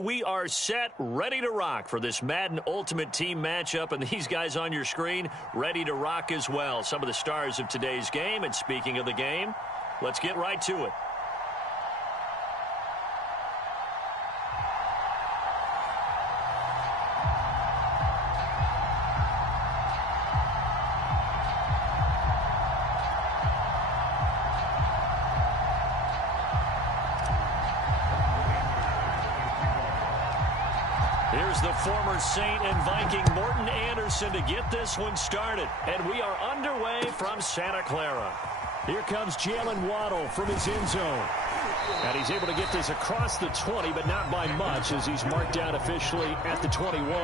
we are set, ready to rock for this Madden Ultimate Team matchup, and these guys on your screen ready to rock as well. Some of the stars of today's game, and speaking of the game, let's get right to it. Here's the former Saint and Viking Morton Anderson to get this one started. And we are underway from Santa Clara. Here comes Jalen Waddle from his end zone. And he's able to get this across the 20, but not by much, as he's marked down officially at the 21.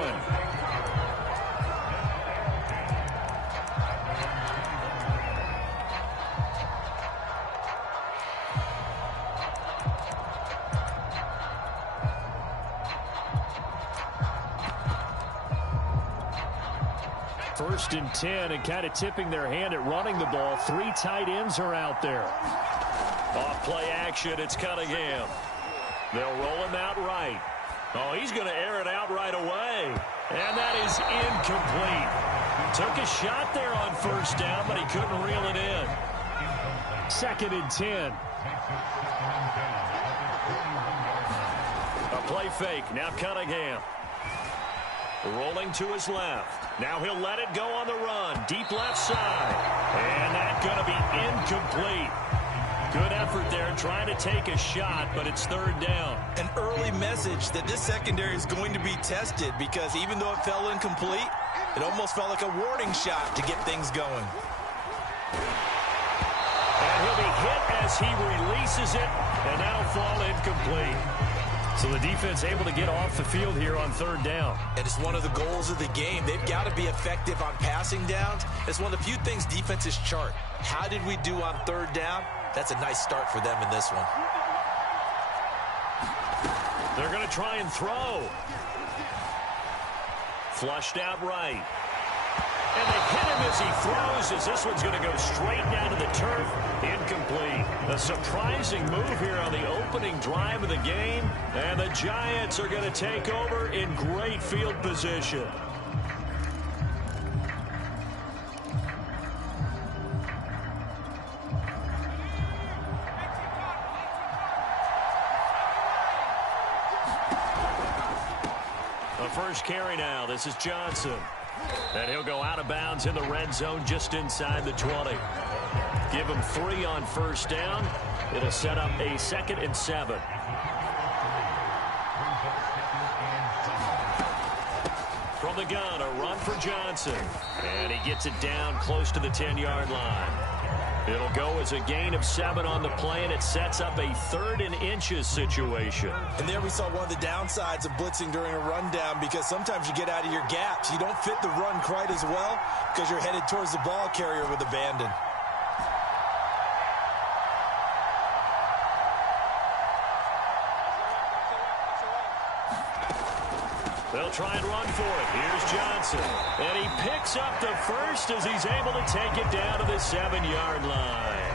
First and 10, and kind of tipping their hand at running the ball. Three tight ends are out there. Off play action, it's Cunningham. They'll roll him out right. Oh, he's going to air it out right away. And that is incomplete. Took a shot there on first down, but he couldn't reel it in. Second and 10. A play fake, now Cunningham. Rolling to his left. Now he'll let it go on the run. Deep left side. And that's going to be incomplete. Good effort there trying to take a shot, but it's third down. An early message that this secondary is going to be tested, because even though it fell incomplete, it almost felt like a warning shot to get things going. And he'll be hit as he releases it, and that'll fall incomplete. So the defense able to get off the field here on third down. And it's one of the goals of the game. They've got to be effective on passing downs. It's one of the few things defenses chart. How did we do on third down? That's a nice start for them in this one. They're going to try and throw. Flushed out right. And they hit him as he throws, as this one's going to go straight down to the turf. Incomplete. A surprising move here on the opening drive of the game. And the Giants are going to take over in great field position. The first carry now. This is Johnson. And he'll go out of bounds in the red zone just inside the 20. Give him 3 on first down. It'll set up a 2nd and 7. From the gun, a run for Johnson. And he gets it down close to the 10-yard line. It'll go as a gain of 7 on the play, and it sets up a 3rd and inches situation. And there we saw one of the downsides of blitzing during a rundown, because sometimes you get out of your gaps. You don't fit the run quite as well because you're headed towards the ball carrier with abandon. They'll try and run for it. Here's Johnson. And he picks up the first as he's able to take it down to the 7-yard line.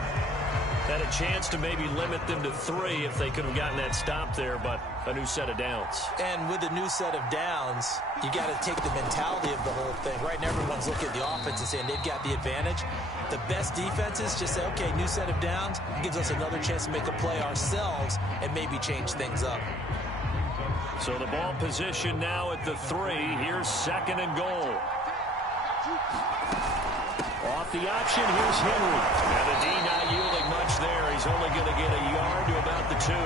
Had a chance to maybe limit them to 3 if they could have gotten that stop there, but a new set of downs. And with a new set of downs, you got to take the mentality of the whole thing. Right now, everyone's looking at the offense and saying they've got the advantage. The best defenses just say, okay, new set of downs. It gives us another chance to make a play ourselves and maybe change things up. So the ball position now at the 3. Here's 2nd and goal. Off the option, here's Henry. And the D not yielding much there. He's only going to get a yard to about the 2.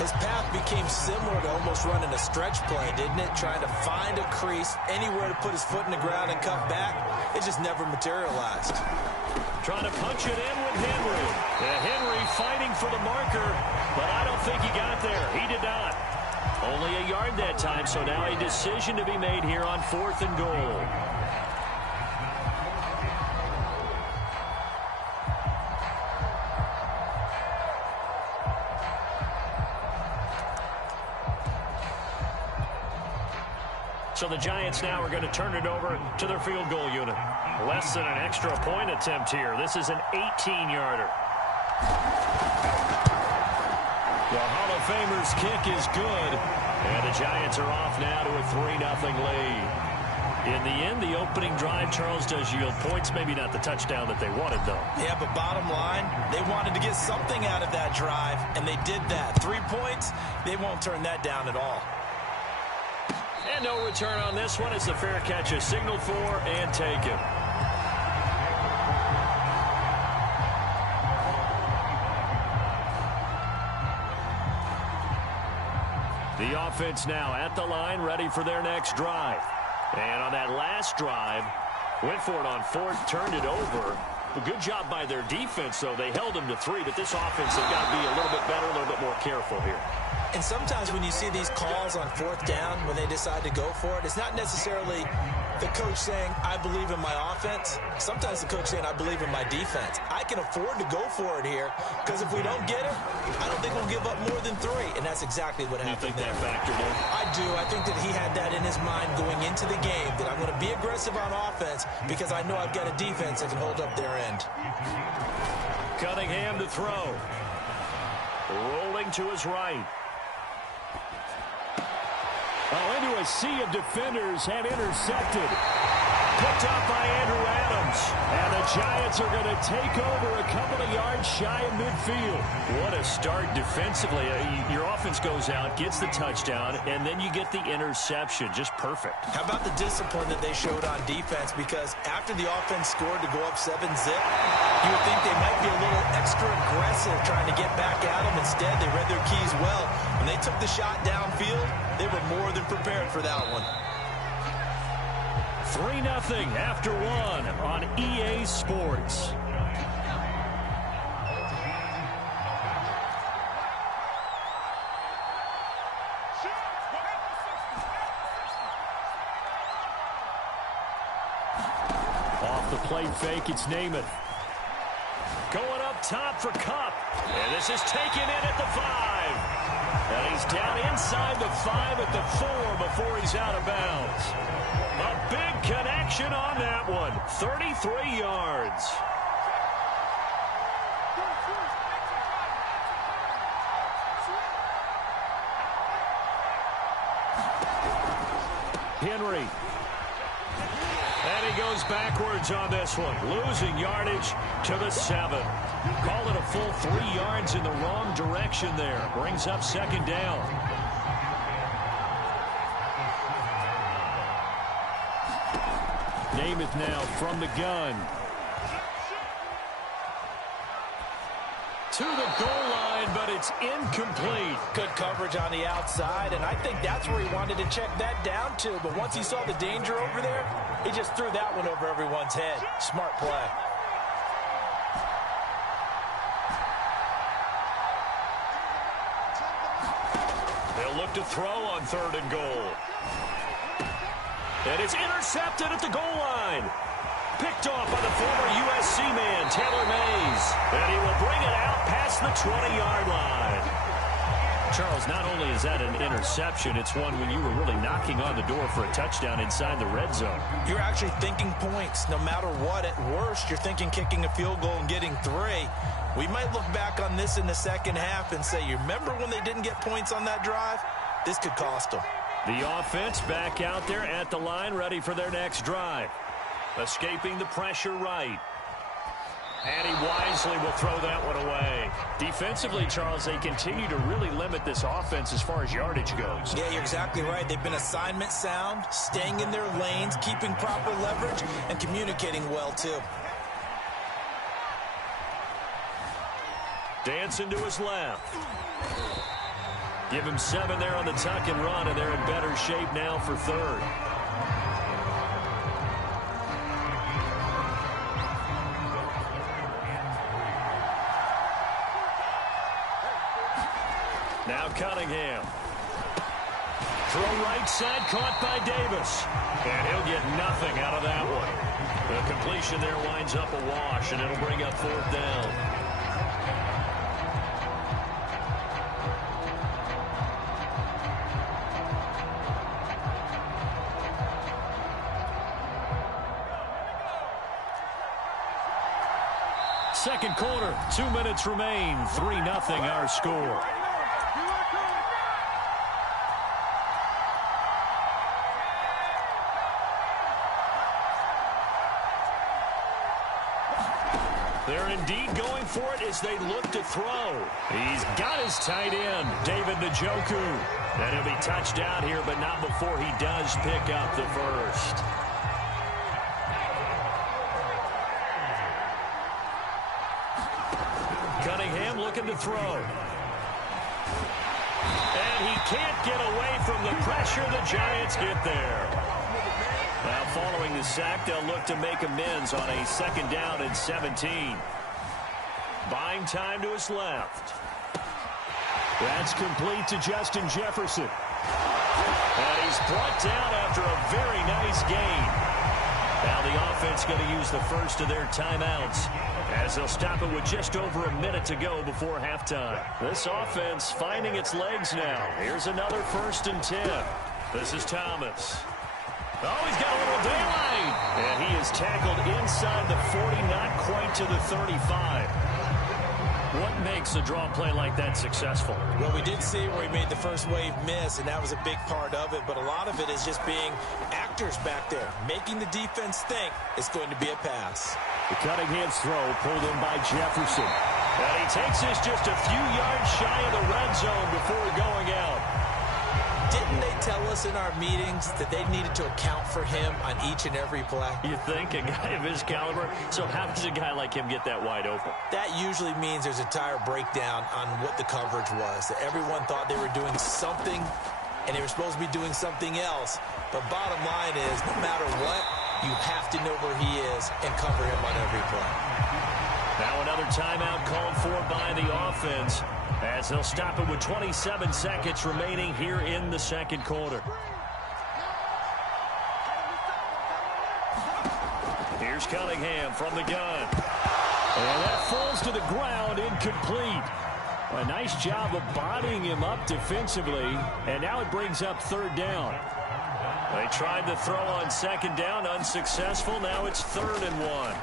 His path became similar to almost running a stretch play, didn't it? Trying to find a crease, anywhere to put his foot in the ground and cut back. It just never materialized. Trying to punch it in with Henry. And Henry fighting for the marker, but I don't think he got there. He did not. Only a yard that time, so now a decision to be made here on 4th and goal. So the Giants now are going to turn it over to their field goal unit. Less than an extra point attempt here. This is an 18-yarder. The Hall of Famer's kick is good. And the Giants are off now to a 3-0 lead. In the end, the opening drive, Charles, does yield points. Maybe not the touchdown that they wanted, though. Yeah, but bottom line, they wanted to get something out of that drive, and they did that. 3 points, they won't turn that down at all. And no return on this one. It's the fair catch is signaled for and taken. The offense now at the line, ready for their next drive. And on that last drive, went for it on fourth, turned it over. A good job by their defense, though. They held them to 3, but this offense has got to be a little bit better, a little bit more careful here. And sometimes when you see these calls on fourth down, when they decide to go for it, it's not necessarily the coach saying, I believe in my offense. Sometimes the coach saying, I believe in my defense. I can afford to go for it here, because if we don't get it, I don't think we'll give up more than 3. And that's exactly what happened there. You think that factored in? I do. I think that he had that in his mind going into the game, that I'm going to be aggressive on offense because I know I've got a defense that can hold up their end. Cunningham to throw. Rolling to his right. Oh, into a sea of defenders and intercepted. Picked up by Andrew Adams. And the Giants are going to take over a couple of yards shy of midfield. What a start defensively. Your offense goes out, gets the touchdown, and then you get the interception. Just perfect. How about the discipline that they showed on defense? Because after the offense scored to go up 7-zip, you would think they might be a little extra aggressive trying to get back at them. Instead, they read their keys well. When they took the shot downfield, they were more than prepared for that one. 3-0 after 1 on EA Sports. Off the plate fake, it's Namath. Going up top for Kupp. And this is taken in at the 5. And he's down inside the 5 at the 4 before he's out of bounds. A big connection on that one. 33 yards. Henry. And he goes backwards on this one. Losing yardage to the 7. Call it a full 3 yards in the wrong direction there. Brings up second down. Namath now from the gun. To the goal line, but it's incomplete. Good coverage on the outside, and I think that's where he wanted to check that down to. But once he saw the danger over there, he just threw that one over everyone's head. Smart play. They'll look to throw on 3rd and goal. And it's intercepted at the goal line. Picked off by the former USC man, Taylor Mays. And he will bring it out past the 20-yard line. Charles, not only is that an interception, it's one when you were really knocking on the door for a touchdown inside the red zone. You're actually thinking points. No matter what, at worst, you're thinking kicking a field goal and getting 3. We might look back on this in the second half and say, you remember when they didn't get points on that drive? This could cost them. The offense back out there at the line, ready for their next drive. Escaping the pressure right. And he wisely will throw that one away. Defensively, Charles, they continue to really limit this offense as far as yardage goes. Yeah, you're exactly right. They've been assignment sound, staying in their lanes, keeping proper leverage, and communicating well, too. Dancing to his left. Give him 7 there on the tuck and run, and they're in better shape now for 3rd. Now Cunningham. Throw right side, caught by Davis. And he'll get nothing out of that one. The completion there winds up a wash, and it'll bring up 4th down. Second quarter, 2 minutes remain. 3-0 our score. indeed going for it as they look to throw. He's got his tight end, David Njoku. And he'll be touched out here, but not before he does pick up the first. Cunningham looking to throw. And he can't get away from the pressure. The Giants get there. Now, following the sack, they'll look to make amends on a 2nd down and 17. Buying time to his left. That's complete to Justin Jefferson. And he's brought down after a very nice gain. Now the offense going to use the first of their timeouts as they'll stop it with just over a minute to go before halftime. This offense finding its legs now. Here's another 1st and 10. This is Thomas. Oh, he's got a little daylight. And he is tackled inside the 40, not quite to the 35. What makes a draw play like that successful? Well, we did see where he made the first wave miss, and that was a big part of it. But a lot of it is just being actors back there, making the defense think it's going to be a pass. The Cunningham's throw pulled in by Jefferson. And he takes this just a few yards shy of the red zone before going out. Didn't they tell us in our meetings that they needed to account for him on each and every play? You think? A guy of his caliber? So how does a guy like him get that wide open? That usually means there's a tire breakdown on what the coverage was. That everyone thought they were doing something, and they were supposed to be doing something else. But bottom line is, no matter what, you have to know where he is and cover him on every play. Now another timeout called for by the offense, as they'll stop it with 27 seconds remaining here in the 2nd quarter. Here's Cunningham from the gun. And that falls to the ground, incomplete. A nice job of bodying him up defensively, and now it brings up 3rd down. They tried to throw on 2nd down, unsuccessful. Now it's 3rd and 1.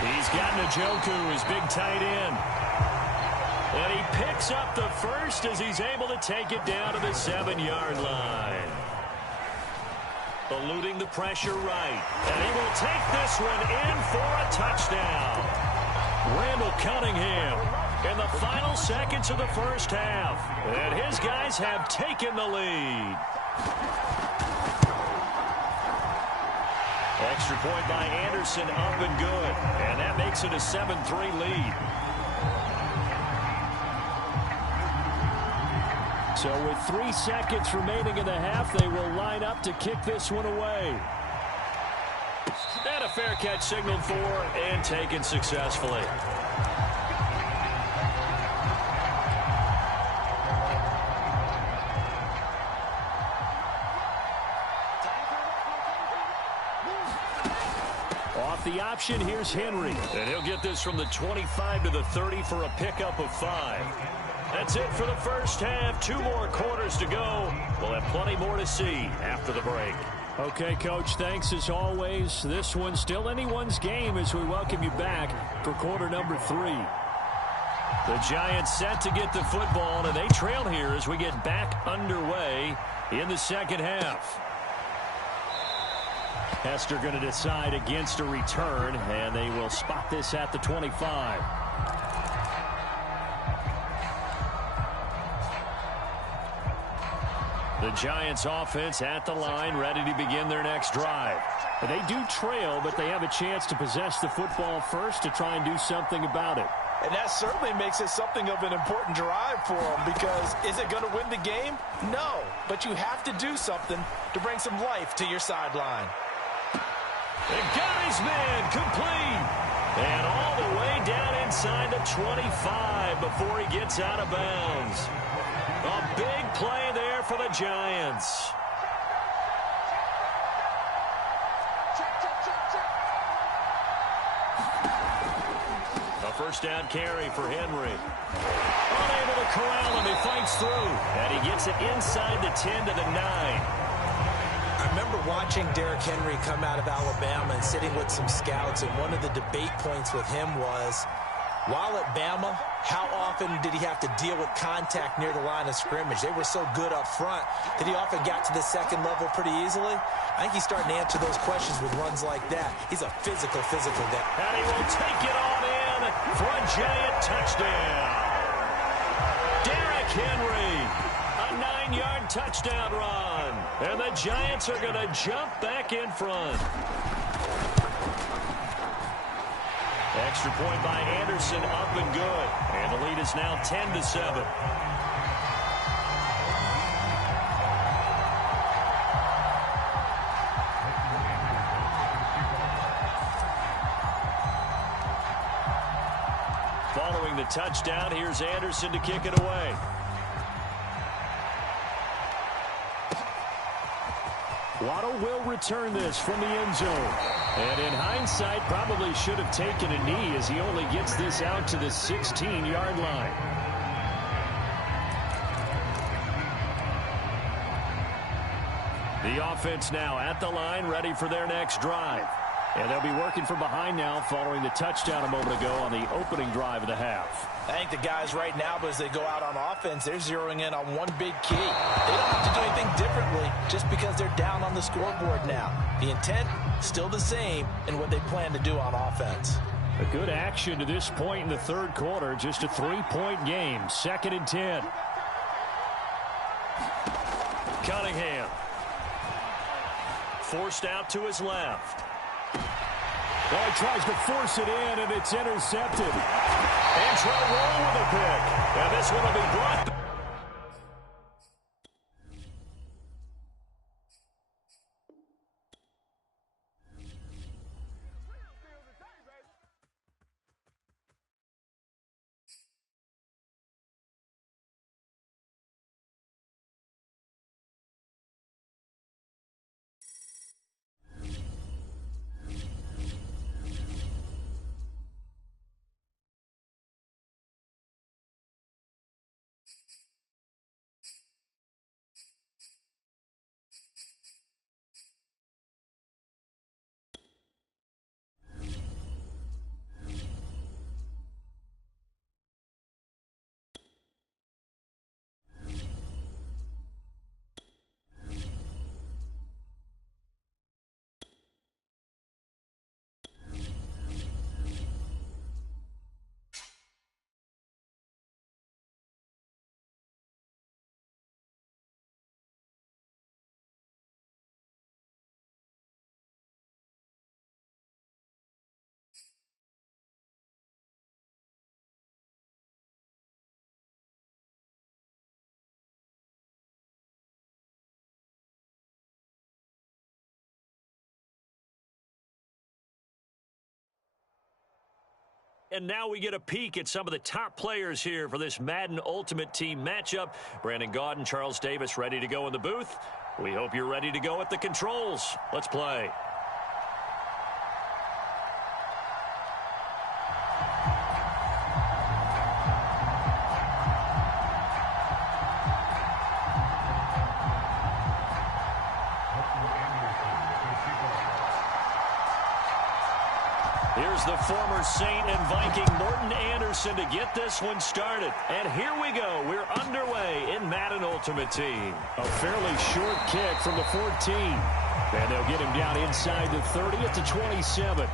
He's got Njoku, his big tight end. And he picks up the first as he's able to take it down to the 7-yard line. Eluding the pressure right. And he will take this one in for a touchdown. Randall Cunningham in the final seconds of the first half. And his guys have taken the lead. Extra point by Anderson, up and good. And that makes it a 7-3 lead. So with 3 seconds remaining in the half, they will line up to kick this one away. And a fair catch signaled for and taken successfully. Off the option, here's Henry. And he'll get this from the 25 to the 30 for a pickup of 5. That's it for the first half. 2 more quarters to go. We'll have plenty more to see after the break. Okay, Coach, thanks as always. This one's still anyone's game as we welcome you back for quarter number 3. The Giants set to get the football, and they trail here as we get back underway in the 2nd half. Hester going to decide against a return, and they will spot this at the 25. The Giants offense at the line, ready to begin their next drive. They do trail, but they have a chance to possess the football first to try and do something about it. And that certainly makes it something of an important drive for them, because is it going to win the game? No, but you have to do something to bring some life to your sideline. They got his man complete. And all the way down inside the 25 before he gets out of bounds. A big play there for the Giants. A first down carry for Henry. Unable to corral him. He fights through. And he gets it inside the 10 to the 9. I remember watching Derrick Henry come out of Alabama and sitting with some scouts, and one of the debate points with him was, While at Bama, how often did he have to deal with contact near the line of scrimmage? They were so good up front that he often got to the second level pretty easily. I think he's starting to answer those questions with runs like that. He's a physical guy. And he will take it on in for a giant touchdown. Derrick Henry, a 9-yard touchdown run. And the Giants are going to jump back in front. Extra point by Anderson, up and good. And the lead is now 10-7. Following the touchdown, here's Anderson to kick it away. Waddle will return this from the end zone. And in hindsight, probably should have taken a knee as he only gets this out to the 16-yard line. The offense now at the line, ready for their next drive. And they'll be working from behind now following the touchdown a moment ago on the opening drive of the half. I think the guys right now, as they go out on offense, they're zeroing in on one big key. They don't have to do anything differently just because they're down on the scoreboard now. The intent, still the same in what they plan to do on offense. A good action to this point in the third quarter. Just a 3-point game. 2nd and 10. Cunningham. Forced out to his left. Well, he tries to force it in, and it's intercepted. Antrell Roll with a pick. And this one will be brought. And now we get a peek at some of the top players here for this Madden Ultimate Team matchup. Brandon Gaudin, Charles Davis ready to go in the booth. We hope you're ready to go at the controls. Let's play. Here's the former Saint and Viking Morton Anderson to get this one started. And here we go. We're underway in Madden Ultimate Team. A fairly short kick from the 14. And they'll get him down inside the 30 at the 27.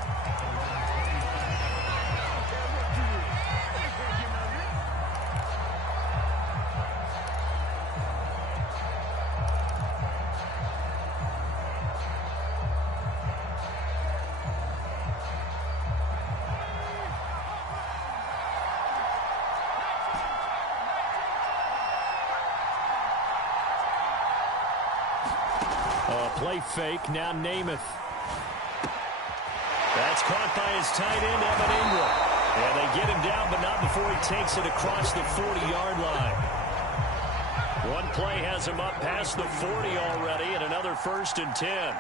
Play fake, now Namath. That's caught by his tight end, Evan Ingram. And they get him down, but not before he takes it across the 40-yard line. One play has him up past the 40 already, and another 1st and 10.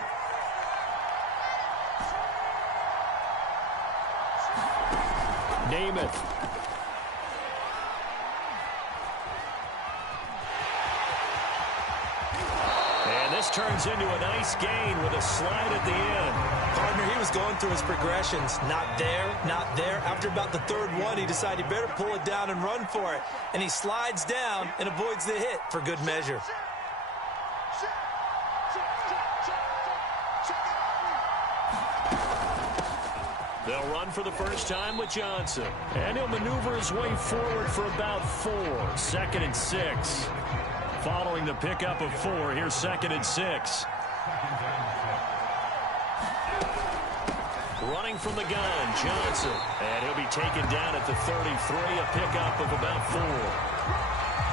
Namath. this turns into a nice gain with a slide at the end. Partner, he was going through his progressions. Not there, not there. After about the third one, he decided he better pull it down and run for it. And he slides down and avoids the hit for good measure. They'll run for the first time with Johnson. And he'll maneuver his way forward for about 4. 2nd and 6. Following the pickup of 4, here's 2nd and 6. Running from the gun, Johnson. And he'll be taken down at the 33, a pickup of about 4.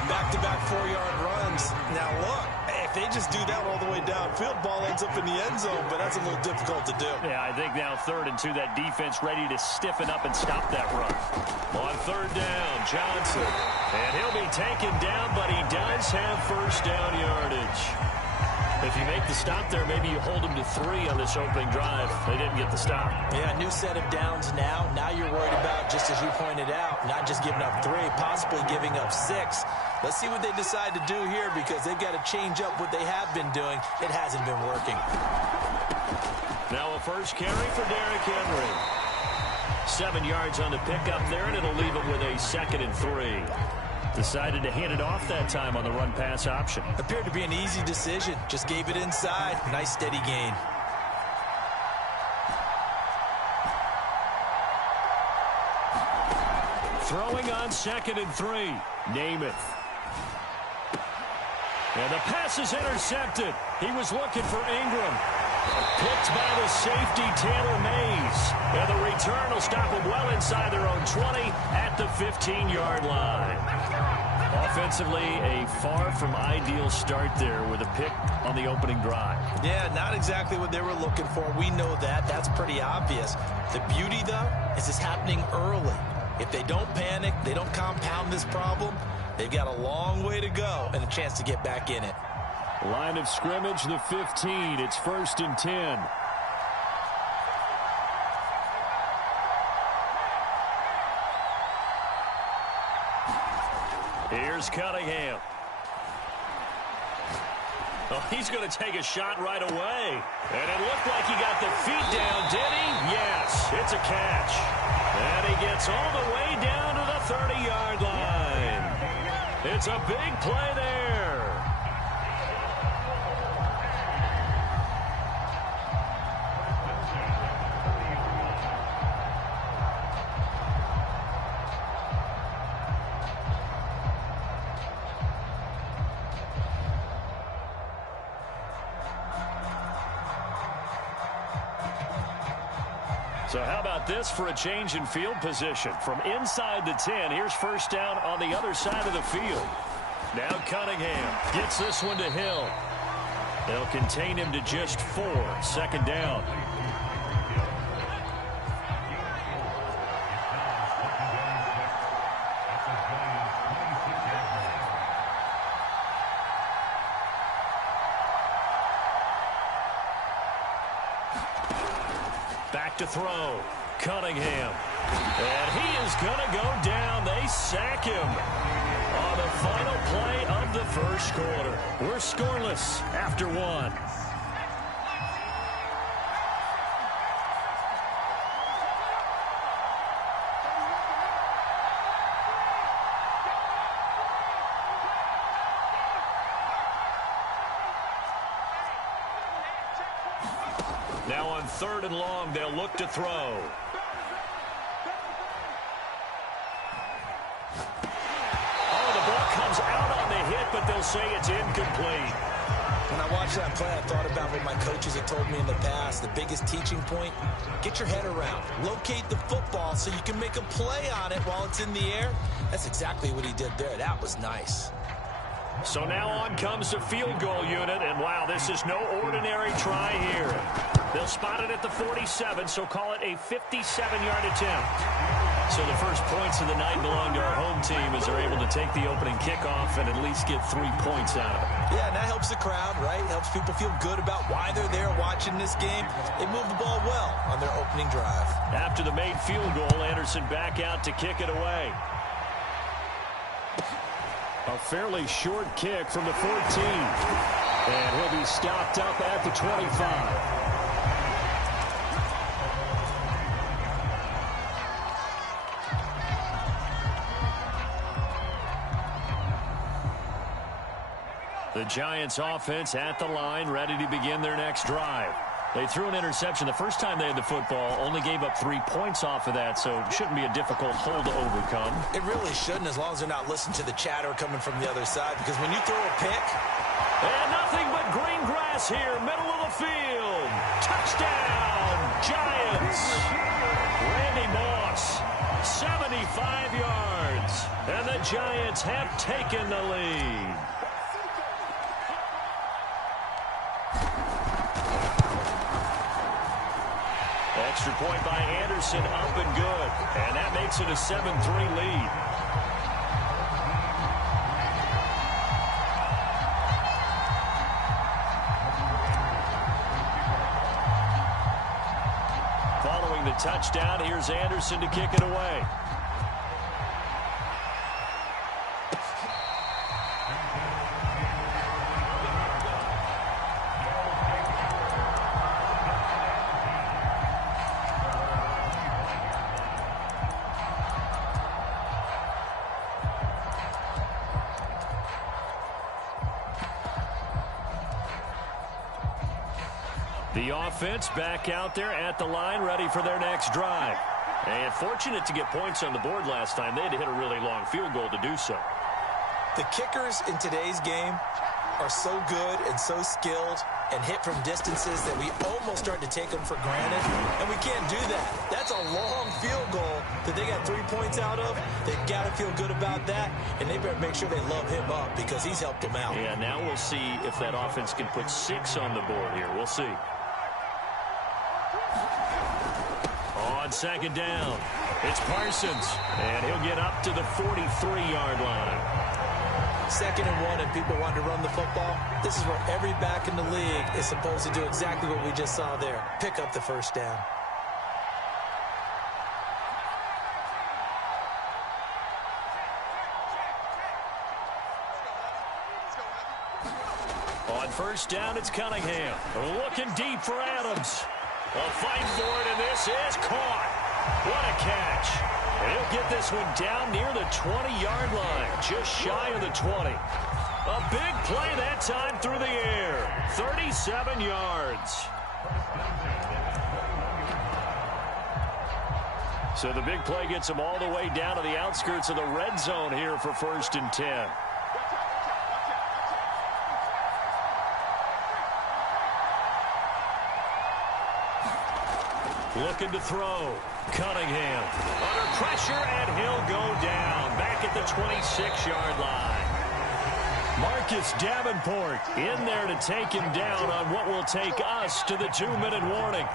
Back-to-back 4-yard runs. Now look, if they just do that all the way downfield, ball ends up in the end zone, but that's a little difficult to do. Yeah, I think now 3rd and 2, that defense ready to stiffen up and stop that run. On 3rd down, Johnson. And he'll be taken down, but he does have first down yardage. If you make the stop there, maybe you hold him to 3 on this opening drive. They didn't get the stop. Yeah, new set of downs now. Now you're worried about, just as you pointed out, not just giving up 3, possibly giving up 6. Let's see what they decide to do here, because they've got to change up what they have been doing. It hasn't been working. Now a first carry for Derrick Henry. 7 yards on the pickup there, and it'll leave him with a 2nd and 3. Decided to hand it off that time on the run-pass option. Appeared to be an easy decision. Just gave it inside. Nice steady gain. Throwing on 2nd and 3. Namath. And the pass is intercepted. He was looking for Ingram. Picked by the safety, Taylor Mays. And the return will stop them well inside their own 20 at the 15-yard line. Offensively, a far from ideal start there with a pick on the opening drive. Yeah, not exactly what they were looking for. We know that. That's pretty obvious. The beauty, though, is it's happening early. If they don't panic, they don't compound this problem, they've got a long way to go and a chance to get back in it. Line of scrimmage, the 15. It's 1st and 10. Here's Cunningham. Oh, he's going to take a shot right away. And it looked like he got the feet down, did he? Yes, it's a catch. And he gets all the way down to the 30-yard line. It's a big play there. So how about this for a change in field position? From inside the 10, here's first down on the other side of the field. Now Cunningham gets this one to Hill. They'll contain him to just 4. 2nd down. Back to throw. Cunningham. And he is going to go down. They sack him on the final play of the first quarter. We're scoreless after 1. Now on 3rd and long, they'll look to throw. Oh, the ball comes out on the hit, but they'll say it's incomplete. When I watched that play, I thought about what my coaches had told me in the past. The biggest teaching point, get your head around. Locate the football so you can make a play on it while it's in the air. That's exactly what he did there. That was nice. So now on comes the field goal unit, and wow, this is no ordinary try here. They'll spot it at the 47, so call it a 57-yard attempt. So the first points of the night belong to our home team as they're able to take the opening kickoff and at least get 3 points out of it. Yeah, and that helps the crowd, right? Helps people feel good about why they're there watching this game. They move the ball well on their opening drive. After the made field goal, Anderson back out to kick it away. A fairly short kick from the 14. And he'll be stopped up at the 25. The Giants offense at the line, ready to begin their next drive. They threw an interception the first time they had the football, only gave up 3 points off of that, so it shouldn't be a difficult hole to overcome. It really shouldn't, as long as they're not listening to the chatter coming from the other side, because when you throw a pick... And nothing but green grass here, middle of the field. Touchdown, Giants. Randy Moss, 75 yards, and the Giants have taken the lead. Extra point by Anderson, up and good. And that makes it a 7-3 lead. Following the touchdown, here's Anderson to kick it away. The offense back out there at the line, ready for their next drive. And fortunate to get points on the board last time. They had to hit a really long field goal to do so. The kickers in today's game are so good and so skilled and hit from distances that we almost start to take them for granted, and we can't do that. That's a long field goal that they got 3 points out of. They've got to feel good about that, and they better make sure they love him up because he's helped them out. Yeah, now we'll see if that offense can put 6 on the board here. We'll see. On second down, it's Parsons, and he'll get up to the 43-yard line. 2nd and 1, and people want to run the football. This is where every back in the league is supposed to do exactly what we just saw there. Pick up the first down. On first down, it's Cunningham. Looking deep for Adams. A fight for it, and this is caught. What a catch. And he'll get this one down near the 20-yard line, just shy of the 20. A big play that time through the air. 37 yards. So the big play gets him all the way down to the outskirts of the red zone here for 1st and 10. Looking to throw. Cunningham under pressure, and he'll go down back at the 26-yard line. Marcus Davenport in there to take him down on what will take us to the 2-minute warning.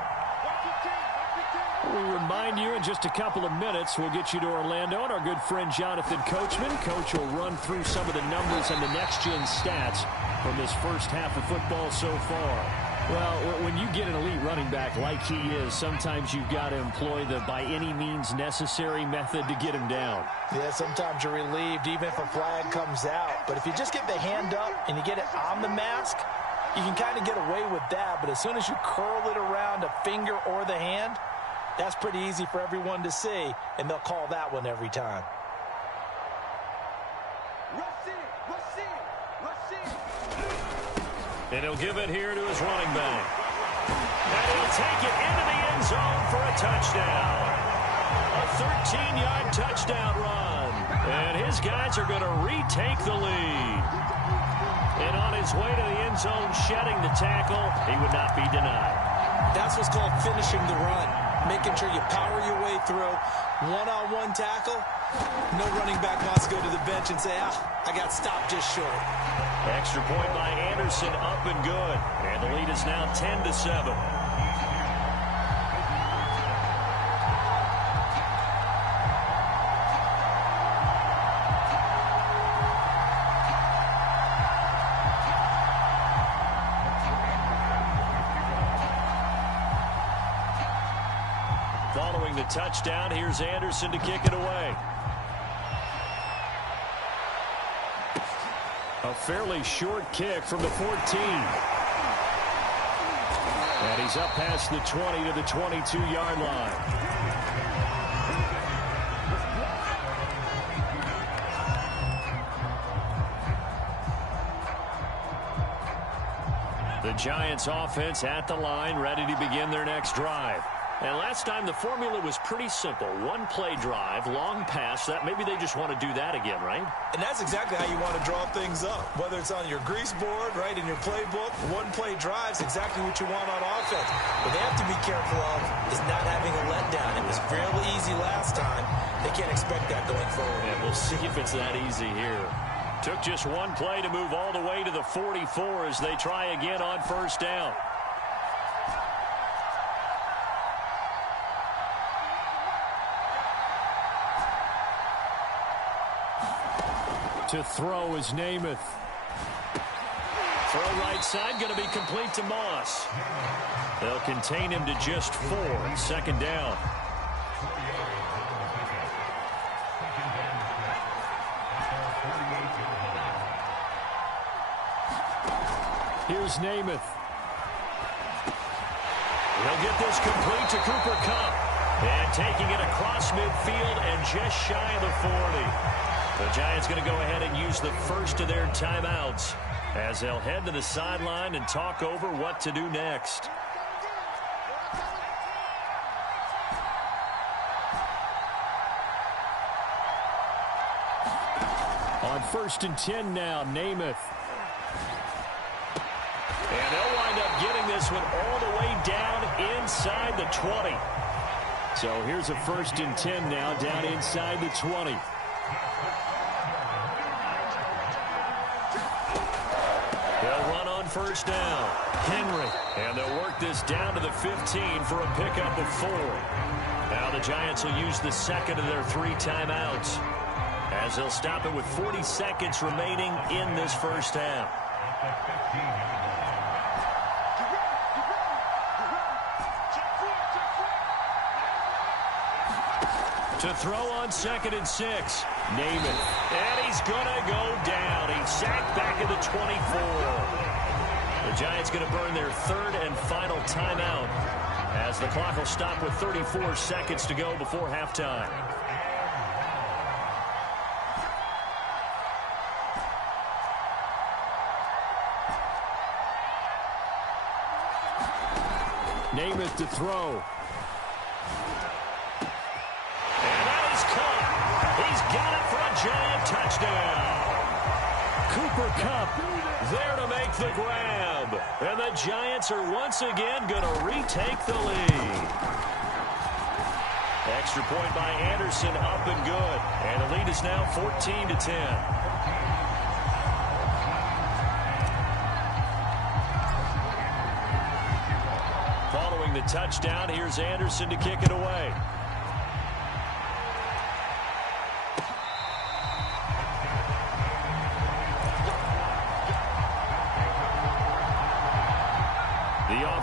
We'll remind you in just a couple of minutes, we'll get you to Orlando and our good friend Jonathan Coachman. Coach will run through some of the numbers and the next-gen stats from this first half of football so far. Well, when you get an elite running back like he is, sometimes you've got to employ the by any means necessary method to get him down. Yeah, sometimes you're relieved even if a flag comes out. But if you just get the hand up and you get it on the mask, you can kind of get away with that. But as soon as you curl it around a finger or the hand, that's pretty easy for everyone to see, and they'll call that one every time. And he'll give it here to his running back. And he'll take it into the end zone for a touchdown. A 13-yard touchdown run. And his guys are going to retake the lead. And on his way to the end zone, shedding the tackle, he would not be denied. That's what's called finishing the run. Making sure you power your way through. One-on-one tackle. No running back wants to go to the bench and say, I got stopped just short. Extra point by Anderson, up and good. And the lead is now 10-7. Following the touchdown, here's Anderson to kick it away. A fairly short kick from the 14. And he's up past the 20 to the 22-yard line. The Giants offense at the line, ready to begin their next drive. And last time the formula was pretty simple. One play drive, long pass. That maybe they just want to do that again, right? And that's exactly how you want to draw things up. Whether it's on your grease board, right, in your playbook, one play drive is exactly what you want on offense. What they have to be careful of is not having a letdown. It was fairly easy last time. They can't expect that going forward. And we'll see if it's that easy here. Took just one play to move all the way to the 44 as they try again on first down. To throw is Namath. Throw right side, going to be complete to Moss. They'll contain him to just 4. Second down. Here's Namath. He'll get this complete to Cooper Kupp. And taking it across midfield and just shy of the 40. The Giants going to go ahead and use the first of their timeouts as they'll head to the sideline and talk over what to do next. On 1st and 10 now, Namath. And they'll wind up getting this one all the way down inside the 20. So here's a 1st and 10 now down inside the 20. They'll run on first down. Henry. And they'll work this down to the 15 for a pickup of 4. Now the Giants will use the second of their 3 timeouts as they'll stop it with 40 seconds remaining in this first half. To throw on 2nd and 6. Namath. And he's going to go down. He's sacked back at the 24. The Giants going to burn their 3rd and final timeout as the clock will stop with 34 seconds to go before halftime. Namath to throw. He's got it for a giant touchdown. Cooper Kupp there to make the grab. And the Giants are once again going to retake the lead. Extra point by Anderson, up and good. And the lead is now 14-10. Following the touchdown, here's Anderson to kick it away.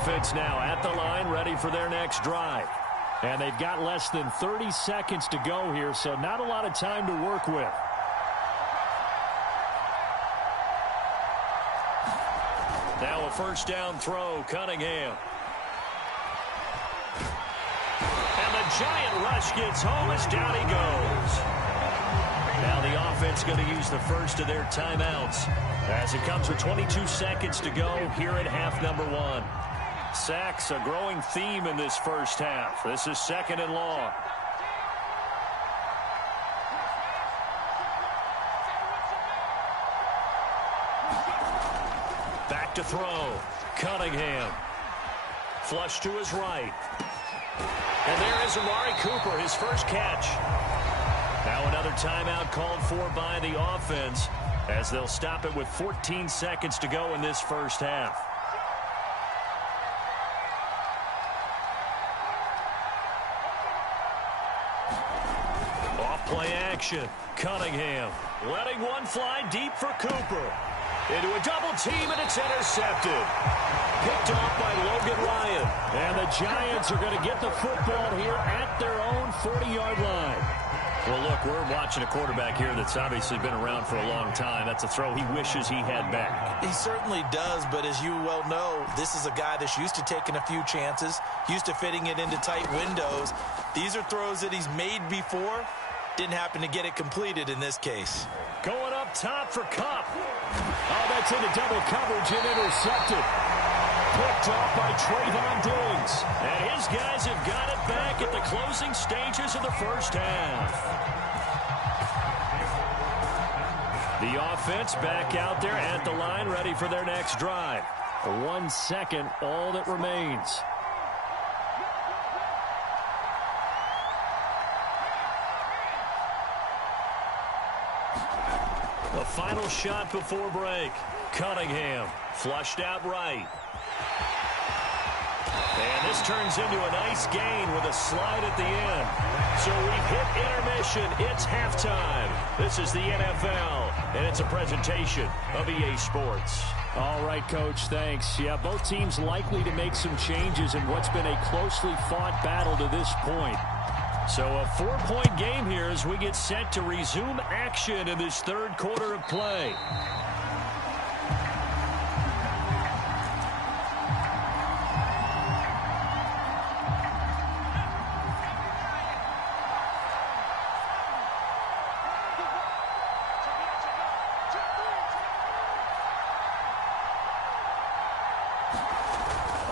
Offense now at the line, ready for their next drive. And they've got less than 30 seconds to go here, so not a lot of time to work with. Now a first down throw, Cunningham. And the giant rush gets home as down he goes. Now the offense going to use the first of their timeouts as it comes with 22 seconds to go here at half number 1. Sacks, a growing theme in this first half. This is 2nd and long. Back to throw. Cunningham. Flush to his right. And there is Amari Cooper, his first catch. Now another timeout called for by the offense as they'll stop it with 14 seconds to go in this first half. Play action. Cunningham letting one fly deep for Cooper. Into a double team, and it's intercepted. Picked off by Logan Ryan. And the Giants are going to get the football here at their own 40-yard line. Well, look, we're watching a quarterback here that's obviously been around for a long time. That's a throw he wishes he had back. He certainly does, but as you well know, this is a guy that's used to taking a few chances, used to fitting it into tight windows. These are throws that he's made before. Didn't happen to get it completed in this case. Going up top for Kupp. Oh, that's into double coverage and intercepted. Picked off by Trayvon Diggs. And his guys have got it back at the closing stages of the first half. The offense back out there at the line, ready for their next drive. 1 second, all that remains. The final shot before break. Cunningham flushed out right. And this turns into a nice gain with a slide at the end. So we've hit intermission. It's halftime. This is the NFL, and it's a presentation of EA Sports. All right, Coach, thanks. Yeah, both teams likely to make some changes in what's been a closely fought battle to this point. So a 4-point game here as we get set to resume action in this third quarter of play.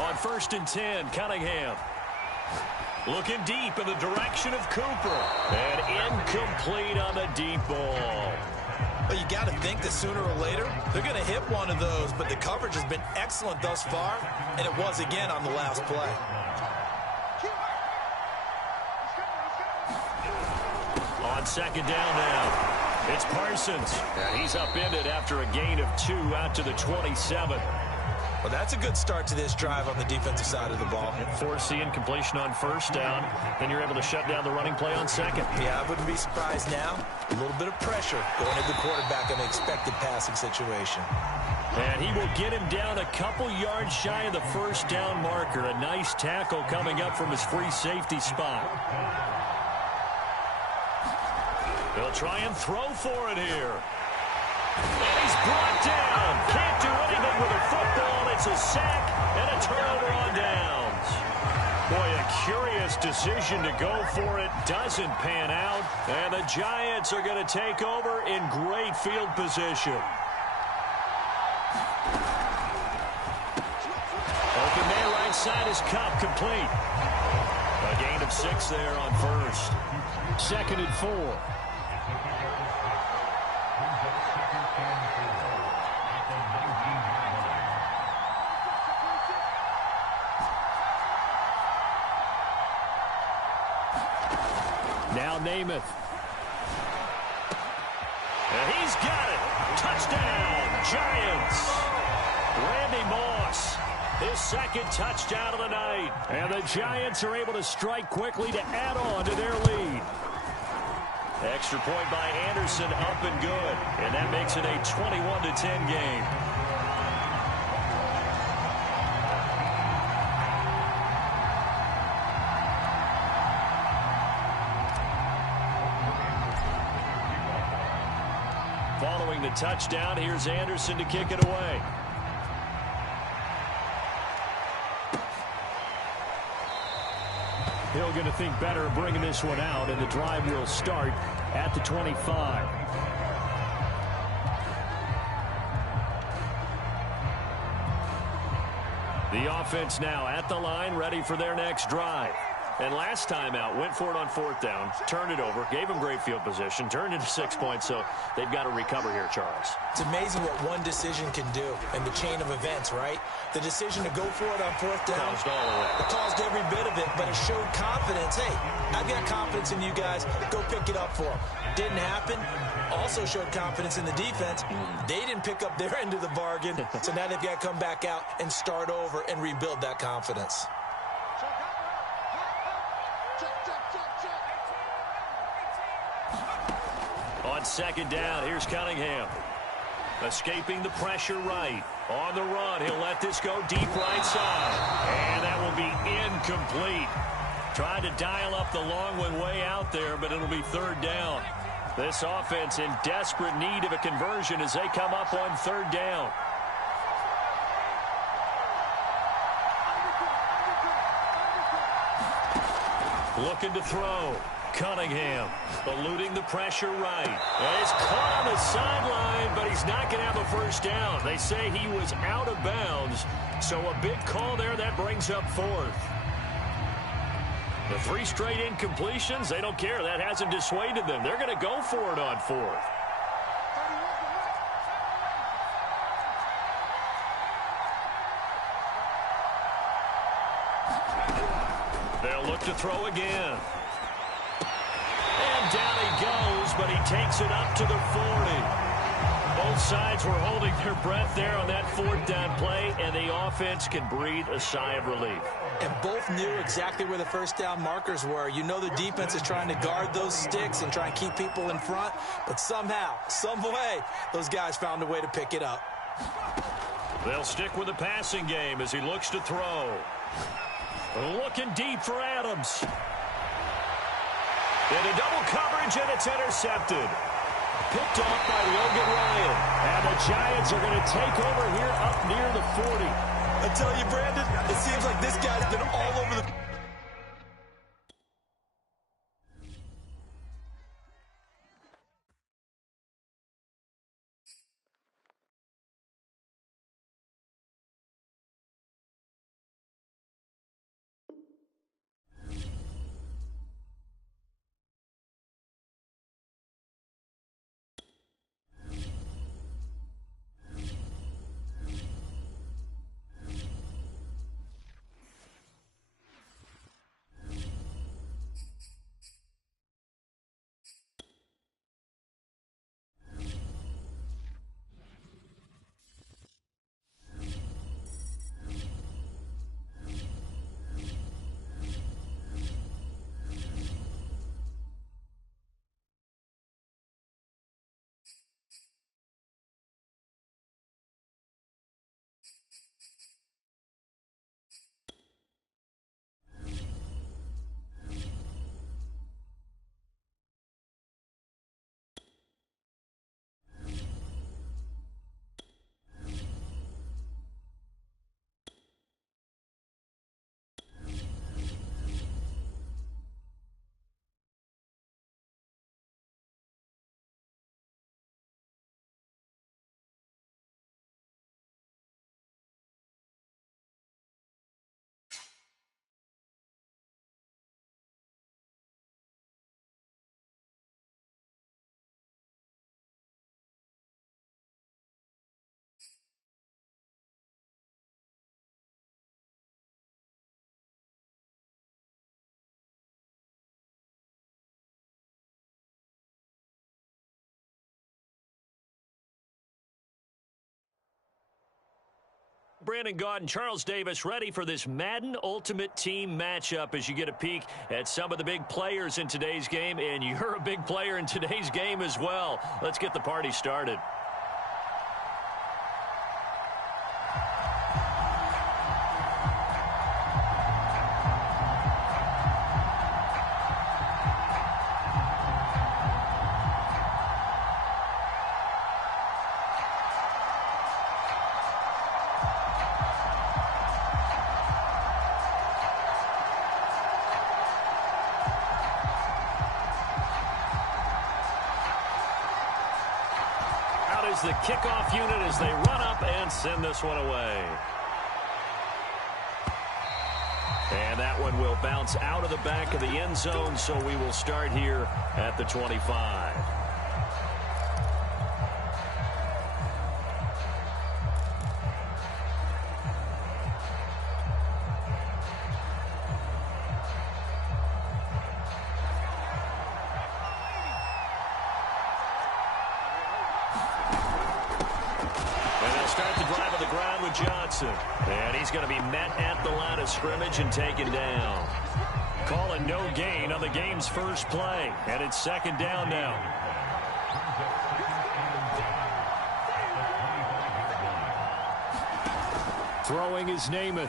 On 1st and 10, Cunningham. Looking deep in the direction of Cooper. And incomplete on the deep ball. Well, you got to think that sooner or later, they're going to hit one of those, but the coverage has been excellent thus far, and it was again on the last play. On 2nd down now, it's Parsons. And he's upended after a gain of 2 out to the 27. Well, that's a good start to this drive on the defensive side of the ball. Force the incompletion on 1st down. Then you're able to shut down the running play on 2nd. Yeah, I wouldn't be surprised now. A little bit of pressure going at the quarterback in an expected passing situation. And he will get him down a couple yards shy of the 1st down marker. A nice tackle coming up from his free safety spot. They'll try and throw for it here. And he's brought down. Can't do anything with a football. It's a sack and a turnover on downs. Boy, a curious decision to go for it. Doesn't pan out. And the Giants are going to take over in great field position. Open man right side is Kupp, complete. A gain of 6 there on 1st. 2nd and 4. Now Namath. And he's got it. Touchdown, Giants. Randy Moss, his 2nd touchdown of the night. And the Giants are able to strike quickly to add on to their lead. Extra point by Anderson, up and good. And that makes it a 21-10 game. Following the touchdown, here's Anderson to kick it away. Hill going to think better of bringing this one out, and the drive will start at the 25. The offense now at the line, ready for their next drive. And last time out, went for it on 4th down, turned it over, gave them great field position, turned into 6 points, so they've got to recover here, Charles. It's amazing what one decision can do in the chain of events, right? The decision to go for it on 4th down, Caused all of it. It caused every bit of it, but it showed confidence. Hey, I've got confidence in you guys. Go pick it up for them. Didn't happen. Also showed confidence in the defense. They didn't pick up their end of the bargain, so now they've got to come back out and start over and rebuild that confidence. On 2nd down, here's Cunningham. Escaping the pressure right. On the run, he'll let this go deep right side. And that will be incomplete. Trying to dial up the long one way out there, but it'll be third down. This offense in desperate need of a conversion as they come up on third down. Looking to throw. Cunningham eluding the pressure right. And he's caught on the sideline, but he's not going to have a first down. They say he was out of bounds, so a big call there that brings up fourth. The 3 straight incompletions, they don't care. That hasn't dissuaded them. They're going to go for it on fourth. They'll look to throw again. And down he goes, but he takes it up to the 40. Both sides were holding their breath there on that fourth down play, and the offense can breathe a sigh of relief. And both knew exactly where the first down markers were. You know the defense is trying to guard those sticks and try and keep people in front, but somehow, some way, those guys found a way to pick it up. They'll stick with the passing game as he looks to throw. Looking deep for Adams. Into double coverage, and it's intercepted. Picked off by Logan Ryan. And the Giants are going to take over here up near the 40. I tell you, Brandon, it seems like this guy's been all over the... Brandon Gaudin, Charles Davis ready for this Madden Ultimate Team matchup as you get a peek at some of the big players in today's game, and you're a big player in today's game as well. Let's get the party started. The kickoff unit as they run up and send this one away. And that one will bounce out of the back of the end zone, so we will start here at the 25. And he's going to be met at the line of scrimmage and taken down. Calling no gain on the game's first play. And it's second down now. Throwing is Namath.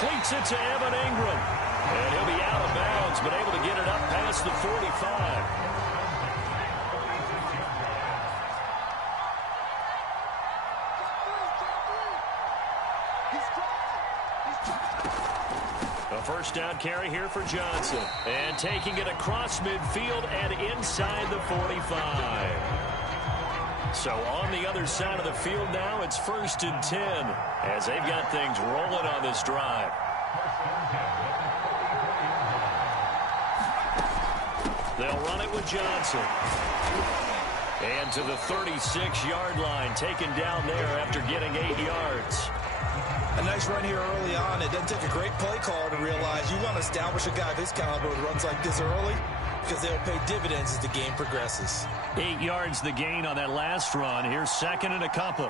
Completes it to Evan Ingram. And he'll be out of bounds, but able to get it up past the 45. A first down carry here for Johnson. And taking it across midfield and inside the 45. So on the other side of the field now, it's 1st and 10 as they've got things rolling on this drive. They'll run it with Johnson. And to the 36-yard line, taken down there after getting 8 yards. A nice run here early on. It doesn't take a great play caller to realize you want to establish a guy of his caliber with runs like this early because they'll pay dividends as the game progresses. 8 yards the gain on that last run. Here's 2nd and a couple.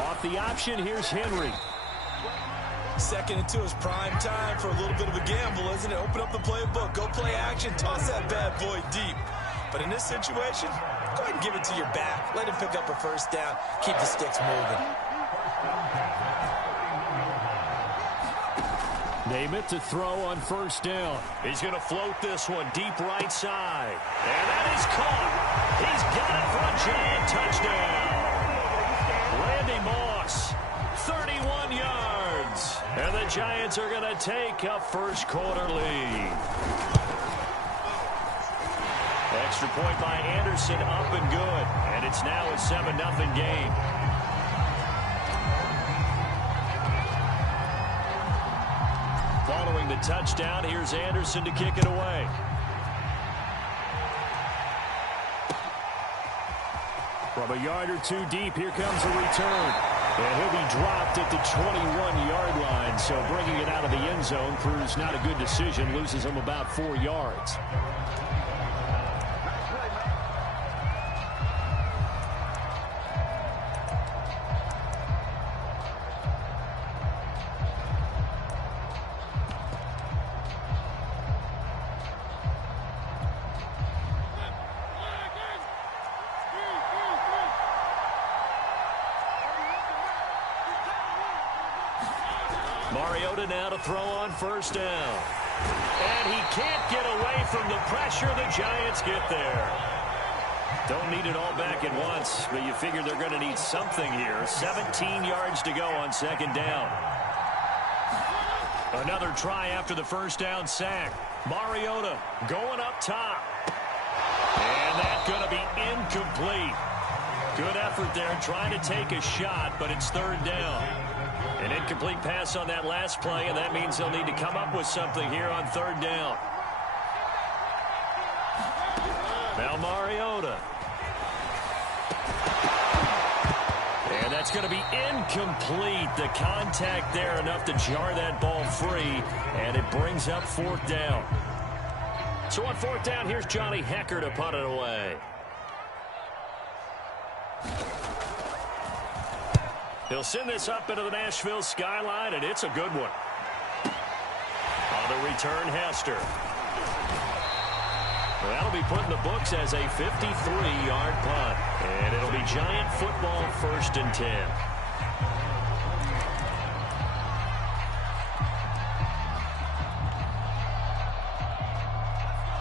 Off the option, here's Henry. 2nd and 2 is prime time for a little bit of a gamble, isn't it? Open up the playbook, go play action, toss that bad boy deep. But in this situation, go ahead and give it to your back. Let him pick up a first down. Keep the sticks moving. Name it to throw on 1st down. He's going to float this one deep right side. And that is caught. He's got it for a giant touchdown. Randy Moss, 31 yards. And the Giants are going to take a first quarter lead. Extra point by Anderson, up and good. And it's now a 7-0 game. Following the touchdown, here's Anderson to kick it away. From a yard or two deep, here comes a return. And he'll be dropped at the 21-yard line. So bringing it out of the end zone proves not a good decision. Loses him about 4 yards. Mariota now to throw on 1st down. And he can't get away from the pressure. The Giants get there. Don't need it all back at once, but you figure they're going to need something here. 17 yards to go on 2nd down. Another try after the 1st down sack. Mariota going up top. And that's going to be incomplete. Good effort there trying to take a shot, but it's 3rd down. An incomplete pass on that last play, and that means they'll need to come up with something here on 3rd down. Now Mariota. And that's going to be incomplete. The contact there enough to jar that ball free, and it brings up 4th down. So on 4th down, here's Johnny Hecker to punt it away. He'll send this up into the Nashville skyline, and it's a good one. On the return, Hester. Well, that'll be put in the books as a 53-yard punt. And it'll be Giant football, 1st and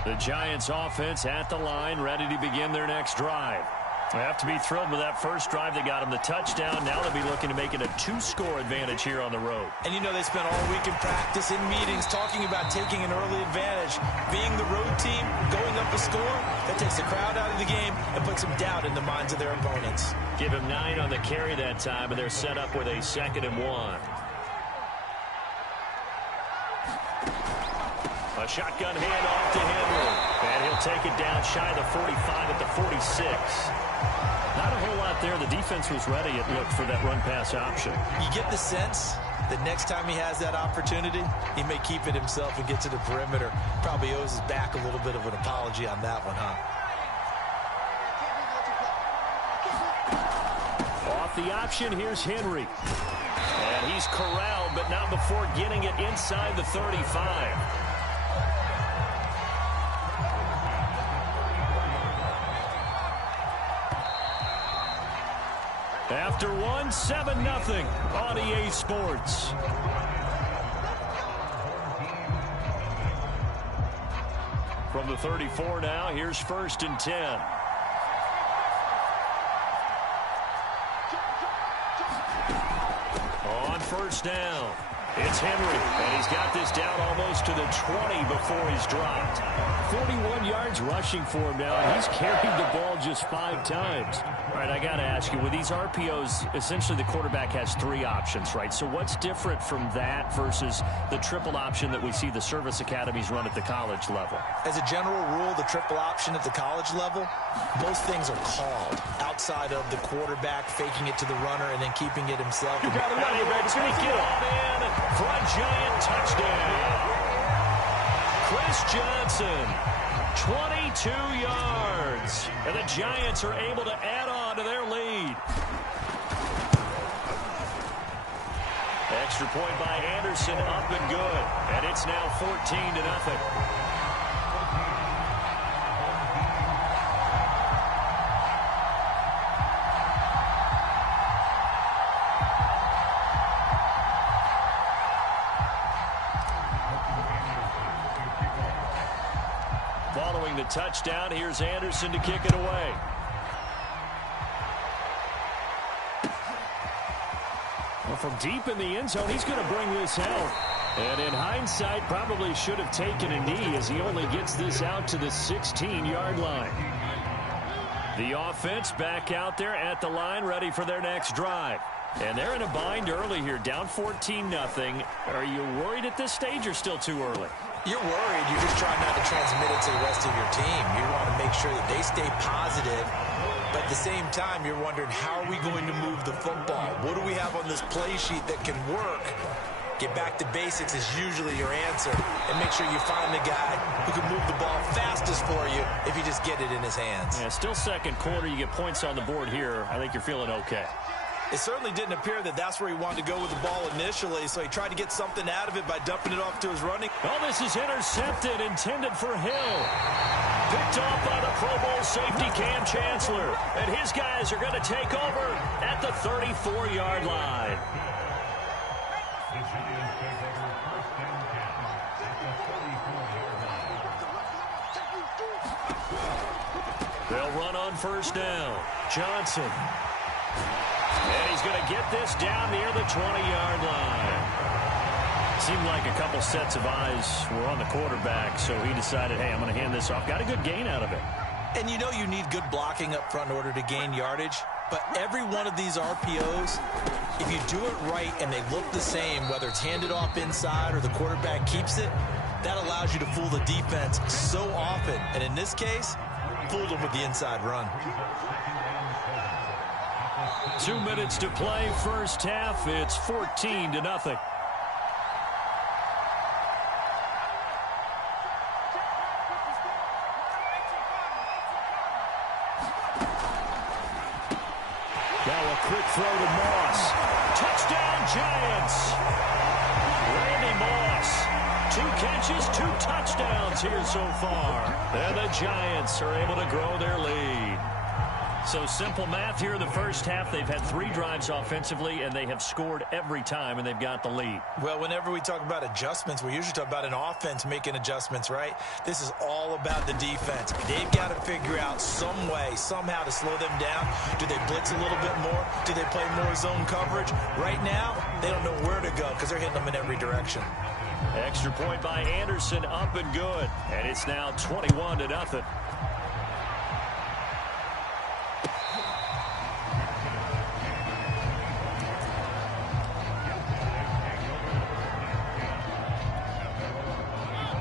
10. The Giants offense at the line, ready to begin their next drive. They have to be thrilled with that first drive. They got them the touchdown. Now they'll be looking to make it a 2-score advantage here on the road. And you know they spent all week in practice, in meetings, talking about taking an early advantage. Being the road team, going up a score, that takes the crowd out of the game and puts some doubt in the minds of their opponents. Give him 9 on the carry that time, and they're set up with a 2nd and 1. A shotgun handoff to Henry. And he'll take it down shy of the 45 at the 46. Not a whole lot there. The defense was ready, it looked, for that run-pass option. You get the sense that next time he has that opportunity, he may keep it himself and get to the perimeter. Probably owes his back a little bit of an apology on that one, huh? Off the option, here's Henry. And he's corralled, but not before getting it inside the 35. After one, 7-0 on EA Sports. From the 34 now, here's 1st and 10. On 1st down, it's Henry, and he's got this down almost to the 20 before he's dropped. 41 yards rushing for him now, and he's carried the ball just 5 times. All right, I got to ask you, with these RPOs, essentially the quarterback has 3 options, right? So what's different from that versus the triple option that we see the service academies run at the college level? As a general rule, the triple option at the college level, most things are called outside of the quarterback faking it to the runner and then keeping it himself. You got it, take it on in for a giant touchdown. Chris Johnson, 22 yards. And the Giants are able to add on to their lead. Extra point by Anderson, up and good. And it's now 14-0. Following the touchdown, here's Anderson to kick it away. Well, from deep in the end zone, he's going to bring this out. And in hindsight, probably should have taken a knee as he only gets this out to the 16-yard line. The offense back out there at the line, ready for their next drive. And they're in a bind early here, down 14-0. Are you worried at this stage or still too early? You're worried. You're just trying not to transmit it to the rest of your team. You want to make sure that they stay positive. But at the same time, you're wondering, how are we going to move the football? What do we have on this play sheet that can work? Get back to basics is usually your answer. And make sure you find the guy who can move the ball fastest for you if you just get it in his hands. Yeah, still second quarter. You get points on the board here. I think you're feeling okay. It certainly didn't appear that that's where he wanted to go with the ball initially, so he tried to get something out of it by dumping it off to his running. Oh, this is intercepted, intended for Hill. Picked off by the Pro Bowl safety Cam Chancellor. And his guys are going to take over at the 34-yard line. They'll run on 1st down. Johnson. And he's going to get this down near the 20-yard line. Seemed like a couple sets of eyes were on the quarterback, so he decided, hey, I'm going to hand this off. Got a good gain out of it. And you know you need good blocking up front in order to gain yardage. But every one of these RPOs, if you do it right and they look the same, whether it's handed off inside or the quarterback keeps it, that allows you to fool the defense so often. And in this case, fooled them with the inside run. 2 minutes to play, first half. It's 14-0. Now a quick throw to Moss. Touchdown, Giants. Randy Moss. 2 catches, 2 touchdowns here so far. And the Giants are able to grow their lead. So simple math here in the first half. They've had 3 drives offensively, and they have scored every time, and they've got the lead. Well, whenever we talk about adjustments, we usually talk about an offense making adjustments, right? This is all about the defense. They've got to figure out some way, somehow to slow them down. Do they blitz a little bit more? Do they play more zone coverage? Right now, they don't know where to go because they're hitting them in every direction. Extra point by Anderson, up and good. And it's now 21-0.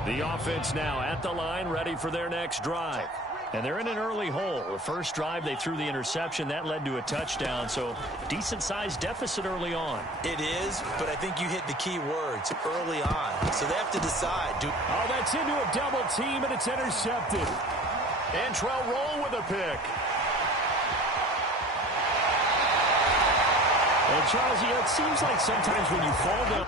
The offense now at the line, ready for their next drive. And they're in an early hole. The first drive, they threw the interception. That led to a touchdown, so decent-sized deficit early on. It is, but I think you hit the key words, early on. So they have to decide. Oh, that's into a double team, and it's intercepted. Antrell Roll with a pick. And Charles, you know, it seems like sometimes when you fall down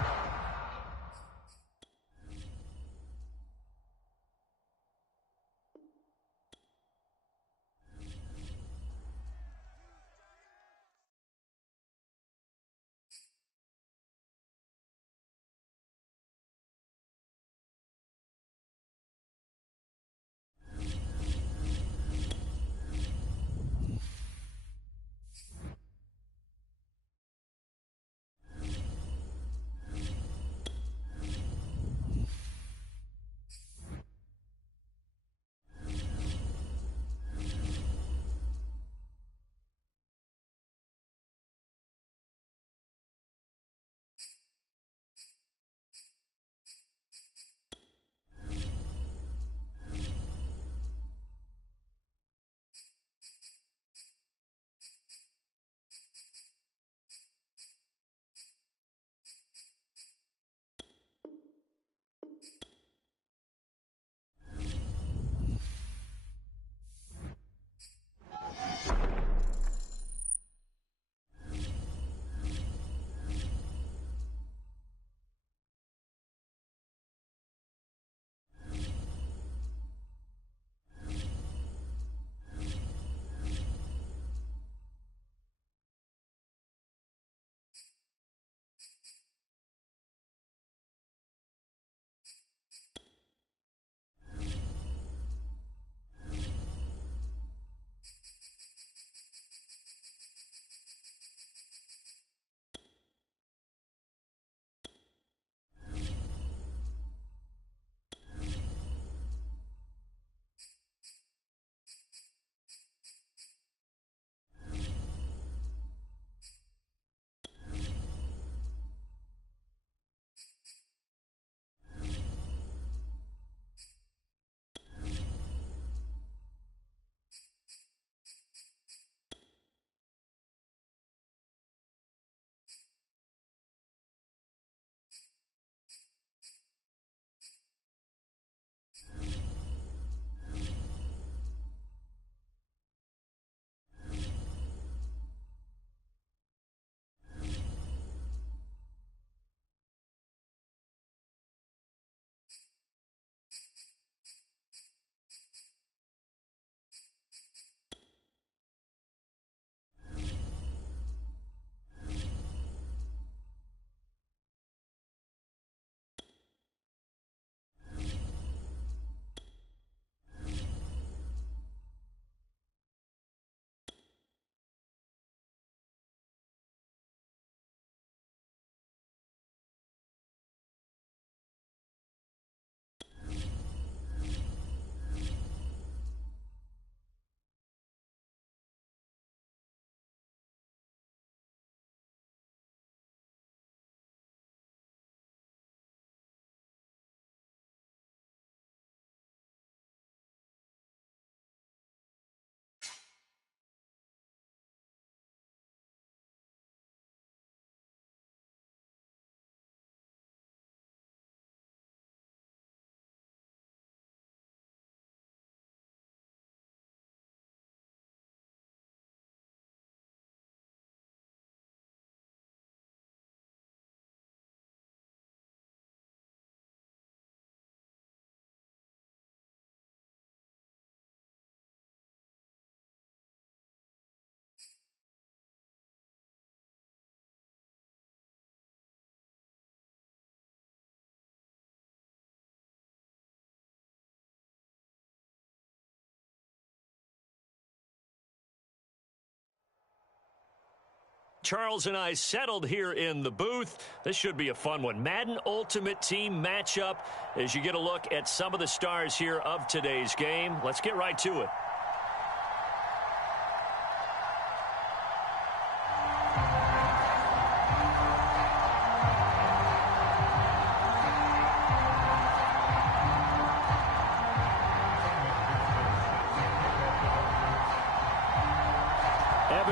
Charles and I settled here in the booth. This should be a fun one. Madden Ultimate Team matchup as you get a look at some of the stars here of today's game. Let's get right to it.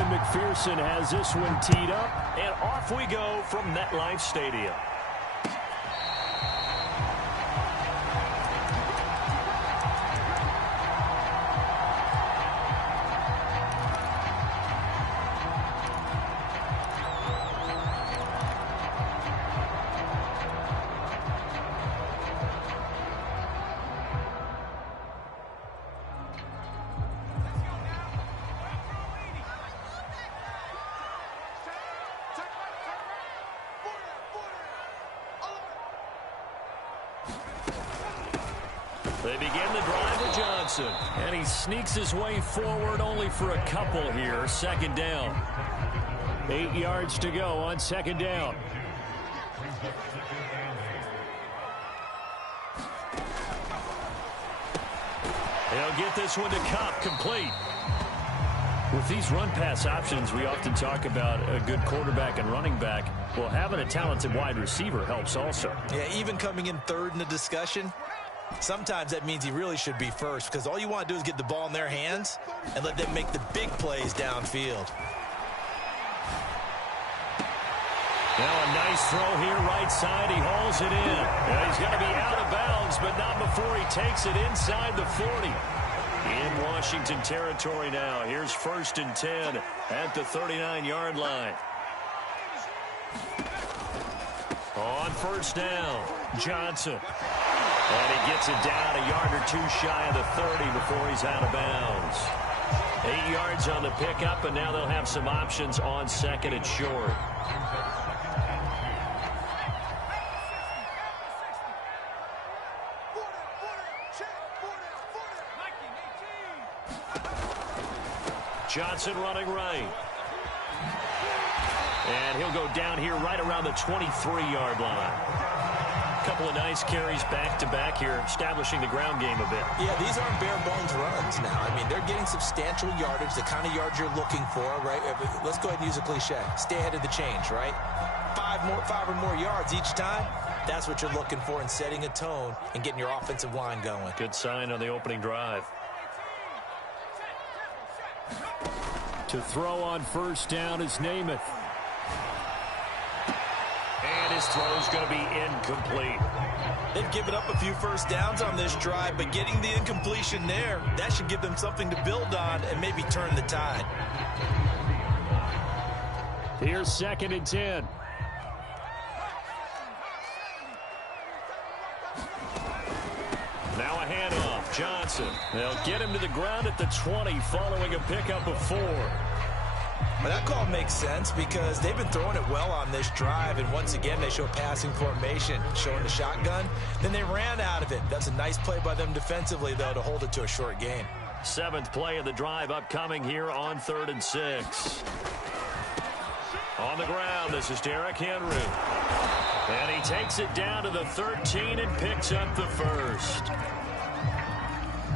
McPherson has this one teed up, and off we go from MetLife Stadium. They begin the drive with Johnson. And he sneaks his way forward only for a couple here. Second down. 8 yards to go on second down. They'll get this one to Cup, complete. With these run-pass options, we often talk about a good quarterback and running back. Well, having a talented wide receiver helps also. Yeah, even coming in third in the discussion, sometimes that means he really should be first, because all you want to do is get the ball in their hands and let them make the big plays downfield. Now a nice throw here, right side. He hauls it in. He's going to be out of bounds, but not before he takes it inside the 40. In Washington territory now. Here's 1st and 10 at the 39-yard line. On first down, Johnson. And he gets it down a yard or two shy of the 30 before he's out of bounds. 8 yards on the pickup, and now they'll have some options on second and short. Johnson running right. And he'll go down here right around the 23-yard line. A couple of nice carries back-to-back here, establishing the ground game a bit. Yeah, these aren't bare-bones runs now. I mean, they're getting substantial yardage, the kind of yards you're looking for, right? Let's go ahead and use a cliche. Stay ahead of the change, right? 5 or more yards each time. That's what you're looking for in setting a tone and getting your offensive line going. Good sign on the opening drive. To throw on first down is Namath. And his throw's going to be incomplete. They've given up a few first downs on this drive, but getting the incompletion there, that should give them something to build on and maybe turn the tide. Here's 2nd and 10. Now a handoff. Johnson. They'll get him to the ground at the 20 following a pickup of 4. But that call makes sense because they've been throwing it well on this drive, and once again they show passing formation, showing the shotgun. Then they ran out of it. That's a nice play by them defensively, though, to hold it to a short gain. 7th play of the drive upcoming here on 3rd and 6. On the ground, this is Derrick Henry. And he takes it down to the 13 and picks up the first.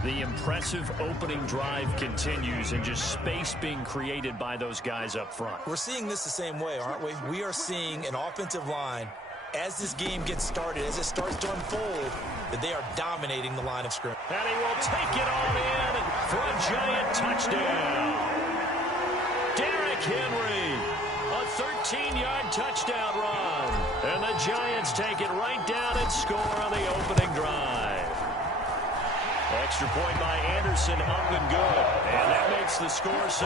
The impressive opening drive continues, and just space being created by those guys up front. We're seeing this the same way, aren't we? We are seeing an offensive line, as this game gets started, as it starts to unfold, that they are dominating the line of scrimmage. And he will take it on in for a giant touchdown. Derrick Henry, a 13-yard touchdown run. And the Giants take it right down and score on the opening drive. Extra point by Anderson, up and good. And that makes the score 7-0.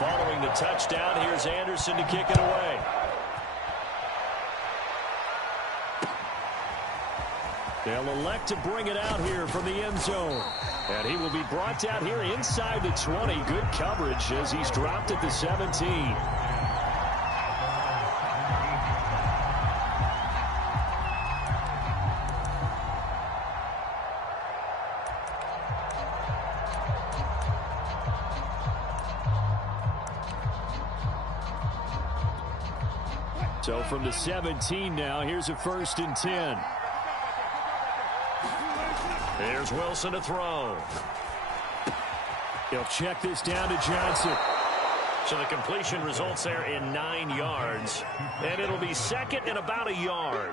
Following the touchdown, here's Anderson to kick it away. They'll elect to bring it out here from the end zone. And he will be brought out here inside the 20. Good coverage as he's dropped at the 17. So from the 17 now, here's a 1st and 10. Here's Wilson to throw. He'll check this down to Johnson. So the completion results there in 9 yards. And it'll be second and about a yard.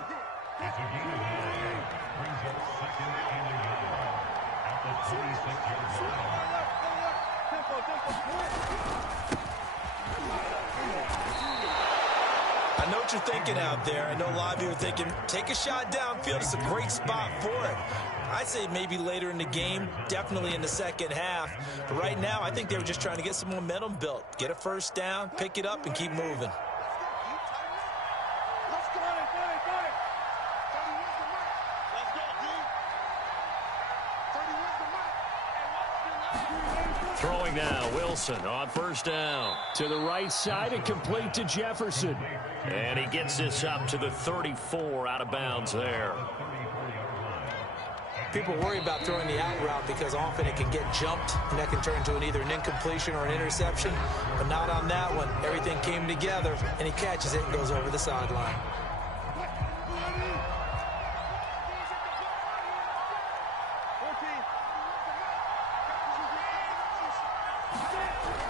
I know what you're thinking out there. I know a lot of you are thinking, take a shot downfield. It's a great spot for it. I'd say maybe later in the game, definitely in the second half. But right now, I think they were just trying to get some momentum built. Get a first down, pick it up, and keep moving. Throwing now, Wilson on 1st down. To the right side and complete to Jefferson. And he gets this up to the 34 out of bounds there. People worry about throwing the out route because often it can get jumped, and that can turn into either an incompletion or an interception. But not on that one. Everything came together, and he catches it and goes over the sideline.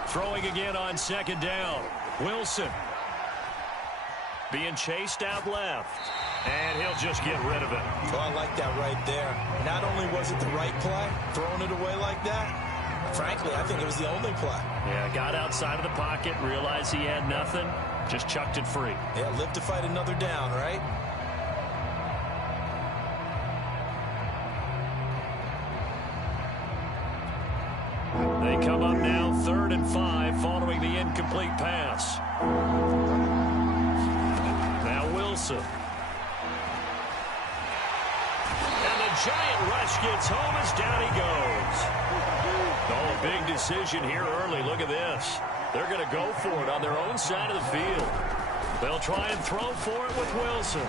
Throwing again on 2nd down. Wilson being chased out left. And he'll just get rid of it. Oh, I like that right there. Not only was it the right play, throwing it away like that, frankly, I think it was the only play. Yeah, got outside of the pocket, realized he had nothing, just chucked it free. Yeah, live to fight another down, right? They come up now 3rd and 5 following the incomplete pass. Now Wilson. Giant rush gets home as down he goes. Oh, a big decision here early. Look at this. They're going to go for it on their own side of the field. They'll try and throw for it with Wilson.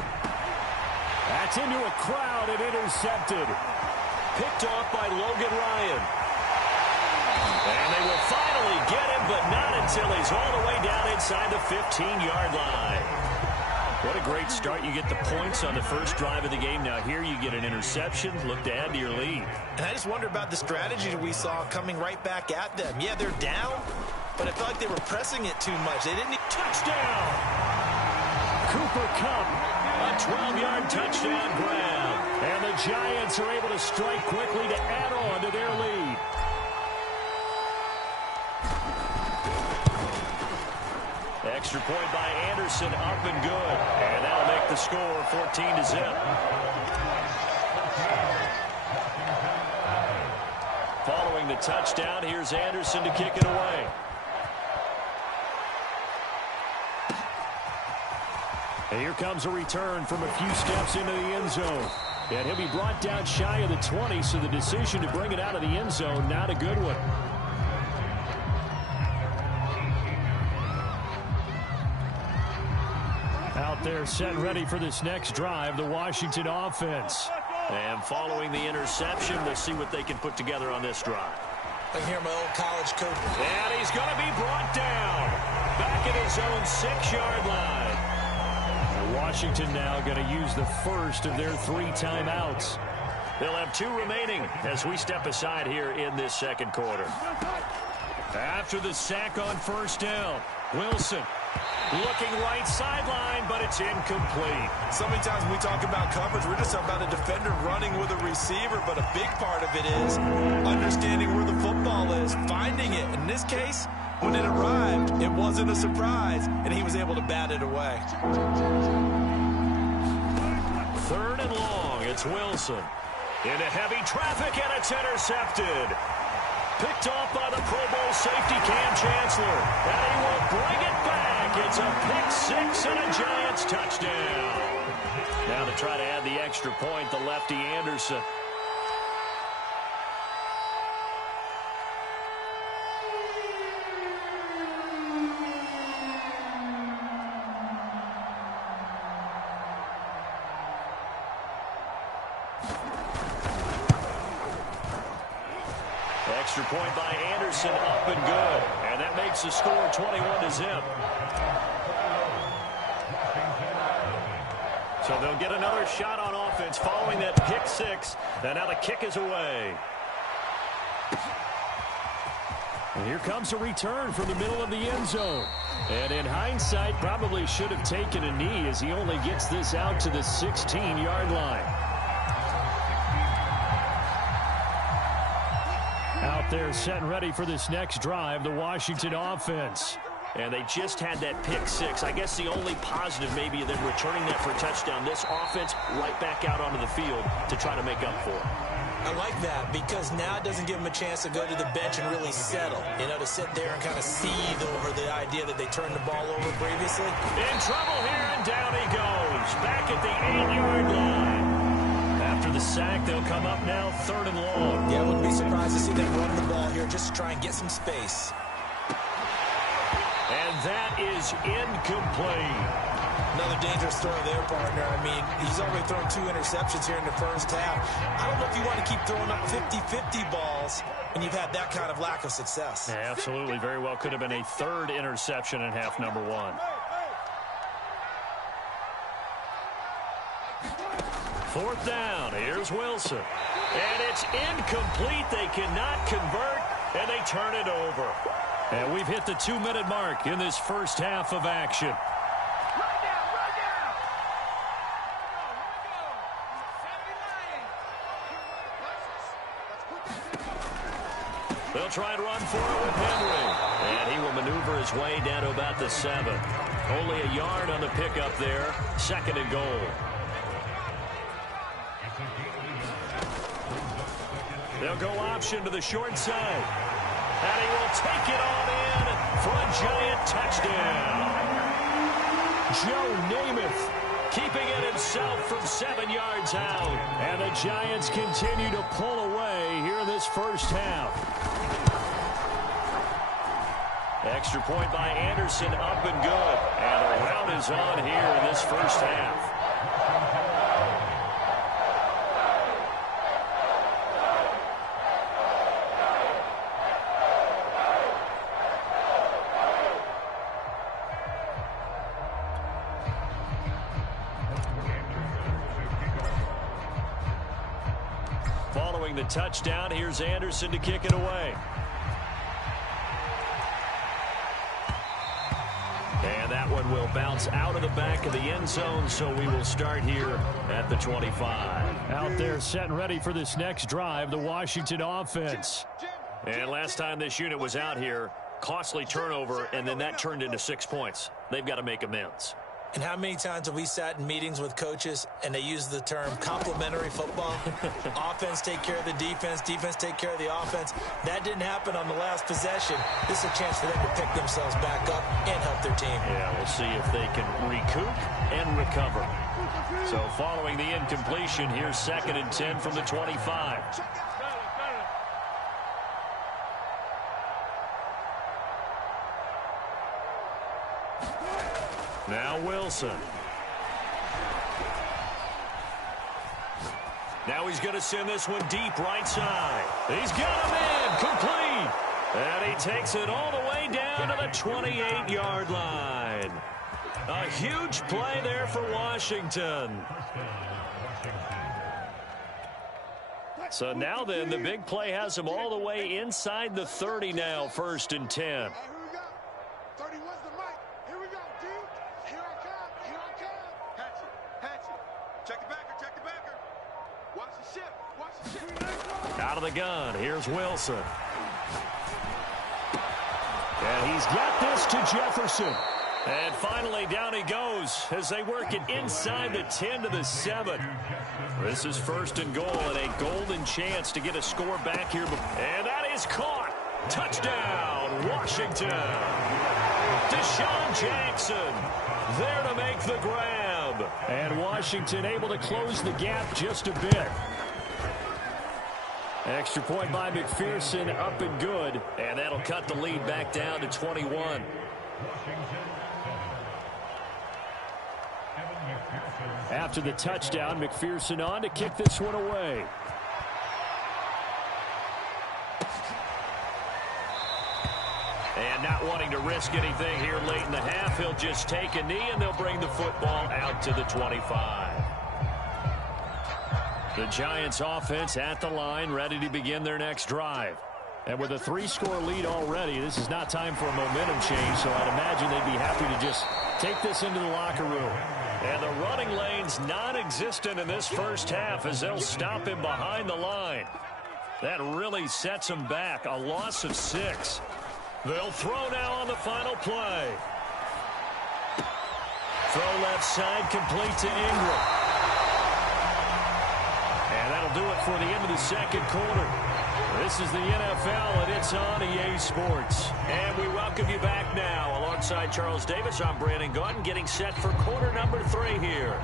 That's into a crowd and intercepted. Picked off by Logan Ryan. And they will finally get him, but not until he's all the way down inside the 15-yard line. What a great start. You get the points on the first drive of the game. Now here you get an interception. Look to add to your lead. And I just wonder about the strategy that we saw coming right back at them. Yeah, they're down, but I felt like they were pressing it too much. They didn't need touchdown. Cooper Kupp, a 12-yard touchdown grab. And the Giants are able to strike quickly to add on to their lead. Extra point by Anderson, up and good. And that'll make the score 14-0. Following the touchdown, here's Anderson to kick it away. And here comes a return from a few steps into the end zone. And he'll be brought down shy of the 20, so the decision to bring it out of the end zone, not a good one. Out there set ready for this next drive, the Washington offense. And following the interception, we'll see what they can put together on this drive. I hear my old college coach. And he's going to be brought down back at his own 6-yard line. Washington now going to use the first of their 3 timeouts. They'll have 2 remaining as we step aside here in this second quarter. After the sack on 1st down, Wilson looking right sideline, but it's incomplete. So many times when we talk about coverage, we're just talking about a defender running with a receiver, but a big part of it is understanding where the football is, finding it. In this case, when it arrived, it wasn't a surprise, and he was able to bat it away. 3rd and long, it's Wilson. Into heavy traffic, and it's intercepted. Picked off by the Pro Bowl safety Cam Chancellor. And he will bring it back. It's a pick 6 and a Giants touchdown. Now to try to add the extra point, the lefty Anderson. Extra point by Anderson, up and good. And that makes the score 21-0. So they'll get another shot on offense following that pick six. And now the kick is away. And here comes a return from the middle of the end zone. And in hindsight, probably should have taken a knee as he only gets this out to the 16-yard line. Out there set and ready for this next drive, the Washington offense. And they just had that pick six. I guess the only positive maybe of them returning that for a touchdown. This offense right back out onto the field to try to make up for it. I like that because now it doesn't give them a chance to go to the bench and really settle. You know, to sit there and kind of seethe over the idea that they turned the ball over previously. In trouble here, and down he goes. Back at the 8-yard line. After the sack, they'll come up now 3rd and long. Yeah, I wouldn't be surprised to see them run the ball here just to try and get some space. And that is incomplete. Another dangerous throw there, partner. I mean, he's already thrown 2 interceptions here in the first half. I don't know if you want to keep throwing up 50-50 balls when you've had that kind of lack of success. Yeah, absolutely. Very well could have been a 3rd interception in half number 1. 4th down. Here's Wilson. And it's incomplete. They cannot convert, and they turn it over. And we've hit the 2-minute mark in this first half of action. They'll try and run for it with Henry. And he will maneuver his way down to about the 7. Only a yard on the pickup there. 2nd and goal. They'll go option to the short side. And he will take it on in for a giant touchdown. Joe Namath keeping it himself from 7 yards out. And the Giants continue to pull away here in this first half. Extra point by Anderson, up and good. And the rout is on here in this first half. Following the touchdown, here's Anderson to kick it away. And that one will bounce out of the back of the end zone, so we will start here at the 25. Out there set and ready for this next drive, the Washington offense. And last time this unit was out here, costly turnover, and then that turned into 6 points. They've got to make amends. And how many times have we sat in meetings with coaches and they use the term complementary football? Offense take care of the defense, defense take care of the offense. That didn't happen on the last possession. This is a chance for them to pick themselves back up and help their team. Yeah, we'll see if they can recoup and recover. So following the incompletion, here's 2nd and 10 from the 25. Now Wilson. Now he's going to send this one deep right side. He's got him in, complete. And he takes it all the way down to the 28-yard line. A huge play there for Washington. So now then, the big play has him all the way inside the 30 now, 1st and 10. Out of the gun, here's Wilson. And he's got this to Jefferson. And finally, down he goes as they work it inside the 10 to the 7. This is 1st and goal and a golden chance to get a score back here. And that is caught. Touchdown, Washington. Deshaun Jackson there to make the grab. And Washington able to close the gap just a bit. Extra point by McPherson, up and good. And that'll cut the lead back down to 21. After the touchdown, McPherson on to kick this one away. And not wanting to risk anything here late in the half, he'll just take a knee, and they'll bring the football out to the 25. The Giants offense at the line, ready to begin their next drive. And with a 3-score lead already, this is not time for a momentum change, so I'd imagine they'd be happy to just take this into the locker room. And the running lane's non-existent in this first half as they'll stop him behind the line. That really sets him back, a loss of 6. They'll throw now on the final play. Throw left side, complete to Ingram. And that'll do it for the end of the second quarter. This is the NFL, and it's on EA Sports. And we welcome you back now. Alongside Charles Davis, I'm Brandon Gaudin, getting set for quarter number 3 here.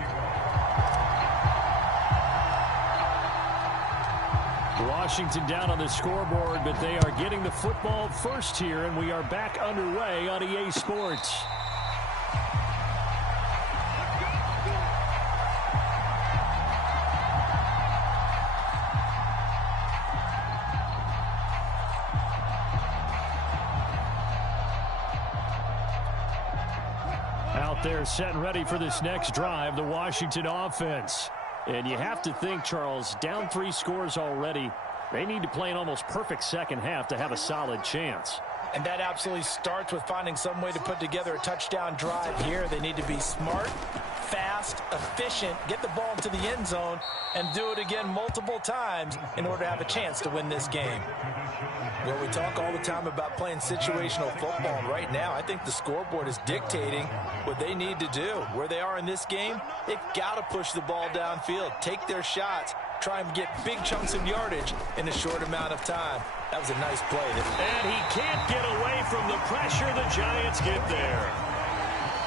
Washington down on the scoreboard, but they are getting the football first here, and we are back underway on EA Sports. Out there set and ready for this next drive, the Washington offense. And you have to think, Charles, down 3 scores already. They need to play an almost perfect second half to have a solid chance. And that absolutely starts with finding some way to put together a touchdown drive here. They need to be smart, fast, efficient, get the ball into the end zone, and do it again multiple times in order to have a chance to win this game. Well, we talk all the time about playing situational football, and right now I think the scoreboard is dictating what they need to do. Where they are in this game, they've got to push the ball downfield, take their shots, try and get big chunks of yardage in a short amount of time. That was a nice play. And he can't get away from the pressure. The Giants get there.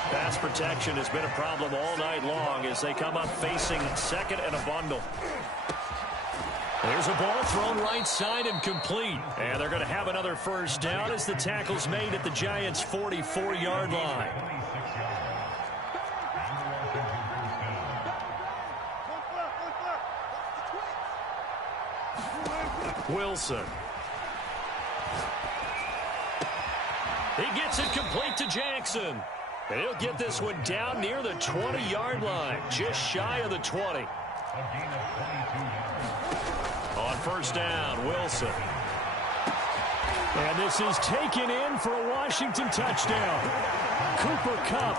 Pass protection has been a problem all night long as they come up facing second and a bundle. There's a ball thrown right side and complete. And they're going to have another first down as the tackle's made at the Giants' 44-yard line. Wilson. He gets it complete to Jackson. And he'll get this one down near the 20-yard line, just shy of the 20. On first down, Wilson. And this is taken in for a Washington touchdown. Cooper Kupp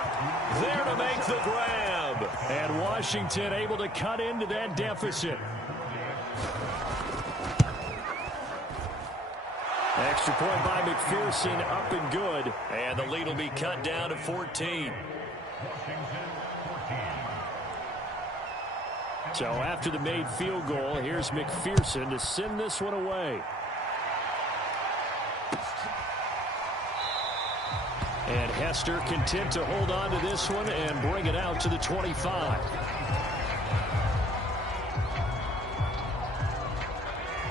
there to make the grab. And Washington able to cut into that deficit. Extra point by McPherson, up and good. And the lead will be cut down to 14. So after the made field goal, here's McPherson to send this one away. And Hester content to hold on to this one and bring it out to the 25.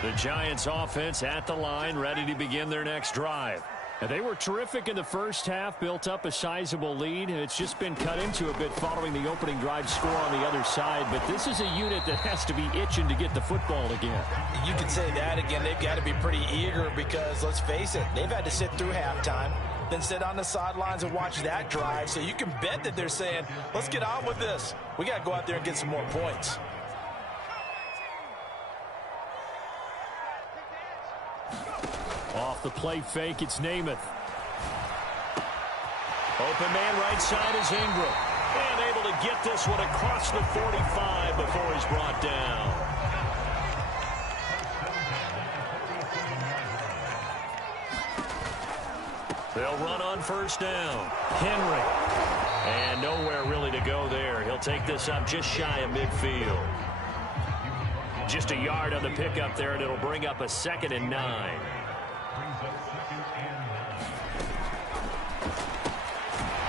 The Giants offense at the line, ready to begin their next drive. And they were terrific in the first half, built up a sizable lead. It's just been cut into a bit following the opening drive score on the other side. But this is a unit that has to be itching to get the football again. You can say that again. They've got to be pretty eager because, let's face it, they've had to sit through halftime, then sit on the sidelines and watch that drive. So you can bet that they're saying, let's get on with this. We got to go out there and get some more points. Off the play fake, it's Namath. Open man right side is Ingram. And able to get this one across the 45 before he's brought down. They'll run on first down. Henry. And nowhere really to go there. He'll take this up just shy of midfield. Just a yard on the pickup there, and it'll bring up a 2nd and 9.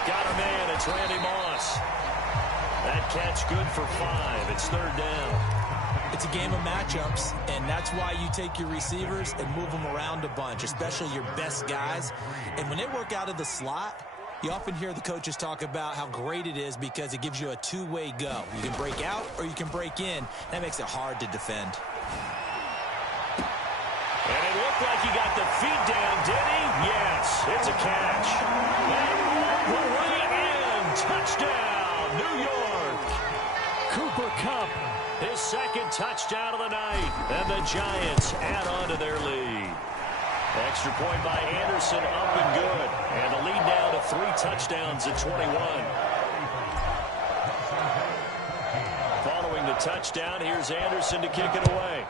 Got a man. It's Randy Moss. That catch good for 5. It's 3rd down. It's a game of matchups, and that's why you take your receivers and move them around a bunch, especially your best guys. And when they work out of the slot, you often hear the coaches talk about how great it is because it gives you a two-way go. You can break out or you can break in. That makes it hard to defend. And it looked like he got the feet down, did he? Yes, it's a catch. And all the way in. Touchdown, New York. Cooper Kupp, His second touchdown of the night. And the Giants add on to their lead. Extra point by Anderson, up and good. And the lead now to 3 touchdowns at 21. Following the touchdown, here's Anderson to kick it away.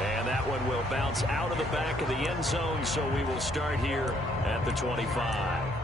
And that one will bounce out of the back of the end zone, so we will start here at the 25.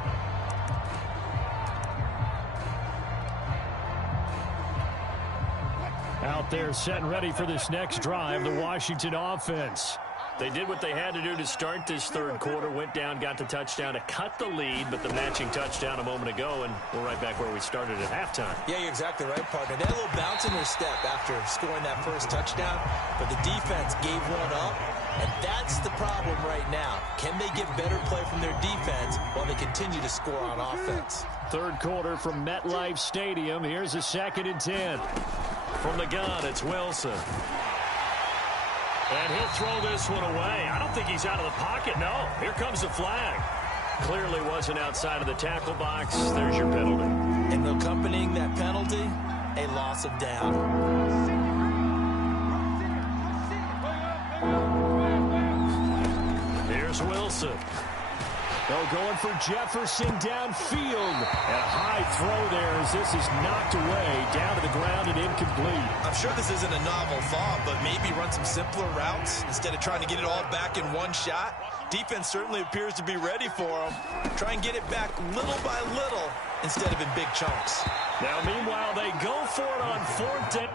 out there set and ready for this next drive, the Washington offense. They did what they had to do to start this third quarter, went down, got the touchdown to cut the lead, but the matching touchdown a moment ago, and we're right back where we started at halftime. Yeah, you're exactly right, partner. They had a little bounce in their step after scoring that first touchdown, but the defense gave one up, and that's the problem right now. Can they get better play from their defense while they continue to score on offense? Third quarter from MetLife Stadium. Here's a 2nd and 10. From the gun, it's Wilson. And he'll throw this one away. I don't think he's out of the pocket. No, here comes the flag. Clearly wasn't outside of the tackle box. There's your penalty. And accompanying that penalty, a loss of down. Here's Wilson. They're going for Jefferson downfield. And a high throw there as this is knocked away, down to the ground and incomplete. I'm sure this isn't a novel thought, but maybe run some simpler routes instead of trying to get it all back in one shot. Defense certainly appears to be ready for him. Try and get it back little by little instead of in big chunks. Now, meanwhile, they go for it on 4th down.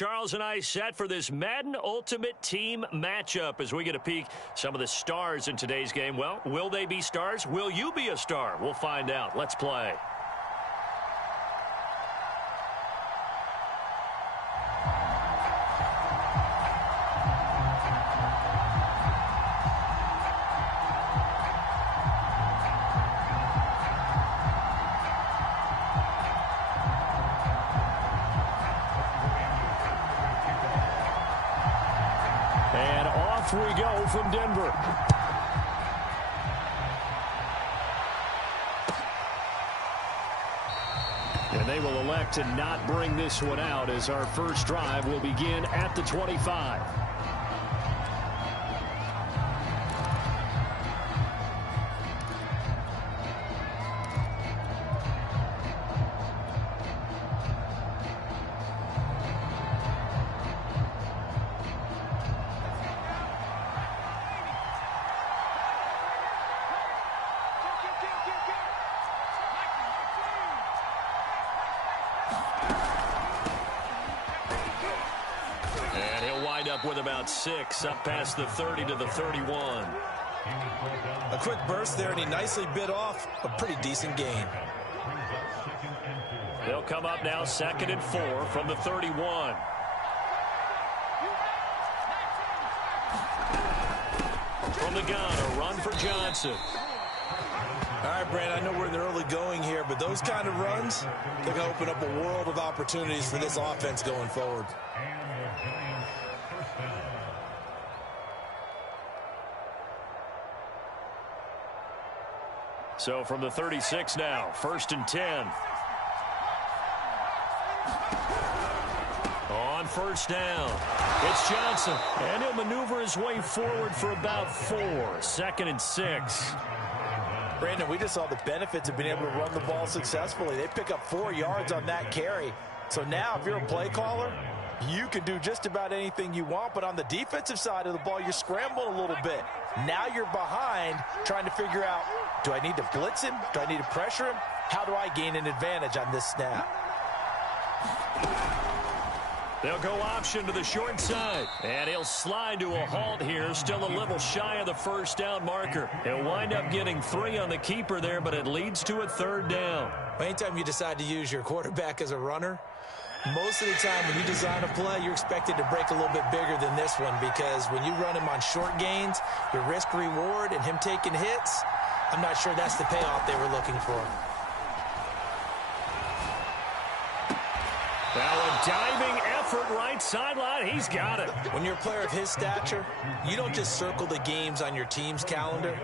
Charles and I set for this Madden Ultimate Team matchup as we get a peek some of the stars in today's game. Well, will they be stars? Will you be a star? We'll find out. Let's play. We go from Denver. And they will elect to not bring this one out as our first drive will begin at the 25. up with about 6, up past the 30 to the 31. A quick burst there, and he nicely bit off a pretty decent gain. They'll come up now 2nd and 4 from the 31. From the gun, a run for Johnson. All right, Brand, I know we're in the early going here, but those kind of runs, they're going to open up a world of opportunities for this offense going forward. So from the 36 now, 1st and 10. On 1st down, it's Johnson, and he'll maneuver his way forward for about 4, 2nd and 6. Brandon, we just saw the benefits of being able to run the ball successfully. They pick up 4 yards on that carry. So now if you're a play caller, you can do just about anything you want, but on the defensive side of the ball, you're scrambling a little bit. Now you're behind trying to figure out, do I need to blitz him? Do I need to pressure him? How do I gain an advantage on this snap? They'll go option to the short side, and he'll slide to a halt here, still a little shy of the 1st down marker. He'll wind up getting 3 on the keeper there, but it leads to a 3rd down. Anytime you decide to use your quarterback as a runner, most of the time when you design a play, you're expected to break a little bit bigger than this one, because when you run him on short gains, your risk-reward and him taking hits, I'm not sure that's the payoff they were looking for. Now a diving effort right sideline. He's got it. When you're a player of his stature, you don't just circle the games on your team's calendar.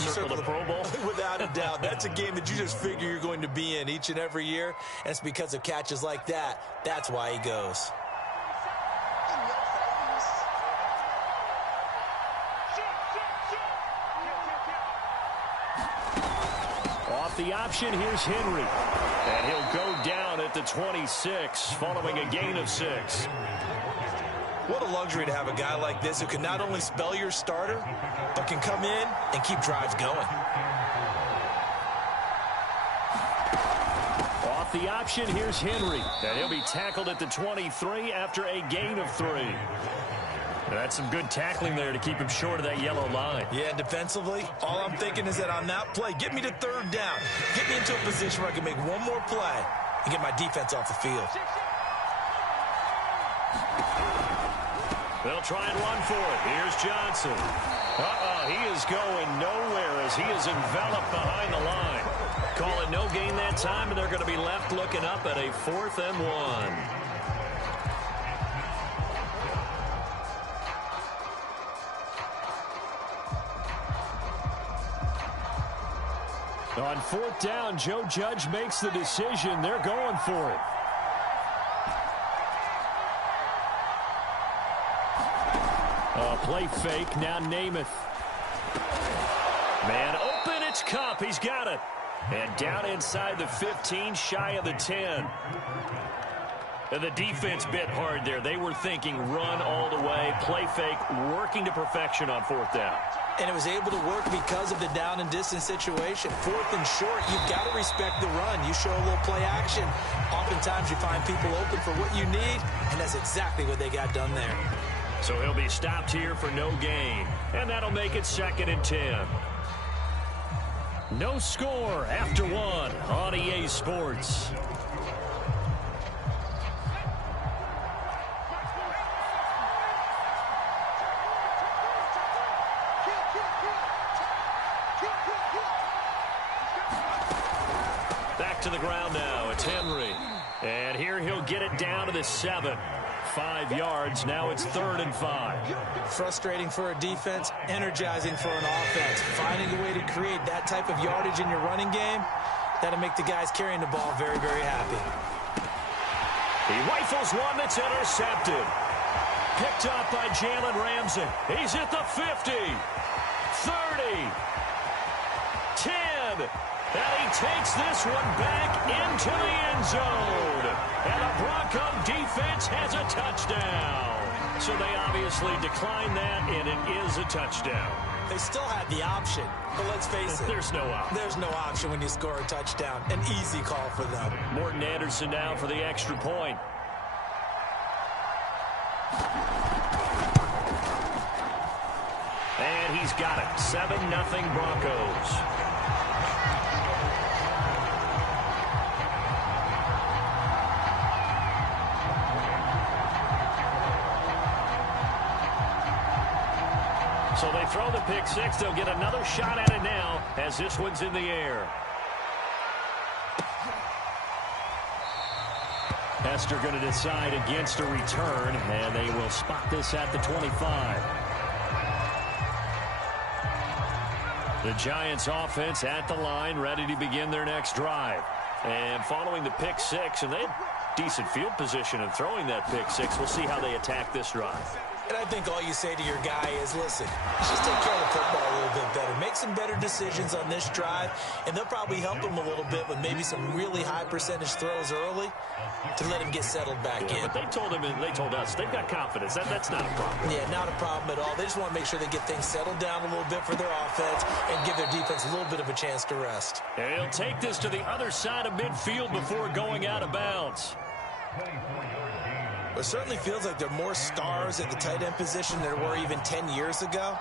You circle the Pro Bowl. Without a doubt. That's a game that you just figure you're going to be in each and every year. And it's because of catches like that. That's why he goes. Off the option, here's Henry. And he'll go down at the 26, following a gain of 6. What a luxury to have a guy like this who can not only spell your starter, but can come in and keep drives going. Off the option, here's Henry. And he'll be tackled at the 23 after a gain of 3. That's some good tackling there to keep him short of that yellow line. Yeah, defensively, all I'm thinking is that on that play, get me to 3rd down. Get me into a position where I can make one more play and get my defense off the field. They'll try and run for it. Here's Johnson. He is going nowhere as he is enveloped behind the line. Calling no gain that time, and they're going to be left looking up at a 4th and 1. On 4th down, Joe Judge makes the decision. They're going for it. Play fake, now Namath. Man open, it's Cup. He's got it. And down inside the 15, shy of the 10. And the defense bit hard there. They were thinking run all the way, play fake, working to perfection on 4th down. And it was able to work because of the down and distance situation. 4th and short, you've got to respect the run. You show a little play action. Oftentimes you find people open for what you need, and that's exactly what they got done there. So he'll be stopped here for no gain. And that'll make it 2nd and 10. No score after 1 on EA Sports. Back to the ground now. It's Henry. And here he'll get it down to the 7. 5 yards. Now it's 3rd and 5. Frustrating for a defense, energizing for an offense. Finding a way to create that type of yardage in your running game, that'll make the guys carrying the ball very, very happy. He rifles one that's intercepted. Picked up by Jalen Ramsey. He's at the 50, 30, 10. And he takes this one back into the end zone. And the Bronco defense has a touchdown. So they obviously declined that, and it is a touchdown. They still had the option, but let's face it. There's no option. There's no option when you score a touchdown. An easy call for them. Morton Anderson now for the extra point. he's got it. 7-0 Broncos. So they throw the pick six. They'll get another shot at it now as this one's in the air. Hester going to decide against a return, and they will spot this at the 25. The Giants offense at the line, ready to begin their next drive. And following the pick six, and they had decent field position in throwing that pick six. We'll see how they attack this drive. And I think all you say to your guy is, listen, let's just take care of the football a little bit better. Make some better decisions on this drive, and they'll probably help him a little bit with maybe some really high percentage throws early to let him get settled back in. But they told him, and they told us, they've got confidence. That's not a problem. Yeah, not a problem at all. They just want to make sure they get things settled down a little bit for their offense and give their defense a little bit of a chance to rest. And he'll take this to the other side of midfield before going out of bounds. It certainly feels like there are more stars at the tight end position than there were even 10 years ago.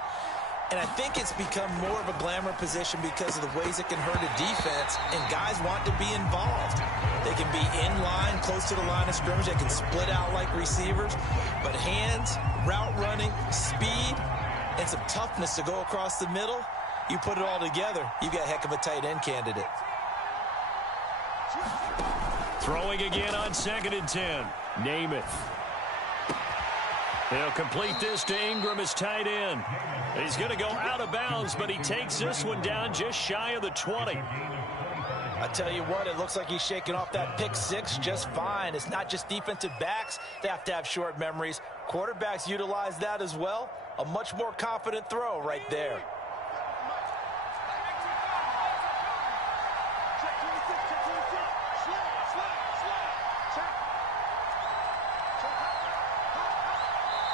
And I think it's become more of a glamour position because of the ways it can hurt a defense, and guys want to be involved. They can be in line, close to the line of scrimmage. They can split out like receivers. But hands, route running, speed, and some toughness to go across the middle, you put it all together, you've got a heck of a tight end candidate. Throwing again on 2nd and 10. Namath. He'll complete this to Ingram as tight end. He's going to go out of bounds, but he takes this one down just shy of the 20. I tell you what, it looks like he's shaking off that pick six just fine. It's not just defensive backs. They have to have short memories. Quarterbacks utilize that as well. A much more confident throw right there.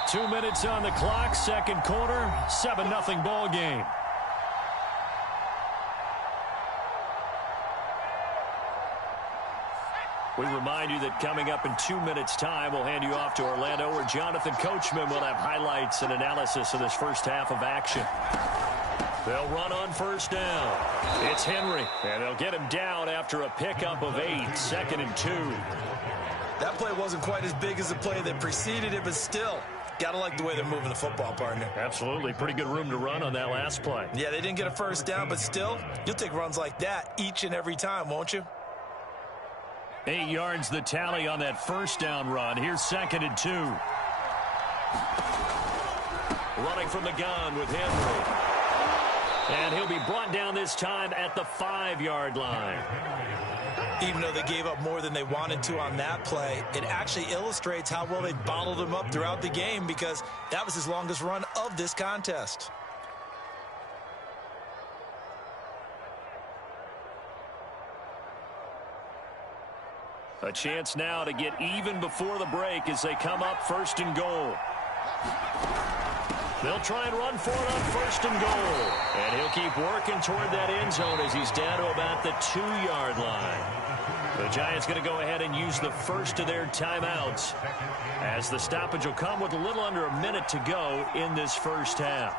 Two minutes on the clock, second quarter, 7-0 ball game. We remind you that coming up in 2 minutes' time, we'll hand you off to Orlando, where Jonathan Coachman will have highlights and analysis of this first half of action. They'll run on first down. It's Henry, and they'll get him down after a pickup of 8, 2nd and 2. That play wasn't quite as big as the play that preceded it, but still, gotta like the way they're moving the football, partner. Absolutely. Pretty good room to run on that last play. Yeah, they didn't get a first down, but still, you'll take runs like that each and every time, won't you? 8 yards the tally on that first down run. Here's 2nd and 2. Running from the gun with Henry. And he'll be brought down this time at the 5-yard line. Even though they gave up more than they wanted to on that play, it actually illustrates how well they bottled him up throughout the game, because that was his longest run of this contest. A chance now to get even before the break as they come up 1st and goal. They'll try and run for it on 1st and goal. And he'll keep working toward that end zone as he's down to about the 2-yard line. The Giants going to go ahead and use the first of their timeouts, as the stoppage will come with a little under a minute to go in this first half.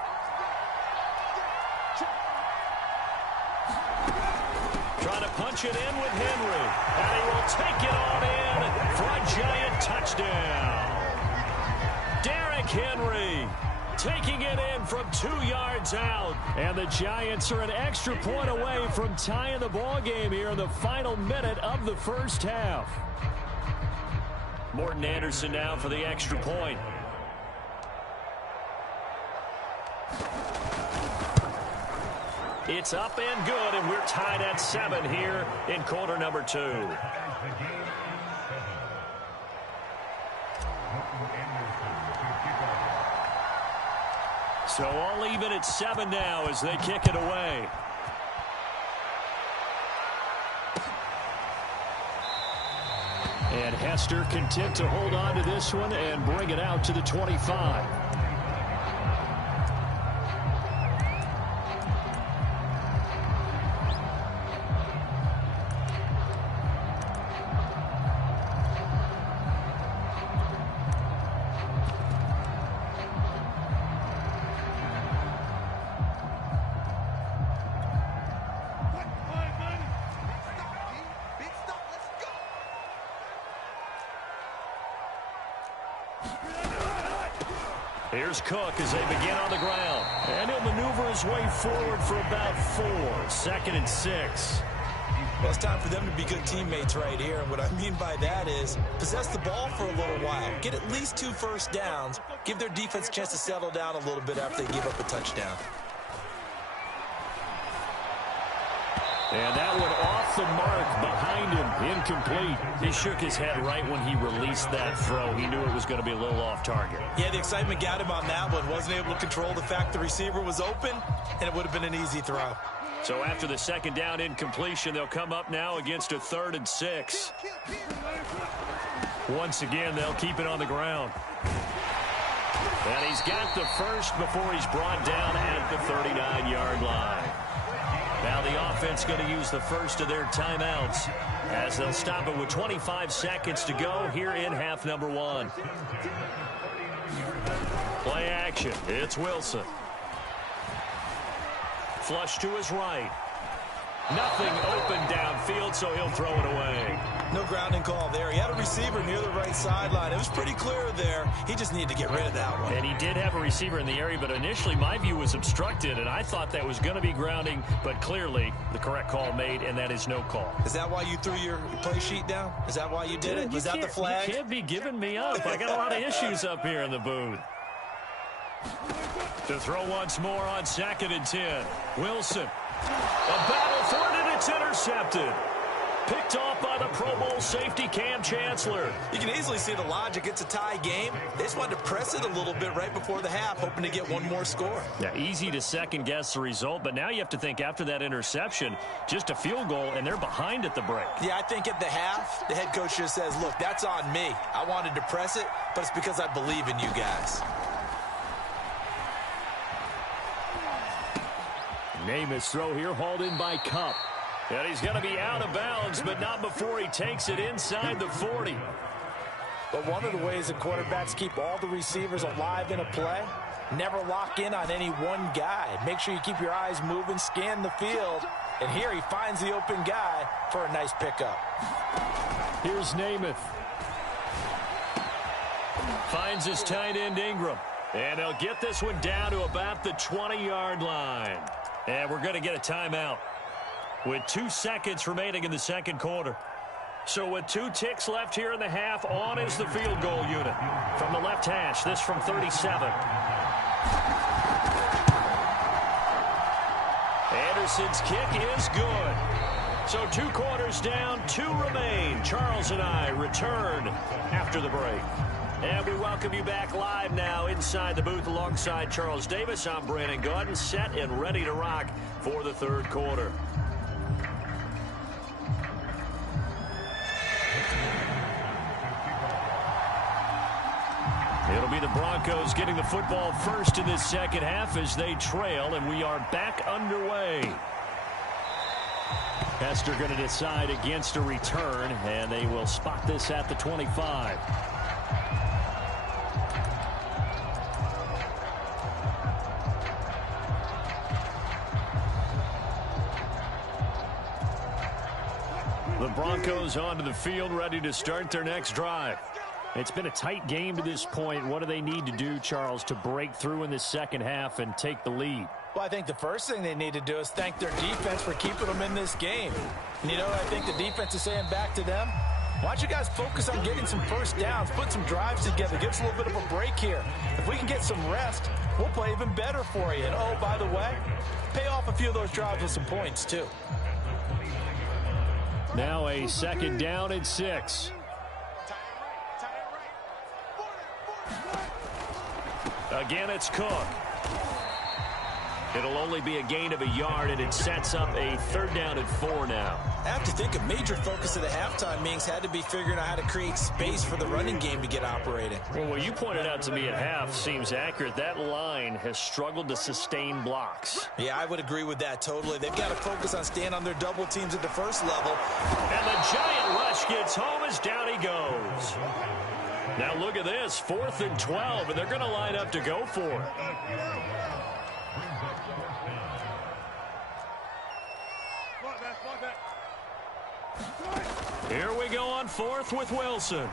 Trying to punch it in with Henry, and he will take it on in for a Giant touchdown. Derrick Henry taking it in from 2 yards out. And the Giants are an extra point away from tying the ball game here in the final minute of the first half. Morton Anderson now for the extra point. It's up and good, and we're tied at 7 here in quarter number 2. So all even at 7 now as they kick it away. And Hester content to hold on to this one and bring it out to the 25. Here's Cook as they begin on the ground. And he'll maneuver his way forward for about 4. 2nd and 6. Well, it's time for them to be good teammates right here. And what I mean by that is possess the ball for a little while. Get at least 2 first downs. Give their defense a chance to settle down a little bit after they give up a touchdown. And that one off the mark behind him. Incomplete. He shook his head right when he released that throw. He knew it was going to be a little off target. Yeah, the excitement got him on that one. Wasn't able to control the fact the receiver was open, and it would have been an easy throw. So after the 2nd down incompletion, they'll come up now against a 3rd and 6. Once again, they'll keep it on the ground. And he's got the first before he's brought down at the 39-yard line. Now the offense going to use the first of their timeouts as they'll stop it with 25 seconds to go here in half number 1. Play action. It's Wilson. Flush to his right. Nothing open downfield, so he'll throw it away. No grounding call there. He had a receiver near the right sideline. It was pretty clear there. He just needed to get rid of that one. And he did have a receiver in the area, but initially my view was obstructed, and I thought that was going to be grounding, but clearly the correct call made, and that is no call. Is that why you threw your play sheet down? Is that why you did it? Was that the flag? You can't be giving me up. I got a lot of issues up here in the booth. To throw once more on 2nd and 10. Wilson. A battle for it, and it's intercepted. Picked off by the Pro Bowl safety Cam Chancellor. You can easily see the logic. It's a tie game. They just wanted to press it a little bit right before the half, hoping to get one more score. Yeah, easy to second-guess the result, but now you have to think after that interception, just a field goal, and they're behind at the break. Yeah, I think at the half, the head coach just says, look, that's on me. I wanted to press it, but it's because I believe in you guys. Namath's throw here hauled in by Cup. And he's going to be out of bounds, but not before he takes it inside the 40. But one of the ways that quarterbacks keep all the receivers alive in a play, never lock in on any one guy. Make sure you keep your eyes moving, scan the field. And here he finds the open guy for a nice pickup. Here's Namath. Finds his tight end Ingram. And he'll get this one down to about the 20-yard line. And we're going to get a timeout with 2 seconds remaining in the 2nd quarter. So with 2 ticks left here in the half, on is the field goal unit. From the left hash, this from 37. Anderson's kick is good. So 2 quarters down, 2 remain. Charles and I return after the break. And we welcome you back live now inside the booth alongside Charles Davis. I'm Brandon Gaudin, set and ready to rock for the 3rd quarter. It'll be the Broncos getting the football first in this 2nd half as they trail, and we are back underway. Hester going to decide against a return, and they will spot this at the 25. The Broncos onto the field, ready to start their next drive. It's been a tight game to this point. What do they need to do, Charles, to break through in the 2nd half and take the lead? Well, I think the first thing they need to do is thank their defense for keeping them in this game. And you know what I think the defense is saying back to them? Why don't you guys focus on getting some first downs, put some drives together, give us a little bit of a break here. If we can get some rest, we'll play even better for you. And, oh, by the way, pay off a few of those drives with some points, too. Now a 2nd down and 6. Again, it's Cook. It'll only be a gain of a yard, and it sets up a 3rd down and 4 now. I have to think a major focus of the halftime meetings had to be figuring out how to create space for the running game to get operating. Well, what you pointed out to me at half seems accurate. That line has struggled to sustain blocks. Yeah, I would agree with that totally. They've got to focus on staying on their double teams at the first level. And the giant rush gets home as down he goes. Now look at this, 4th and 12, and they're going to line up to go for it. Here we go on 4th with Wilson.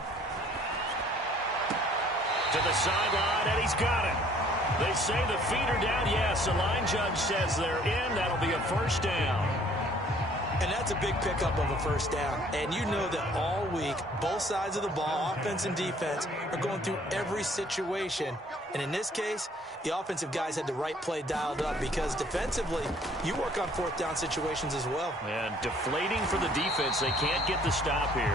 To the sideline, and he's got it. They say the feet are down. Yes, the line judge says they're in. That'll be a first down. And that's a big pickup of a first down. And you know that all week, both sides of the ball, offense and defense, are going through every situation. And in this case, the offensive guys had the right play dialed up because defensively, you work on fourth down situations as well. And deflating for the defense. They can't get the stop here.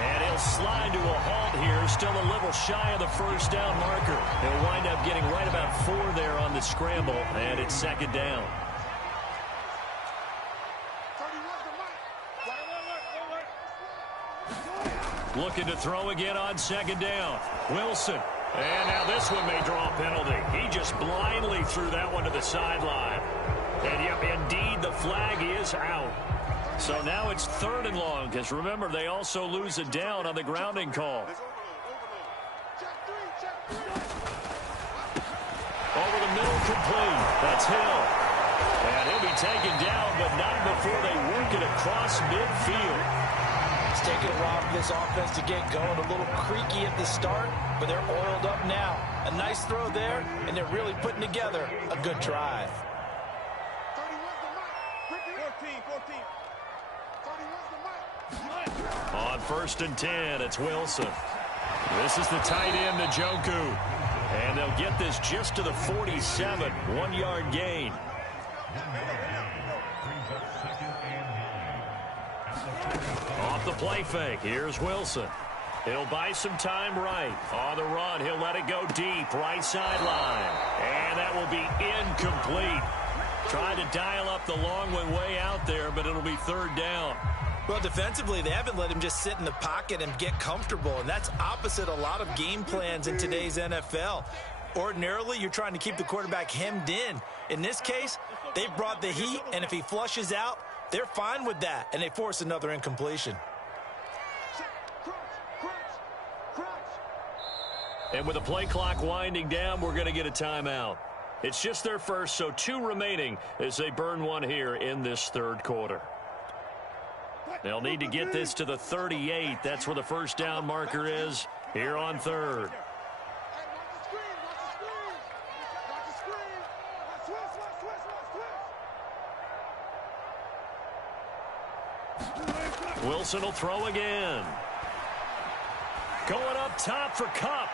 And he'll slide to a halt here. Still a little shy of the first down marker. He'll wind up getting right about 4 there on the scramble. And it's second down. Looking to throw again on second down. Wilson. And now this one may draw a penalty. He just blindly threw that one to the sideline. And yep, indeed, the flag is out. So now it's 3rd and long, because remember, they also lose a down on the grounding call. Over the middle, complete. That's Hill. And he'll be taken down, but not before they work it across midfield. It's taking a while for this offense to get going. A little creaky at the start, but they're oiled up now. A nice throw there, and they're really putting together a good drive. On 1st and 10, it's Wilson. This is the tight end, Njoku. And they'll get this just to the 47, 1-yard gain. Off the play fake, here's Wilson. He'll buy some time right. On the run, he'll let it go deep, right sideline. And that will be incomplete. Trying to dial up the long one way out there, but it'll be 3rd down. Well, defensively, they haven't let him just sit in the pocket and get comfortable, and that's opposite a lot of game plans in today's NFL. Ordinarily, you're trying to keep the quarterback hemmed in. In this case, they've brought the heat, and if he flushes out, they're fine with that, and they force another incompletion. And with the play clock winding down, we're going to get a timeout. It's just their first, so 2 remaining as they burn one here in this 3rd quarter. They'll need to get this to the 38. That's where the first down marker is here on 3rd. Wilson will throw again. Going up top for Kupp.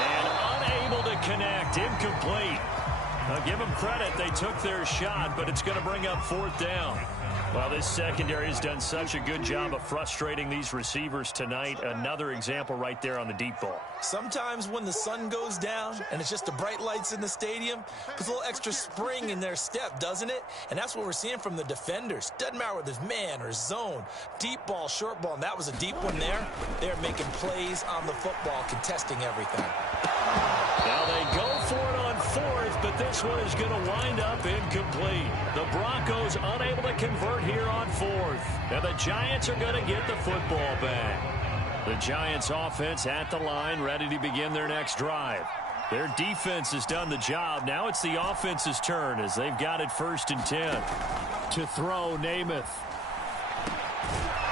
And unable to connect. Incomplete. I'll give them credit. They took their shot, but it's going to bring up 4th down. Well, this secondary has done such a good job of frustrating these receivers tonight. Another example right there on the deep ball. Sometimes when the sun goes down and it's just the bright lights in the stadium, puts a little extra spring in their step, doesn't it? And that's what we're seeing from the defenders. Doesn't matter whether it's man or zone, deep ball, short ball, and that was a deep one there. They're making plays on the football, contesting everything. Now they go for it on 4th, but this one is going to wind up incomplete. The Broncos unable to convert here on 4th. Now the Giants are going to get the football back. The Giants offense at the line, ready to begin their next drive. Their defense has done the job. Now it's the offense's turn as they've got it 1st and 10. To throw, Namath.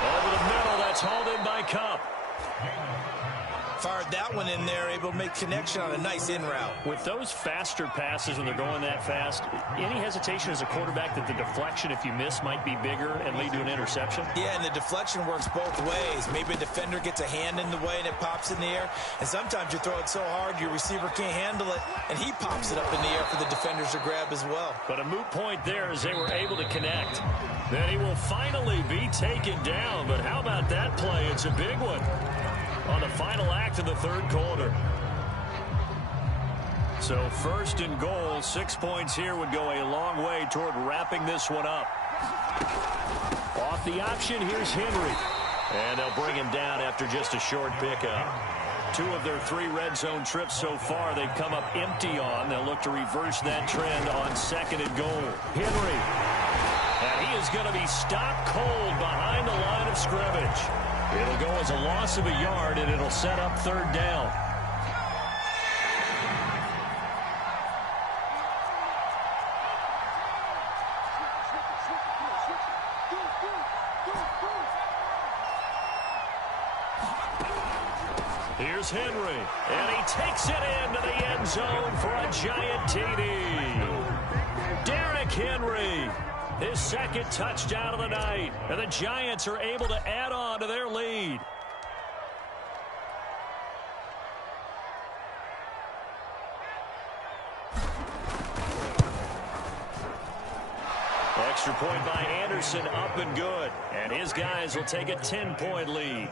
Over the middle, that's hauled in by Kupp. Fired that one in there, able to make connection on a nice in route. With those faster passes when they're going that fast, any hesitation as a quarterback that the deflection, if you miss, might be bigger and lead to an interception? Yeah, and the deflection works both ways. Maybe a defender gets a hand in the way and it pops in the air. And sometimes you throw it so hard your receiver can't handle it, and he pops it up in the air for the defenders to grab as well. But a moot point there as they were able to connect. Then he will finally be taken down. But how about that play? It's a big one on the final act of the 3rd quarter. So 1st and goal, 6 points here would go a long way toward wrapping this one up. Off the option, here's Henry. And they'll bring him down after just a short pickup. 2 of their 3 red zone trips so far, they've come up empty on. They'll look to reverse that trend on 2nd and goal. Henry. And he is going to be stopped cold behind the line of scrimmage. It'll go as a loss of a yard, and it'll set up 3rd down. Here's Henry, and he takes it into the end zone for a giant TD. Derrick Henry, his second touchdown of the night, and the Giants are able to add on to their lead. Extra point by Anderson, up and good. And his guys will take a 10-point lead.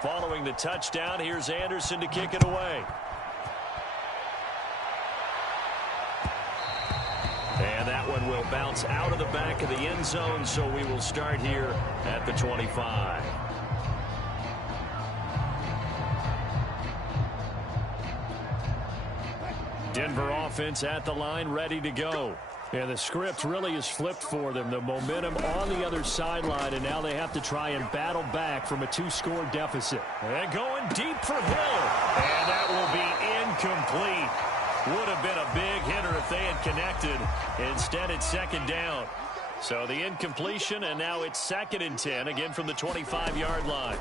Following the touchdown, here's Anderson to kick it away. And that one will bounce out of the back of the end zone, so we will start here at the 25. Denver offense at the line, ready to go. Yeah, the script really is flipped for them. The momentum on the other sideline, and now they have to try and battle back from a 2-score deficit. And going deep for Hill. And that will be incomplete. Would have been a big hitter if they had connected. Instead, it's second down. So the incompletion, and now it's 2nd and 10, again from the 25-yard line.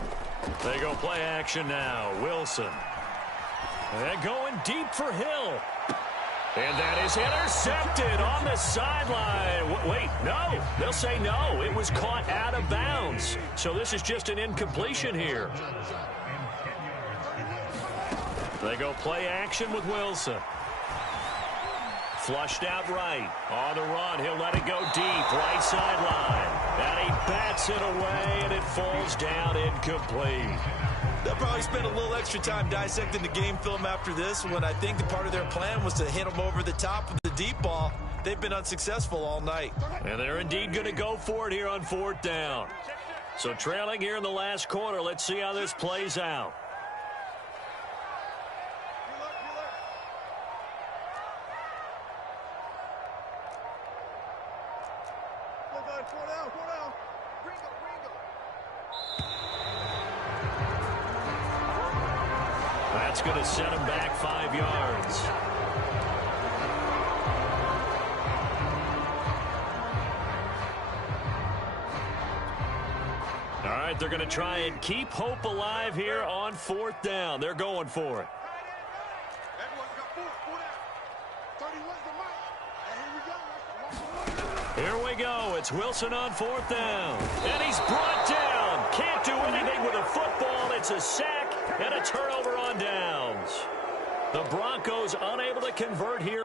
They go play action now. Wilson. And going deep for Hill. And that is intercepted on the sideline. Wait, no. They'll say no. It was caught out of bounds. So this is just an incompletion here. They go play action with Wilson. Flushed out right. On the run, he'll let it go deep. Right sideline. And he bats it away, and it falls down incomplete. They'll probably spend a little extra time dissecting the game film after this, when I think the part of their plan was to hit them over the top with the deep ball. They've been unsuccessful all night. And they're indeed going to go for it here on 4th down. So trailing here in the last quarter, let's see how this plays out. That's going to set him back 5 yards. All right, they're going to try and keep hope alive here on 4th down. They're going for it. Here we go. It's Wilson on 4th down. And he's brought down. Can't do anything with a football. It's a sack and a turnover on downs. The Broncos unable to convert here.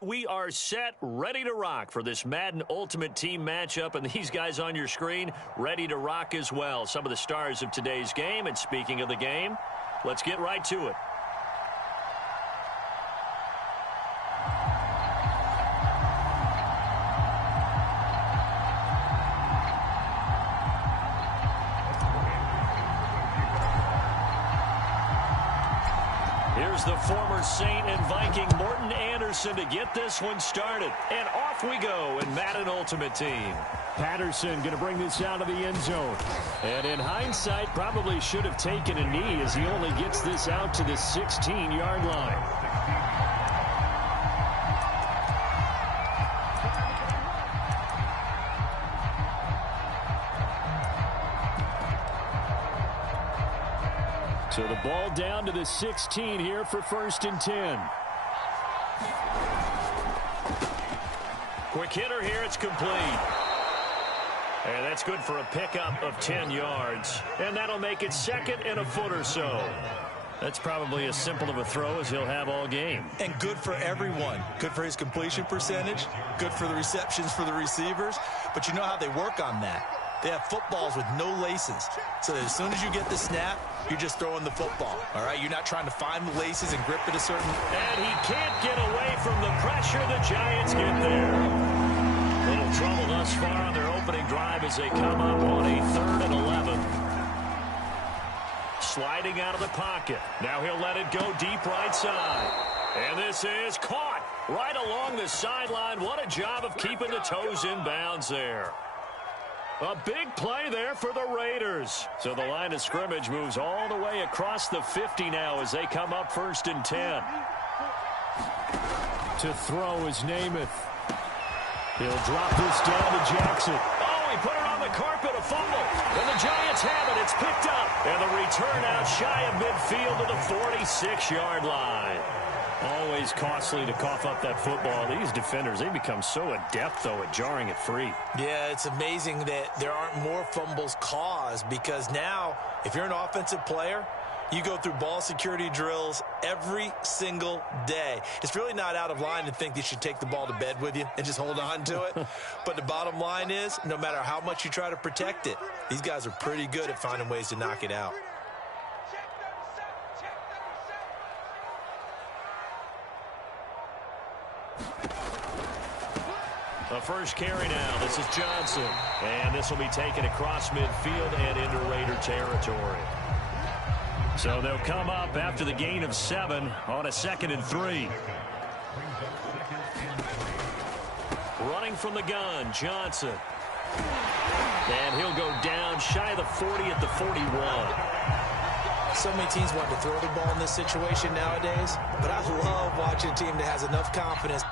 We are set, ready to rock for this Madden Ultimate Team matchup, and these guys on your screen ready to rock as well. Some of the stars of today's game, and speaking of the game, let's get right to it. Here's the former Saint and Viking Morton Anderson to get this one started. And off we go in Madden Ultimate Team. Patterson going to bring this out of the end zone. And in hindsight, probably should have taken a knee as he only gets this out to the 16-yard line. So the ball down to the 16 here for 1st and 10. Quick hitter here, it's complete. And that's good for a pickup of 10 yards. And that'll make it 2nd and a foot or so. That's probably as simple of a throw as he'll have all game. And good for everyone. Good for his completion percentage. Good for the receptions for the receivers. But you know how they work on that. They have footballs with no laces. So that as soon as you get the snap, you're just throwing the football. All right? You're not trying to find the laces and grip it a certain... And he can't get away from the pressure. The Giants get there. Little trouble thus far on their opening drive as they come up on a 3rd and 11. Sliding out of the pocket. Now he'll let it go deep right side. And this is caught right along the sideline. What a job of keeping the toes in bounds there. A big play there for the Raiders. So the line of scrimmage moves all the way across the 50 now as they come up 1st and 10. To throw is Namath. He'll drop this down to Jackson. Oh, he put it on the carpet, a fumble. And the Giants have it. It's picked up. And the return out shy of midfield to the 46-yard line. Always costly to cough up that football. These defenders, they become so adept, though, at jarring it free. Yeah, it's amazing that there aren't more fumbles caused because now, if you're an offensive player, you go through ball security drills every single day. It's really not out of line to think you should take the ball to bed with you and just hold on to it. But the bottom line is, no matter how much you try to protect it, these guys are pretty good at finding ways to knock it out. The first carry now. This is Johnson. And this will be taken across midfield and into Raider territory. So they'll come up after the gain of 7 on a 2nd and 3. Running from the gun, Johnson. And he'll go down shy of the 40 at the 41. So many teams want to throw the ball in this situation nowadays, but I love watching a team that has enough confidence.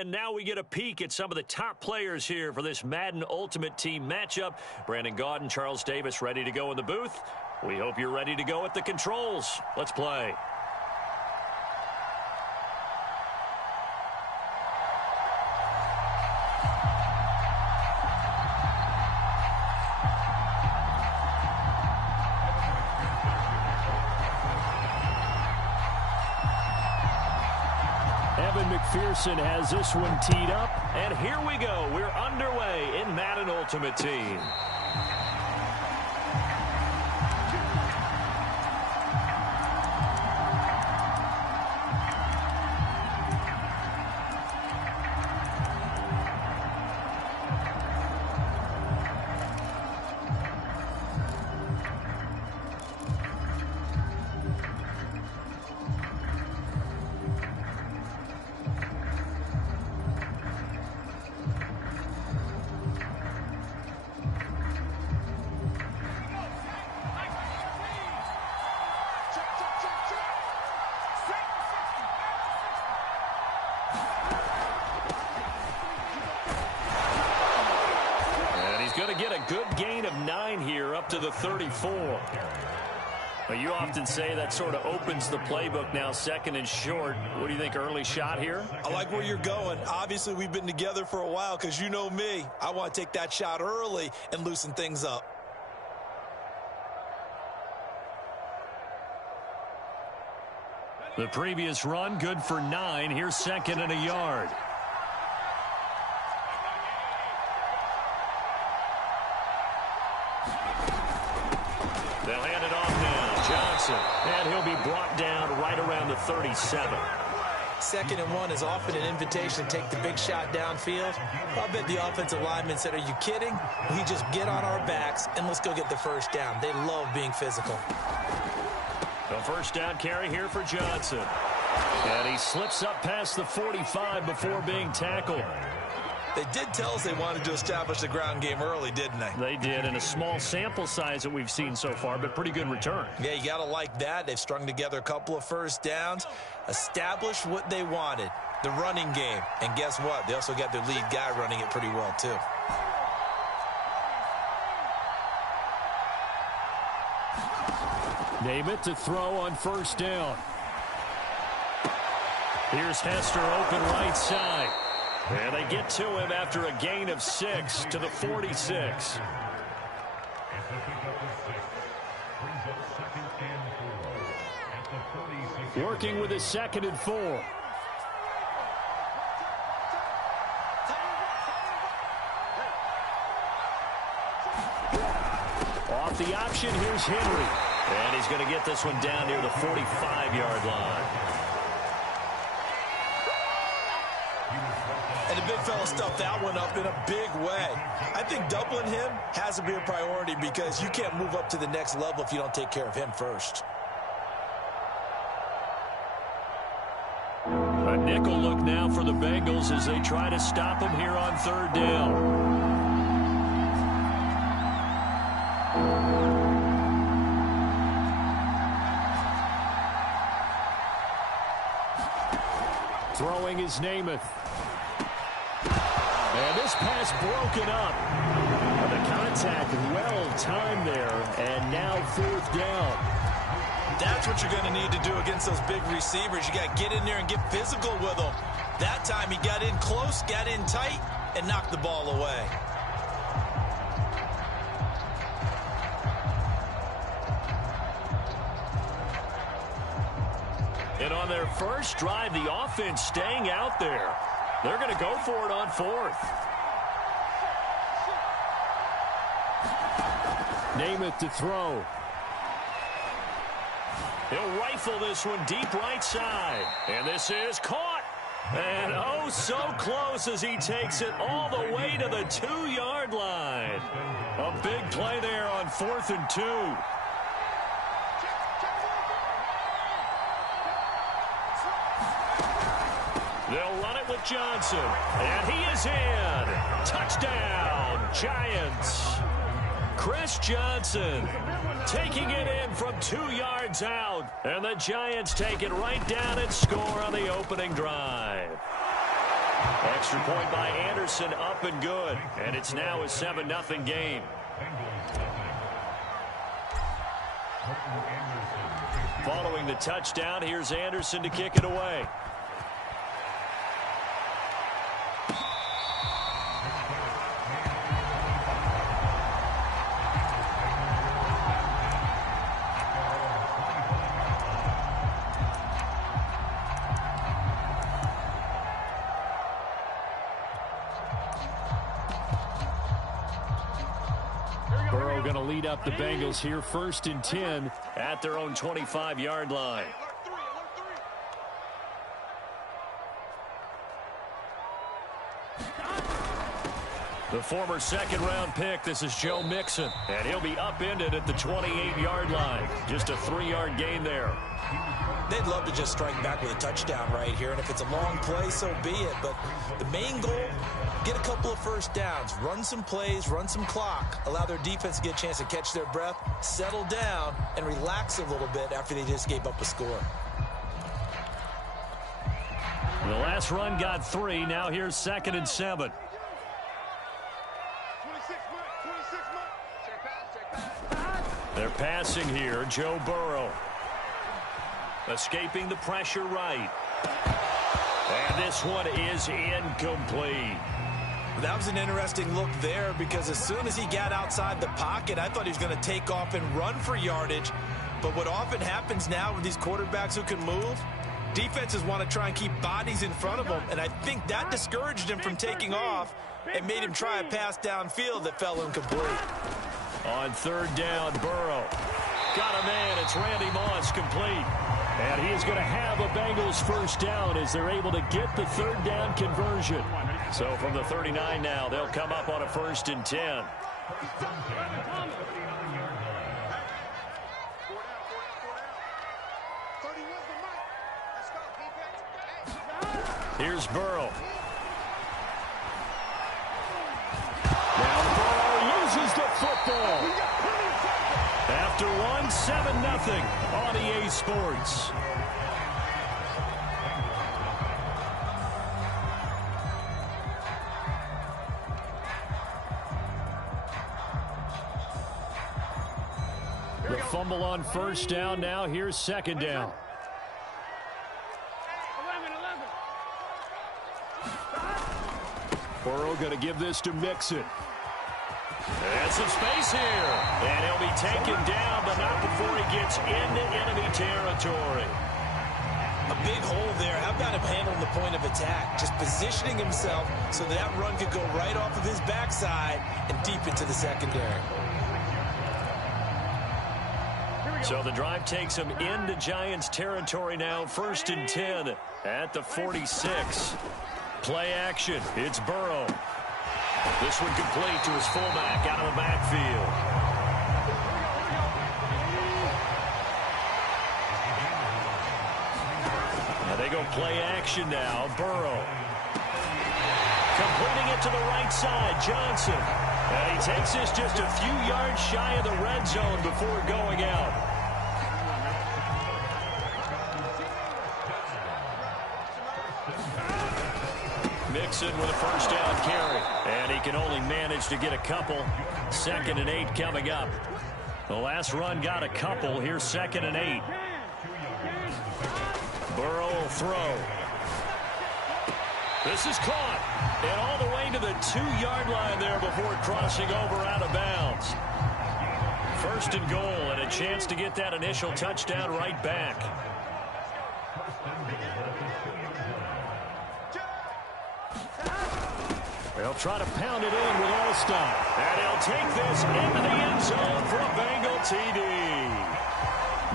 and now we get a peek at some of the top players here for this Madden Ultimate Team matchup. Brandon Gaudin, Charles Davis ready to go in the booth. We hope you're ready to go at the controls. Let's play. McPherson has this one teed up, and here we go. We're underway in Madden Ultimate Team. Going to get a good gain of 9 here up to the 34. Well, you often say that sort of opens the playbook now, second and short. What do you think, early shot here? I like where you're going. Obviously, we've been together for a while because you know me. I want to take that shot early and loosen things up. The previous run, good for 9. Here's second and a yard. They'll hand it off now. Johnson. And he'll be brought down right around the 37. Second and 1 is often an invitation to take the big shot downfield. I bet the offensive lineman said, are you kidding? We just get on our backs and let's go get the first down. They love being physical. The first down carry here for Johnson. And he slips up past the 45 before being tackled. They did tell us they wanted to establish the ground game early, didn't they? They did, in a small sample size that we've seen so far, but pretty good return. Yeah, you got to like that. They've strung together a couple of first downs, established what they wanted, the running game. And guess what? They also got their lead guy running it pretty well, too. Namath to throw on first down. Here's Hester open right side. And they get to him after a gain of 6 to the 46. Working with his second and 4. Off the option, here's Henry. And he's going to get this one down near the 45-yard line. And the big fella stuffed that one up in a big way. I think doubling him has to be a priority because you can't move up to the next level if you don't take care of him first. A nickel look now for the Bengals as they try to stop him here on third down. Throwing is Namath. And this pass broken up. The contact well-timed there, and now fourth down. That's what you're going to need to do against those big receivers. You got to get in there and get physical with them. That time he got in close, got in tight, and knocked the ball away. And on their first drive, the offense staying out there. They're going to go for it on fourth. Namath to throw. He'll rifle this one deep right side. And this is caught. And oh, so close as he takes it all the way to the 2-yard line. A big play there on 4th and 2. They'll run it with Johnson. And he is in. Touchdown, Giants. Chris Johnson taking it in from 2 yards out. And the Giants take it right down and score on the opening drive. Extra point by Anderson, up and good. And it's now a 7-0 game. Following the touchdown, here's Anderson to kick it away. Burrow going to lead up the Bengals here, 1st and 10 at their own 25-yard line. The former second-round pick, this is Joe Mixon, and he'll be upended at the 28-yard line. Just a 3-yard gain there. They'd love to just strike back with a touchdown right here, and if it's a long play, so be it. But the main goal, get a couple of first downs, run some plays, run some clock, allow their defense to get a chance to catch their breath, settle down, and relax a little bit after they just gave up a score. The last run got 3. Now here's 2nd and 7. They're passing here. Joe Burrow. Escaping the pressure right. And this one is incomplete. That was an interesting look there because as soon as he got outside the pocket, I thought he was going to take off and run for yardage. But what often happens now with these quarterbacks who can move, defenses want to try and keep bodies in front of them. And I think that discouraged him from taking off and made him try a pass downfield that fell incomplete. On 3rd down, Burrow. Got a man. It's Randy Moss, complete. And he is going to have a Bengals 1st down as they're able to get the 3rd down conversion. So from the 39 now, they'll come up on a 1st and 10. Here's Burrow. Now Burrow uses the football. After 7-0 on EA Sports. The fumble on 1st down. Now here's 2nd down. Burrow going to give this to Mixon. And some space here. And he'll be taken down, but not before he gets into enemy territory. A big hole there. How about him handling the point of attack? Just positioning himself so that run could go right off of his backside and deep into the secondary. So the drive takes him into Giants territory now. 1st and 10 at the 46. Play action. It's Burrow. This one complete to his fullback out of the backfield. Now they go play action now. Burrow. Completing it to the right side. Johnson. And he takes this just a few yards shy of the red zone before going out. Mixon with a 1st down carry. And he can only manage to get a couple. 2nd and 8 coming up. The last run got a couple. Here's 2nd and 8. Burrow will throw. This is caught. And all the way to the 2-yard line there before crossing over out of bounds. 1st and goal and a chance to get that initial touchdown right back. They'll try to pound it in with Allstott. And he'll take this into the end zone for a Bengal TD.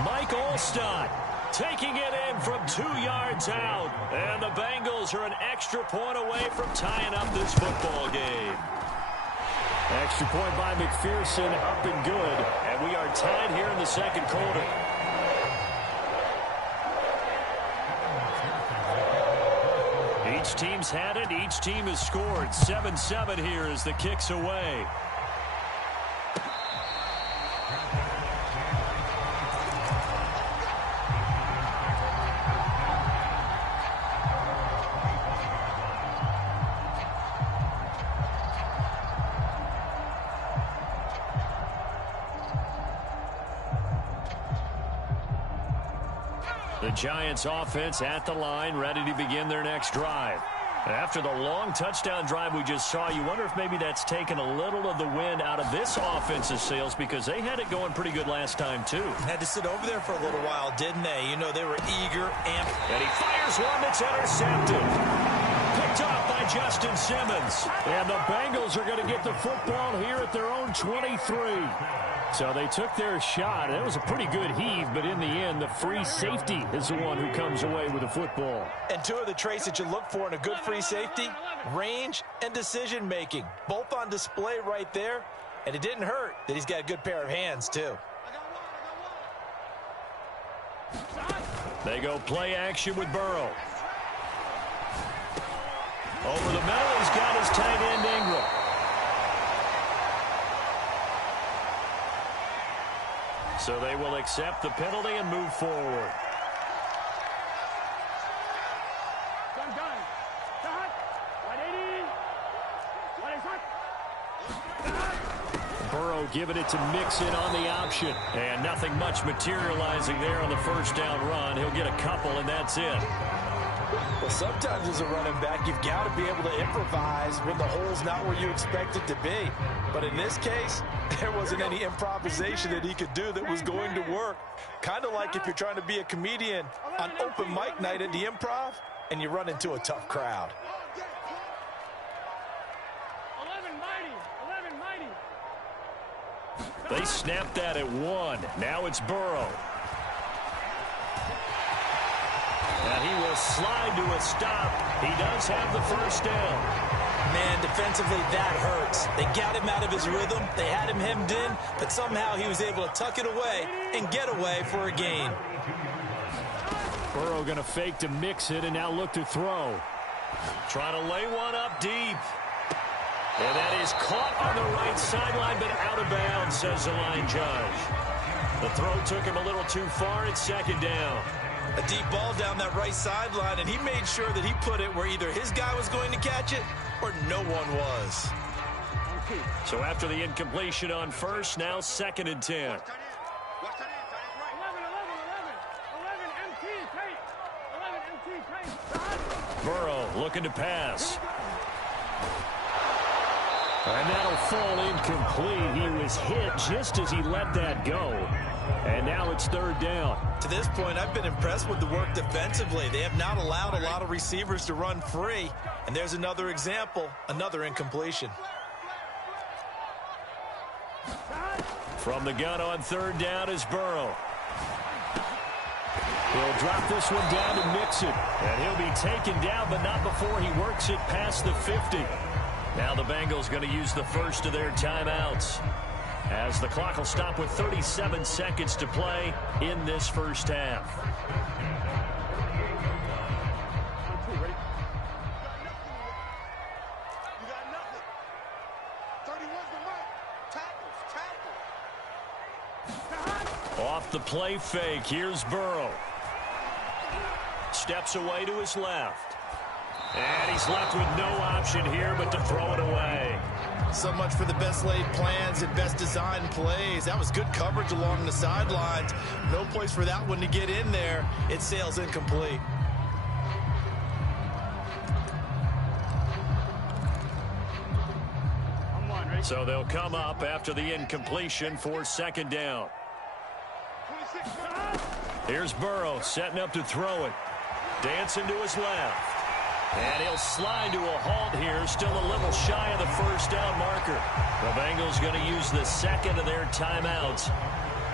Mike Allstott taking it in from 2 yards out. And the Bengals are an extra point away from tying up this football game. Extra point by McPherson, up and good. And we are tied here in the 2nd quarter. Each team's had it. Each team has scored. 7-7 here as the kick's away. The Giants offense at the line, ready to begin their next drive. After the long touchdown drive we just saw, you wonder if maybe that's taken a little of the wind out of this offense's sails, because they had it going pretty good last time, too. Had to sit over there for a little while, didn't they? You know, they were eager, amped. And he fires one that's intercepted. Picked off by Justin Simmons. And the Bengals are going to get the football here at their own 23. So they took their shot. That was a pretty good heave, but in the end, the free safety is the one who comes away with the football. And two of the traits that you look for in a good free safety, range and decision-making. Both on display right there, and it didn't hurt that he's got a good pair of hands, too. They go play action with Burrow. Over the middle, he's got his tight end Ingram. So they will accept the penalty and move forward. Burrow giving it to Mixon on the option. And nothing much materializing there on the first down run. He'll get a couple, and that's it. Well, sometimes as a running back, you've got to be able to improvise when the hole's not where you expect it to be. But in this case, there wasn't any improvisation that he could do that was going to work. Kind of like if you're trying to be a comedian on open mic night at the Improv and you run into a tough crowd. They snapped that at 1. Now it's Burrow. And he will slide to a stop. He does have the first down. Man, defensively, that hurts. They got him out of his rhythm. They had him hemmed in, but somehow he was able to tuck it away and get away for a gain. Burrow going to fake to Mixon and now look to throw. Trying to lay one up deep. And that is caught on the right sideline, but out of bounds, says the line judge. The throw took him a little too far. It's second down. A deep ball down that right sideline, and he made sure that he put it where either his guy was going to catch it or no one was. So after the incompletion on first, now 2nd and 10. Burrow looking to pass. And that'll fall incomplete. He was hit just as he let that go. And now it's 3rd down. To this point, I've been impressed with the work defensively. They have not allowed a lot of receivers to run free. And there's another example, another incompletion. From the gun on 3rd down is Burrow. He'll drop this one down to Mixon. And he'll be taken down, but not before he works it past the 50. Now the Bengals going to use the first of their timeouts, as the clock will stop with 37 seconds to play in this first half. Off the play fake, here's Burrow. Steps away to his left. And he's left with no option here but to throw it away. So much for the best laid plans and best designed plays. That was good coverage along the sidelines. No place for that one to get in there. It sails incomplete. So they'll come up after the incompletion for 2nd down. Here's Burrow setting up to throw it. Dancing to his left. And he'll slide to a halt here, still a little shy of the first down marker. The Bengals going to use the 2nd of their timeouts,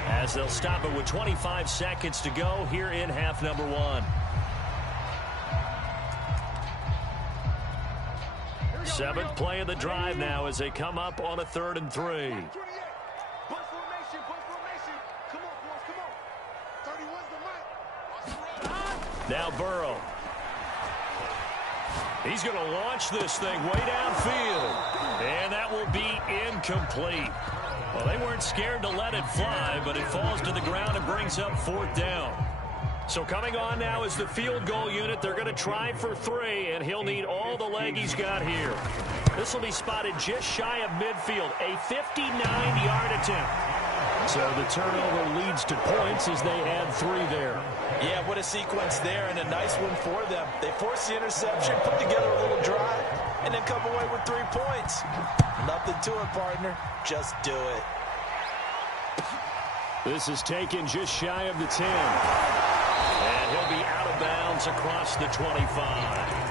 as they'll stop it with 25 seconds to go here in half number 1. 7th play of the drive now as they come up on a 3rd and 3. Now Burrow. He's going to launch this thing way downfield. And that will be incomplete. Well, they weren't scared to let it fly, but it falls to the ground and brings up 4th down. So coming on now is the field goal unit. They're going to try for 3, and he'll need all the leg he's got here. This will be spotted just shy of midfield. A 59-yard attempt. So the turnover leads to points as they add 3 there. Yeah, what a sequence there, and a nice one for them. They force the interception, put together a little drive, and then come away with 3 points. Nothing to it, partner. Just do it. This is taken just shy of the 10. And he'll be out of bounds across the 25.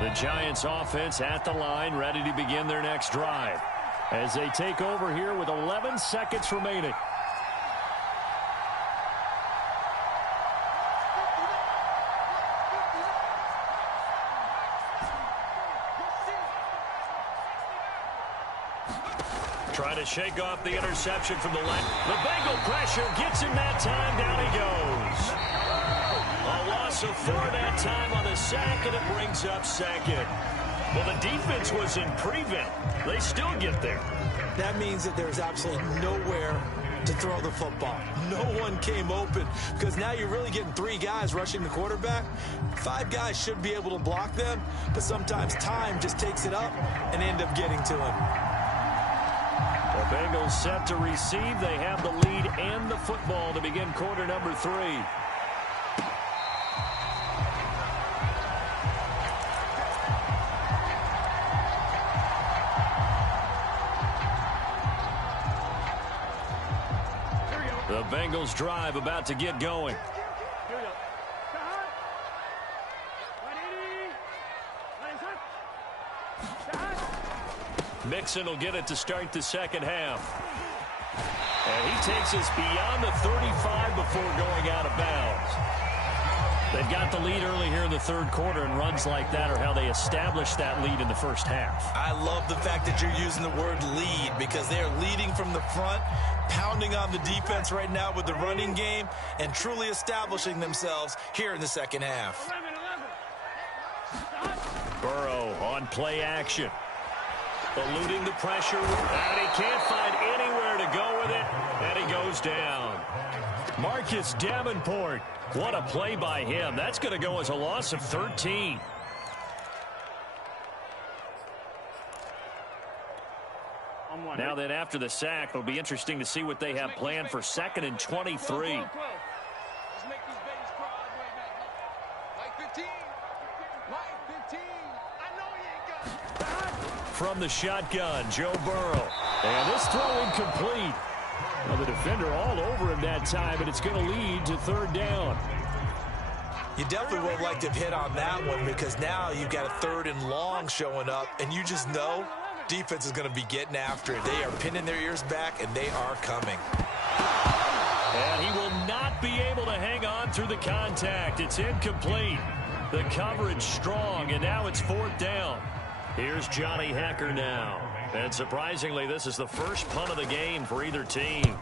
The Giants offense at the line, ready to begin their next drive as they take over here with 11 seconds remaining. Trying to shake off the interception from the left. The Bengal pressure gets him that time. Down he goes. A loss of 4 that time on the sack, and it brings up second. Well, the defense was in prevent. They still get there. That means that there's absolutely nowhere to throw the football. No one came open because now you're really getting 3 guys rushing the quarterback. 5 guys should be able to block them, but sometimes time just takes it up and end up getting to him. The Bengals set to receive. They have the lead and the football to begin quarter number 3. The Bengals drive about to get going. Mixon will get it to start the second half. And he takes us beyond the 35 before going out of bounds. They've got the lead early here in the third quarter, and runs like that are how they established that lead in the first half. I love the fact that you're using the word lead because they are leading from the front, pounding on the defense right now with the running game, and truly establishing themselves here in the second half. Burrow on play action. Eluding the pressure, and he can't find anywhere to go with it, and he goes down. Marcus Davenport, what a play by him. That's going to go as a loss of 13. Now then, after the sack, it'll be interesting to see what they have planned for 2nd and 23. From the shotgun, Joe Burrow. And this throw incomplete. Well, the defender all over him that time, and it's going to lead to 3rd down. You definitely would have liked to have hit on that one because now you've got a 3rd and long showing up, and you just know defense is going to be getting after it. They are pinning their ears back, and they are coming. And he will not be able to hang on through the contact. It's incomplete. The coverage strong, and now it's 4th down. Here's Johnny Hecker now. And surprisingly, this is the first punt of the game for either team.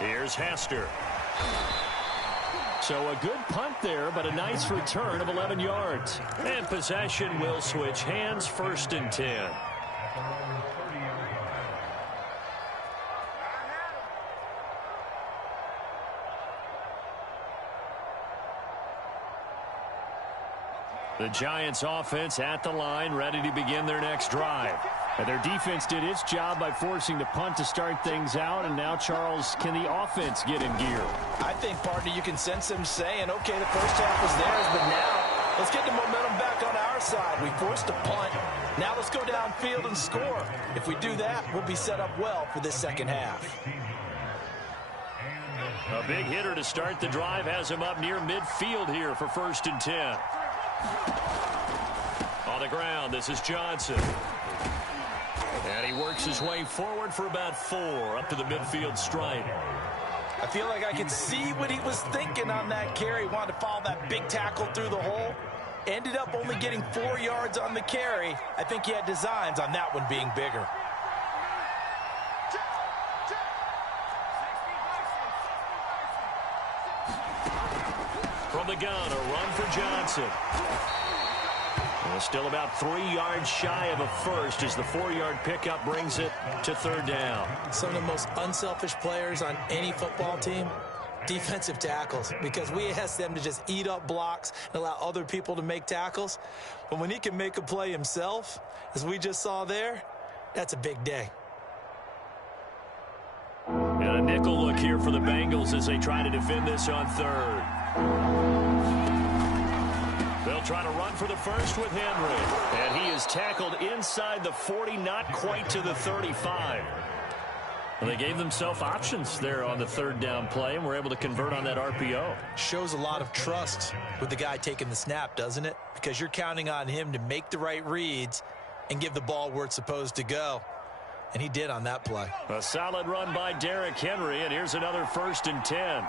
Here's Hester. So a good punt there, but a nice return of 11 yards. And possession will switch hands, 1st and 10. The Giants offense at the line, ready to begin their next drive. And their defense did its job by forcing the punt to start things out. And now, Charles, can the offense get in gear? I think, partner, you can sense them saying, okay, the first half was theirs, but now let's get the momentum back on our side. We forced a punt. Now let's go downfield and score. If we do that, we'll be set up well for this second half. A big hitter to start the drive has him up near midfield here for 1st and 10. On the ground, this is Johnson. And he works his way forward for about 4 up to the midfield stripe. I feel like I can see what he was thinking on that carry. Wanted to follow that big tackle through the hole. Ended up only getting 4 yards on the carry. I think he had designs on that one being bigger. From the gun, a run for Johnson. Well, still about 3 yards shy of a first as the 4-yard pickup brings it to third down. Some of the most unselfish players on any football team, defensive tackles, because we ask them to just eat up blocks and allow other people to make tackles. But when he can make a play himself, as we just saw there, that's a big day. And a nickel look here for the Bengals as they try to defend this on third. They'll try to run for the first with Henry. And he is tackled inside the 40, not quite to the 35. Well, they gave themselves options there on the third down play and were able to convert on that RPO. Shows a lot of trust with the guy taking the snap, doesn't it? Because you're counting on him to make the right reads and give the ball where it's supposed to go. And he did on that play. A solid run by Derrick Henry, and here's another 1st and 10.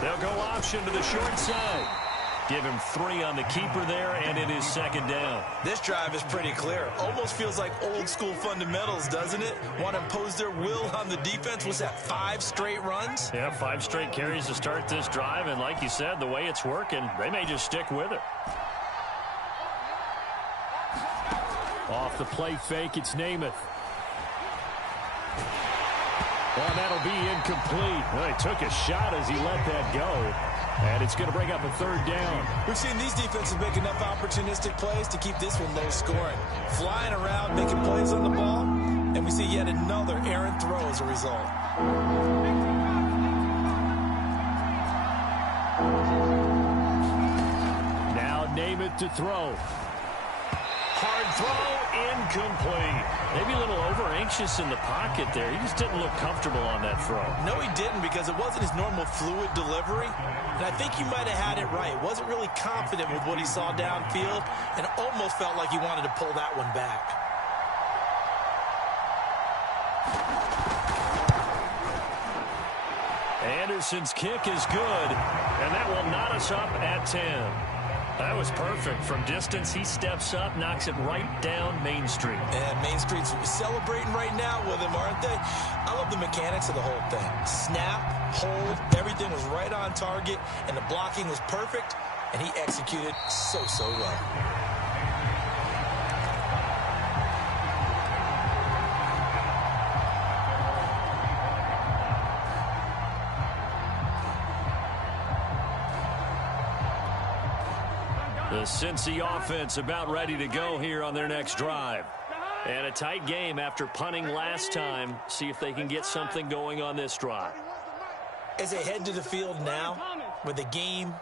They'll go option to the short side. Give him 3 on the keeper there, and it is 2nd down. This drive is pretty clear. Almost feels like old school fundamentals, doesn't it? Want to impose their will on the defense. Was that 5 straight runs? Yeah, 5 straight carries to start this drive, and like you said, the way it's working, they may just stick with it. Off the play fake, it's Namath. Well, that'll be incomplete. Well, he took a shot as he let that go. And it's going to bring up a 3rd down. We've seen these defenses make enough opportunistic plays to keep this one low scoring. Flying around, making plays on the ball, and we see yet another errant throw as a result. Now Namath to throw. Hard throw, incomplete. Maybe a little over-anxious in the pocket there. He just didn't look comfortable on that throw. No, he didn't, because it wasn't his normal fluid delivery. And I think you might have had it right. Wasn't really confident with what he saw downfield and almost felt like he wanted to pull that one back. Anderson's kick is good, and that will knot us up at 10. That was perfect. From distance, he steps up, knocks it right down Main Street. And Main Street's celebrating right now with him, aren't they? I love the mechanics of the whole thing. Snap, hold, everything was right on target, and the blocking was perfect, and he executed so well. The Cincy offense about ready to go here on their next drive. And a tight game after punting last time. See if they can get something going on this drive. As they head to the field now, with the game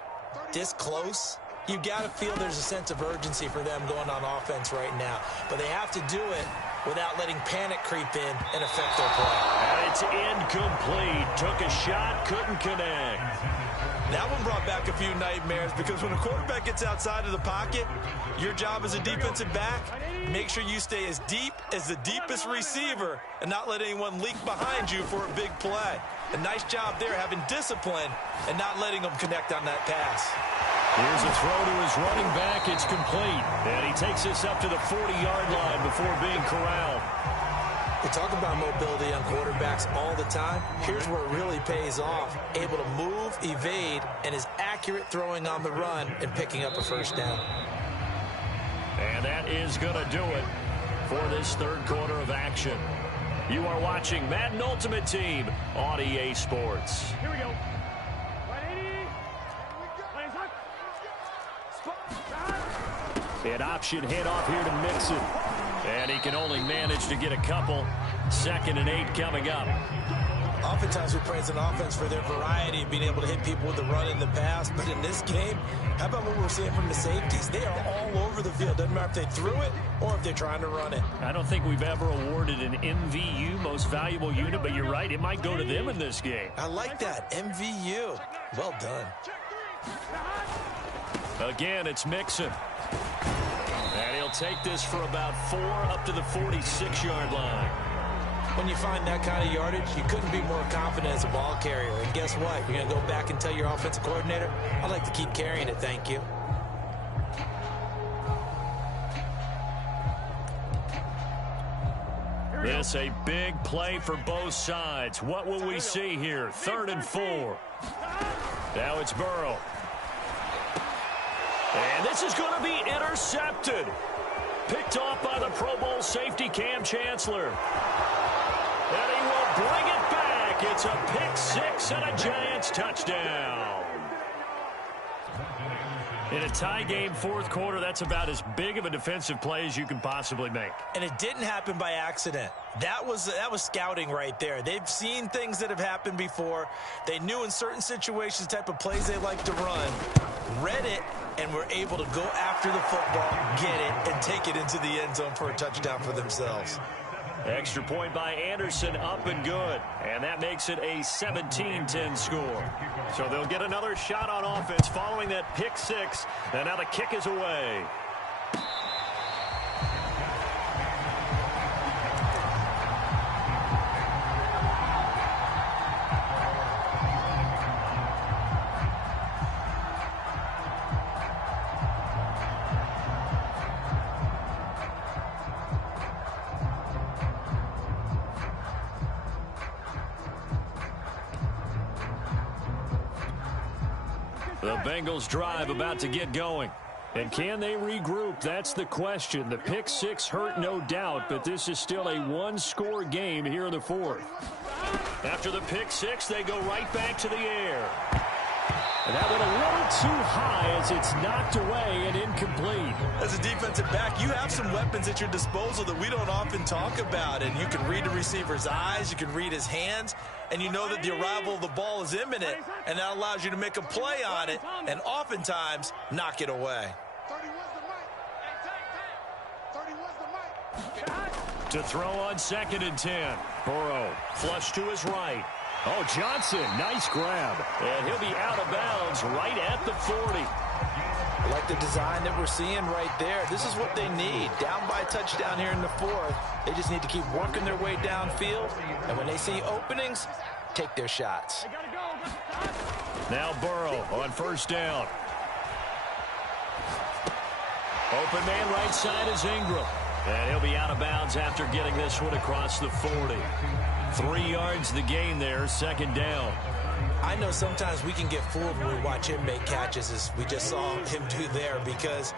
this close, you've got to feel there's a sense of urgency for them going on offense right now. But they have to do it without letting panic creep in and affect their play. And it's incomplete. Took a shot, couldn't connect. That one brought back a few nightmares, because when a quarterback gets outside of the pocket, your job as a defensive back, make sure you stay as deep as the deepest receiver and not let anyone leak behind you for a big play. A nice job there, having discipline and not letting them connect on that pass. Here's a throw to his running back. It's complete. And he takes this up to the 40-yard line before being corralled. We talk about mobility on quarterbacks all the time. Here's where it really pays off. Able to move, evade, and is accurate throwing on the run and picking up a 1st down. And that is going to do it for this 3rd quarter of action. You are watching Madden Ultimate Team on EA Sports. Here we go. An option handoff here to Mixon. And he can only manage to get a couple. 2nd and 8 coming up. Oftentimes we praise an offense for their variety of being able to hit people with the run and the pass. But in this game, how about what we're seeing from the safeties? They are all over the field. Doesn't matter if they threw it or if they're trying to run it. I don't think we've ever awarded an MVU, most valuable unit, but you're right. It might go to them in this game. I like that. MVU. Well done. Again, it's Mixon. And he'll take this for about 4 up to the 46-yard line. When you find that kind of yardage, you couldn't be more confident as a ball carrier. And guess what? You're going to go back and tell your offensive coordinator, I'd like to keep carrying it, thank you. Here This a big play for both sides. What will we see here? 3rd and 4. Now it's Burrow. And this is going to be intercepted. Picked off by the Pro Bowl safety Cam Chancellor. And he will bring it back. It's a pick 6 and a Giants touchdown. In a tie game, 4th quarter, that's about as big of a defensive play as you can possibly make. And it didn't happen by accident. That was scouting right there. They've seen things that have happened before. They knew in certain situations the type of plays they like to run, read it, and were able to go after the football, get it, and take it into the end zone for a touchdown for themselves. Extra point by Anderson, up and good. And that makes it a 17-10 score. So they'll get another shot on offense following that pick 6. And now the kick is away. The Bengals drive about to get going. And can they regroup? That's the question. The pick 6 hurt, no doubt, but this is still a one-score game here in the 4th. After the pick 6, they go right back to the air. And that went a little too high as it's knocked away and incomplete. As a defensive back, you have some weapons at your disposal that we don't often talk about. And you can read the receiver's eyes, you can read his hands, and you know that the arrival of the ball is imminent. And that allows you to make a play on it and oftentimes knock it away. To throw on 2nd and 10. Burrow flush to his right. Oh, Johnson, nice grab. And he'll be out of bounds right at the 40. I like the design that we're seeing right there. This is what they need. Down by a touchdown here in the 4th. They just need to keep working their way downfield. And when they see openings, take their shots. Now Burrow on 1st down. Open man right side is Ingram. And he'll be out of bounds after getting this one across the 40. 3 yards the gain there, 2nd down. I know sometimes we can get fooled when we watch him make catches, as we just saw him do there, because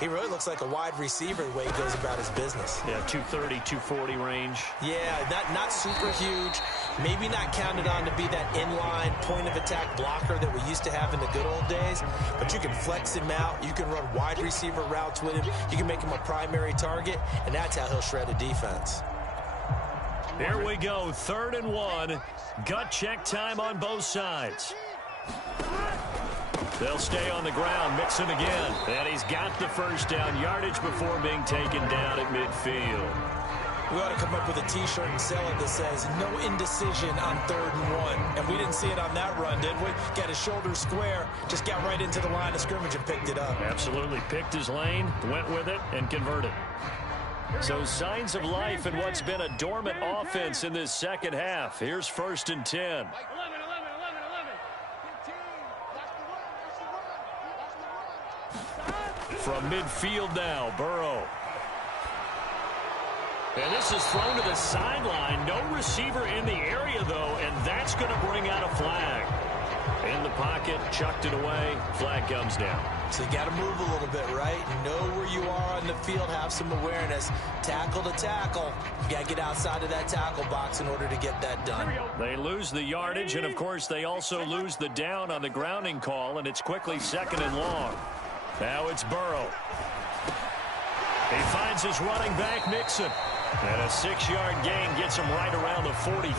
he really looks like a wide receiver the way he goes about his business. Yeah, 230, 240 range. Yeah, not super huge. Maybe not counted on to be that inline point-of-attack blocker that we used to have in the good old days, but you can flex him out. You can run wide receiver routes with him. You can make him a primary target, and that's how he'll shred a defense. Here we go, 3rd and 1. Gut check time on both sides. They'll stay on the ground, mixing again. And he's got the 1st down yardage before being taken down at midfield. We ought to come up with a T-shirt and sell it that says, no indecision on 3rd and 1. And we didn't see it on that run, did we? Got his shoulder square, just got right into the line of scrimmage and picked it up. Absolutely. Picked his lane, went with it, and converted. So signs of life in what's been a dormant offense in this 2nd half. Here's 1st and 10. From midfield now, Burrow. And this is thrown to the sideline. No receiver in the area, though, and that's going to bring out a flag. In the pocket, chucked it away, flag comes down. So you got to move a little bit, right? Know where you are on the field, have some awareness. Tackle to tackle. You got to get outside of that tackle box in order to get that done. They lose the yardage, and of course they also lose the down on the grounding call, and it's quickly 2nd and long. Now it's Burrow. He finds his running back, Mixon. And a 6-yard gain gets him right around the 43.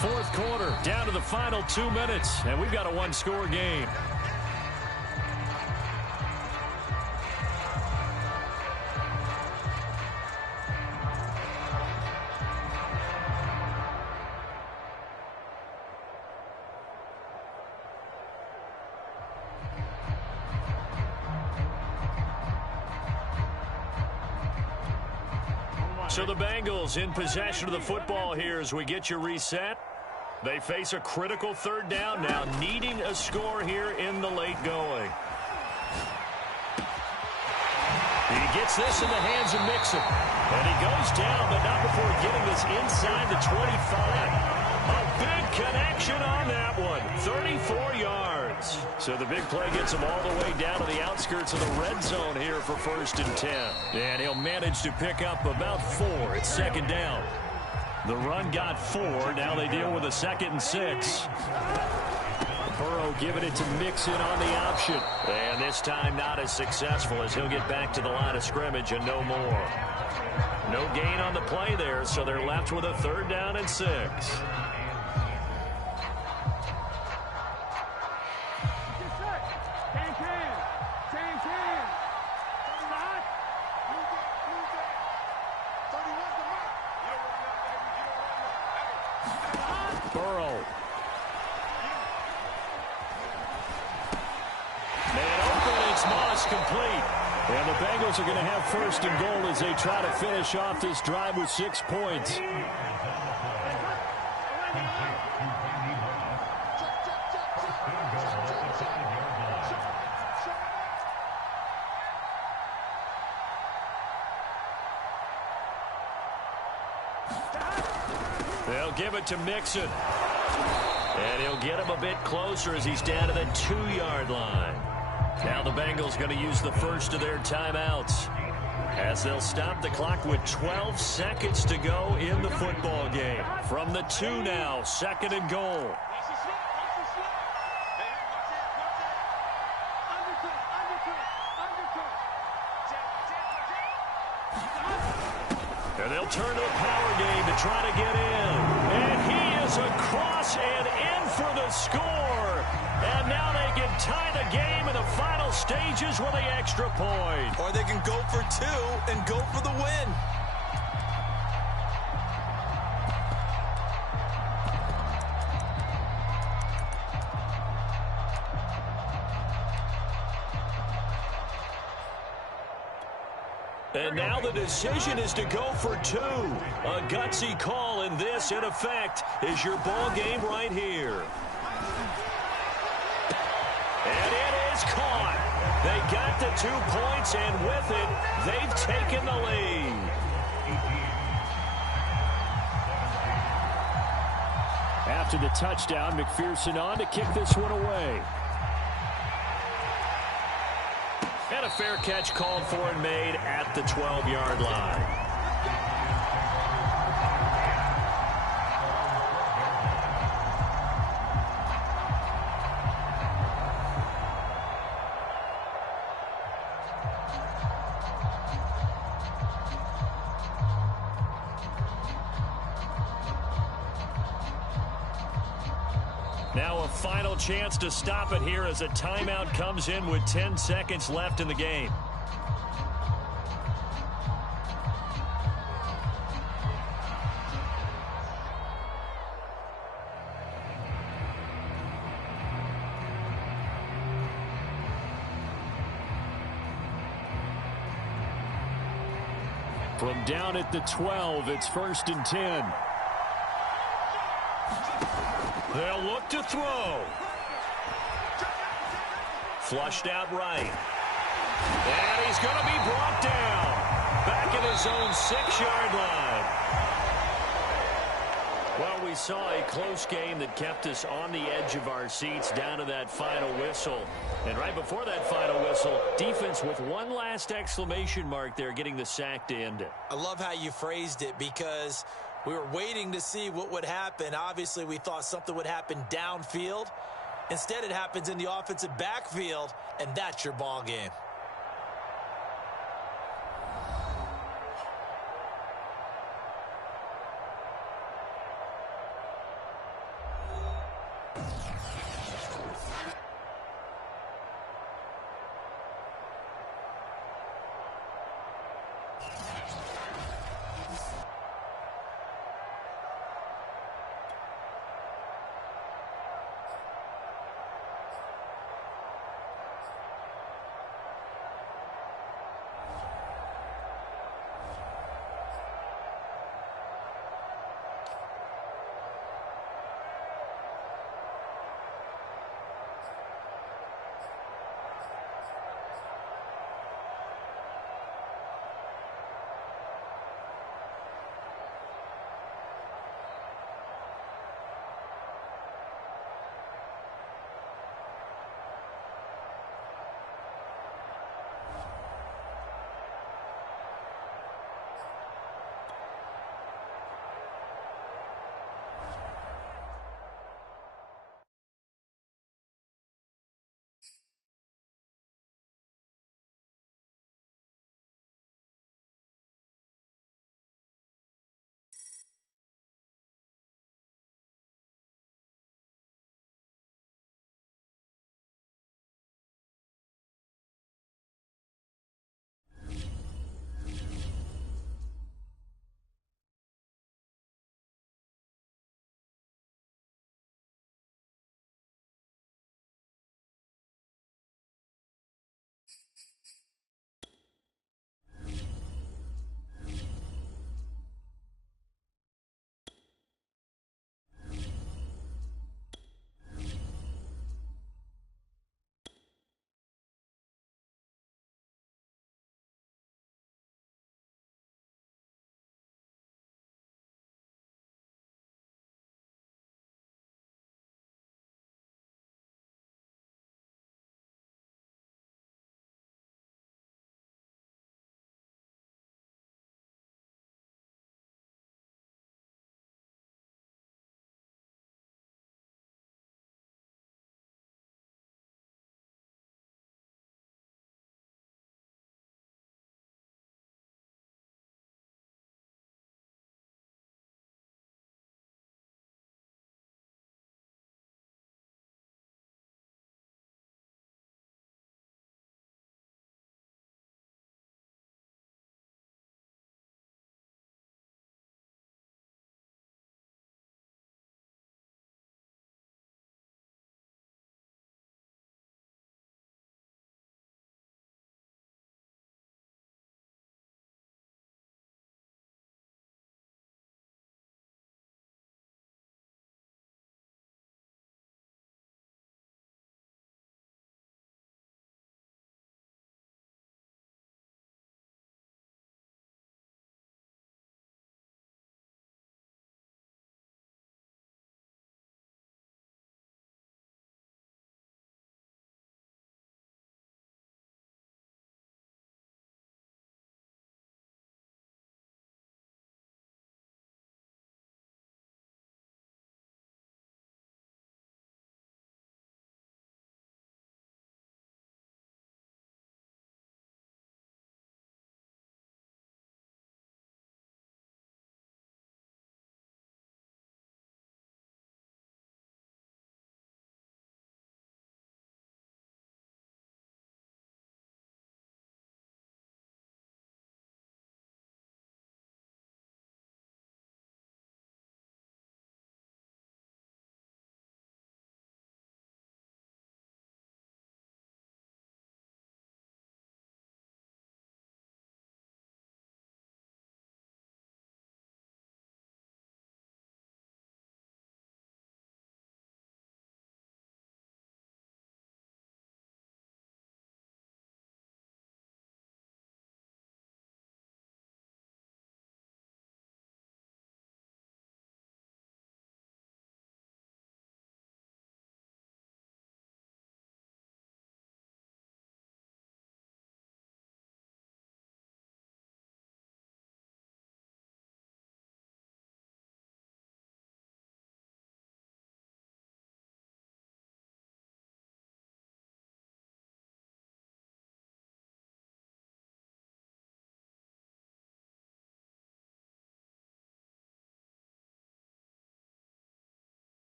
4th quarter, down to the final 2 minutes, and we've got a one-score game. So the Bengals in possession of the football here as we get you reset. They face a critical 3rd down now, needing a score here in the late going. He gets this in the hands of Mixon. And he goes down, but not before getting this inside the 25. A big connection on that one. 34 yards. So the big play gets him all the way down to the outskirts of the red zone here for 1st and 10. And he'll manage to pick up about 4. It's 2nd down. The run got 4. Now they deal with a 2nd and 6. Burrow giving it to Mixon on the option. And this time not as successful as he'll get back to the line of scrimmage and no more. No gain on the play there, so they're left with a 3rd down and 6. Burrow. And open, it's Moss, complete. And the Bengals are going to have 1st and goal as they try to finish off this drive with 6 points. They'll give it to Mixon. And he'll get him a bit closer as he's down to the 2-yard line. Now the Bengals going to use the first of their timeouts as they'll stop the clock with 12 seconds to go in the football game. From the 2 now, 2nd and goal. And they'll turn to the power game to try to get in. And he is across and in for the score. And now they can tie the game in the final stages with the extra point. Or they can go for 2 and go for the win. And now the decision is to go for 2. A gutsy call, and this, in effect, is your ball game right here. And it is caught. They got the 2 points, and with it, they've taken the lead. After the touchdown, McPherson on to kick this one away. And a fair catch called for and made at the 12-yard line. Now a final chance to stop it here as a timeout comes in with 10 seconds left in the game. From down at the 12, it's 1st and 10. They'll look to throw. Flushed out right. And he's going to be brought down. Back in his own 6-yard line. Well, we saw a close game that kept us on the edge of our seats down to that final whistle. And right before that final whistle, defense with one last exclamation mark there, getting the sack to end it. I love how you phrased it because we were waiting to see what would happen. Obviously, we thought something would happen downfield. Instead, it happens in the offensive backfield, and that's your ball game.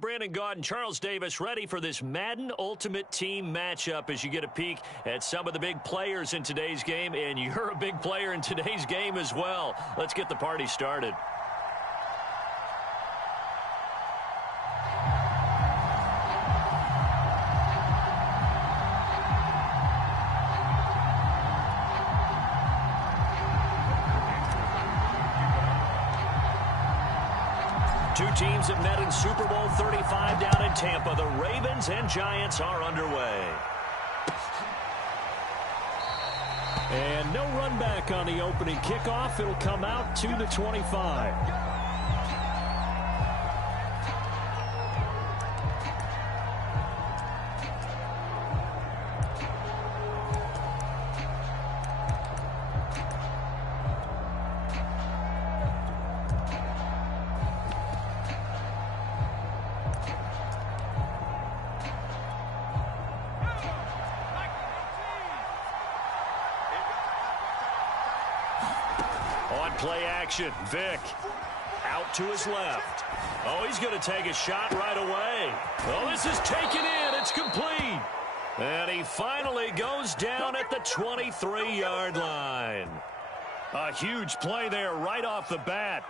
Brandon Gaud and Charles Davis ready for this Madden Ultimate Team matchup as you get a peek at some of the big players in today's game, and you're a big player in today's game as well. Let's get the party started. Two teams have met in Super Bowl 35 down in Tampa. The Ravens and Giants are underway. And no run back on the opening kickoff. It'll come out to the 25. On play action, Vick out to his left. Oh, he's going to take a shot right away. Oh, this is taken in. It's complete. And he finally goes down at the 23-yard line. A huge play there right off the bat.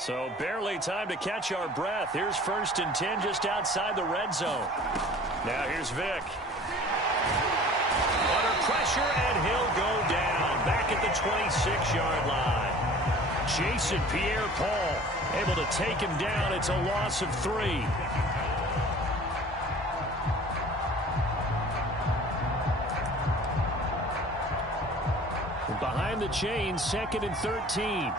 So barely time to catch our breath. Here's 1st and 10 just outside the red zone. Now here's Vick. Under pressure, and he'll go down back at the 26-yard line. Jason Pierre-Paul able to take him down. It's a loss of 3. Behind the chains, 2nd and 13.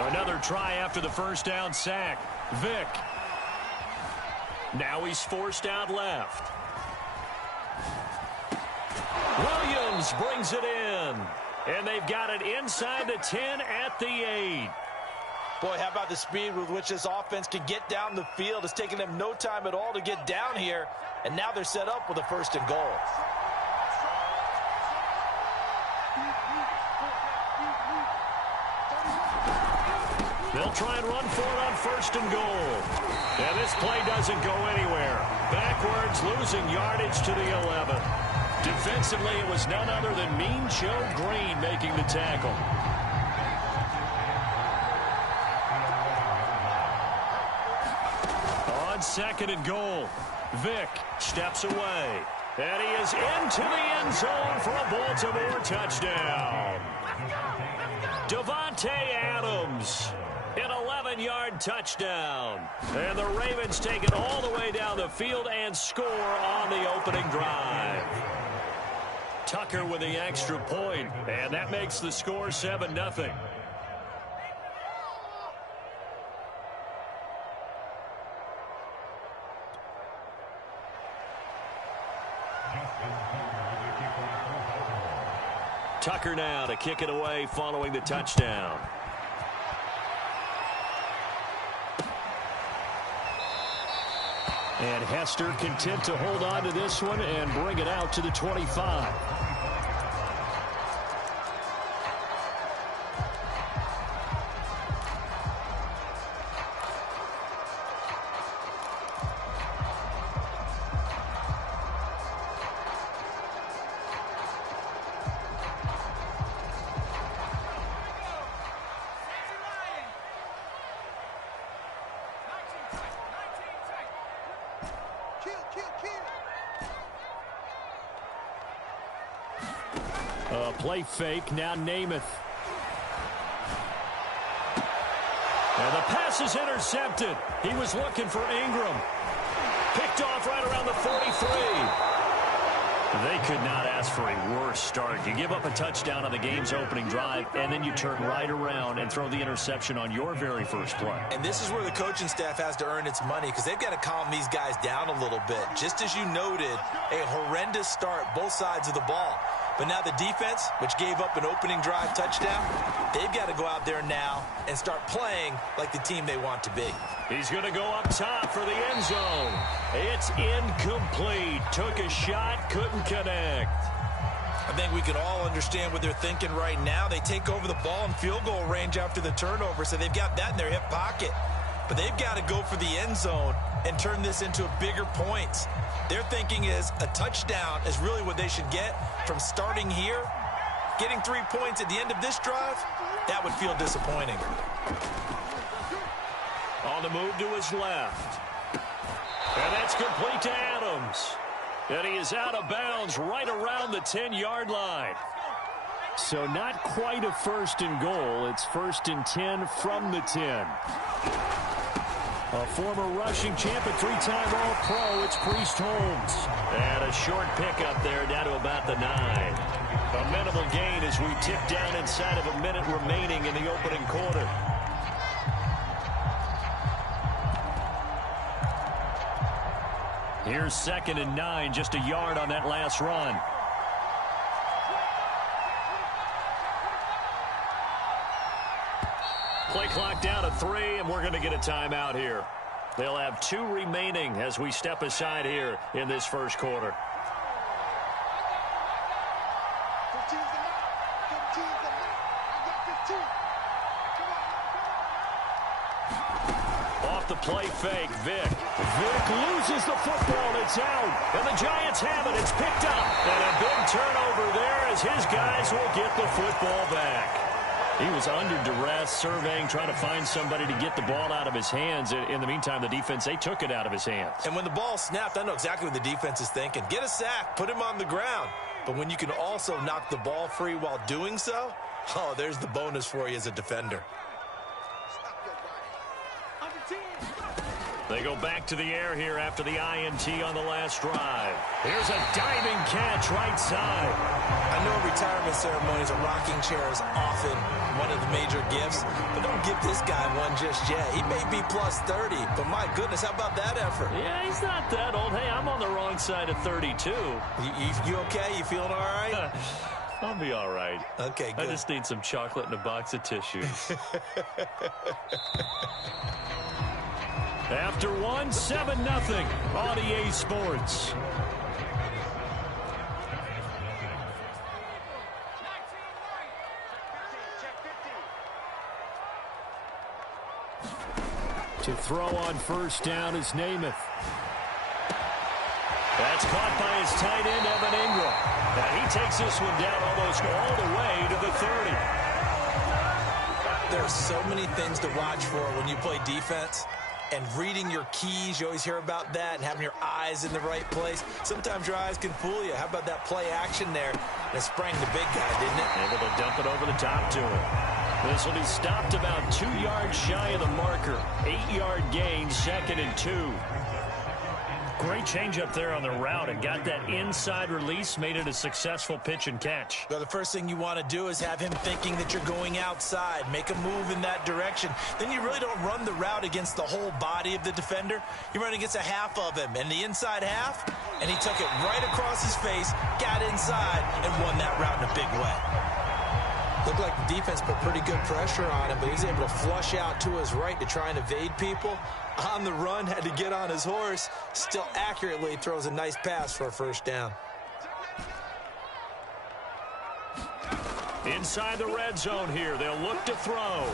Another try after the first down sack. Vick. Now he's forced out left. Williams brings it in. And they've got it inside the 10 at the 8. Boy, how about the speed with which this offense can get down the field? It's taken them no time at all to get down here. And now they're set up with a 1st and goal. They'll try and run for it on 1st and goal. And this play doesn't go anywhere. Backwards, losing yardage to the 11. Defensively, it was none other than Mean Joe Green making the tackle. On 2nd and goal, Vick steps away. And he is into the end zone for a Baltimore touchdown. Devontae Adams. An 11-yard touchdown. And the Ravens take it all the way down the field and score on the opening drive. Tucker with the extra point, and that makes the score 7-0. Tucker now to kick it away following the touchdown. And Hester content to hold on to this one and bring it out to the 25. Play fake, now Namath. And the pass is intercepted. He was looking for Ingram. Picked off right around the 43. They could not ask for a worse start. You give up a touchdown on the game's opening drive, and then you turn right around and throw the interception on your very first play. And this is where the coaching staff has to earn its money, because they've got to calm these guys down a little bit. Just as you noted, a horrendous start, both sides of the ball. But now the defense, which gave up an opening drive touchdown, they've got to go out there now and start playing like the team they want to be. He's going to go up top for the end zone. It's incomplete. Took a shot, couldn't connect. I think we can all understand what they're thinking right now. They take over the ball in field goal range after the turnover, so they've got that in their hip pocket. But they've got to go for the end zone and turn this into bigger points. Their thinking is a touchdown is really what they should get from starting here. Getting 3 points at the end of this drive, that would feel disappointing. On the move to his left. And that's complete to Adams. And he is out of bounds right around the 10-yard line. So not quite a first and goal. It's 1st and 10 from the 10. A former rushing champ and 3-time All-Pro, it's Priest Holmes. And a short pickup there down to about the 9. A minimal gain as we tip down inside of a minute remaining in the opening quarter. Here's 2nd and 9, just a yard on that last run. Play clock down to 3, and we're going to get a timeout here. They'll have 2 remaining as we step aside here in this first quarter. Off the play fake, Vick. Vick loses the football. It's out. And the Giants have it. It's picked up. And a big turnover there as his guys will get the football back. He was under duress, surveying, trying to find somebody to get the ball out of his hands. In the meantime, the defense, they took it out of his hands. And when the ball snapped, I know exactly what the defense is thinking. Get a sack, put him on the ground. But when you can also knock the ball free while doing so, oh, there's the bonus for you as a defender. They go back to the air here after the INT on the last drive. Here's a diving catch right side. I know retirement ceremonies, a rocking chair is often one of the major gifts, but don't give this guy one just yet. He may be plus 30, but my goodness, how about that effort? Yeah, he's not that old. Hey, I'm on the wrong side of 32. You okay? You feeling all right? I'll be all right. Okay, good. I just need some chocolate and a box of tissues. After 7-0 on EA Sports. To throw on first down is Namath. That's caught by his tight end, Evan Ingram. Now he takes this one down almost all the way to the 30. There are so many things to watch for when you play defense. And reading your keys, you always hear about that, and having your eyes in the right place. Sometimes your eyes can fool you. How about that play action there? And it sprang the big guy, didn't it? Able to dump it over the top to him. This will be stopped about 2 yards shy of the marker. 8-yard gain, 2nd and 2. Great change up there on the route and got that inside release, made it a successful pitch and catch. Well, the first thing you want to do is have him thinking that you're going outside, make a move in that direction. Then you really don't run the route against the whole body of the defender. You run against a half of him, and the inside half, and he took it right across his face, got inside, and won that route in a big way. Looked like the defense put pretty good pressure on him, but he was able to flush out to his right to try and evade people. On the run, had to get on his horse. Still accurately throws a nice pass for a first down. Inside the red zone here, they'll look to throw.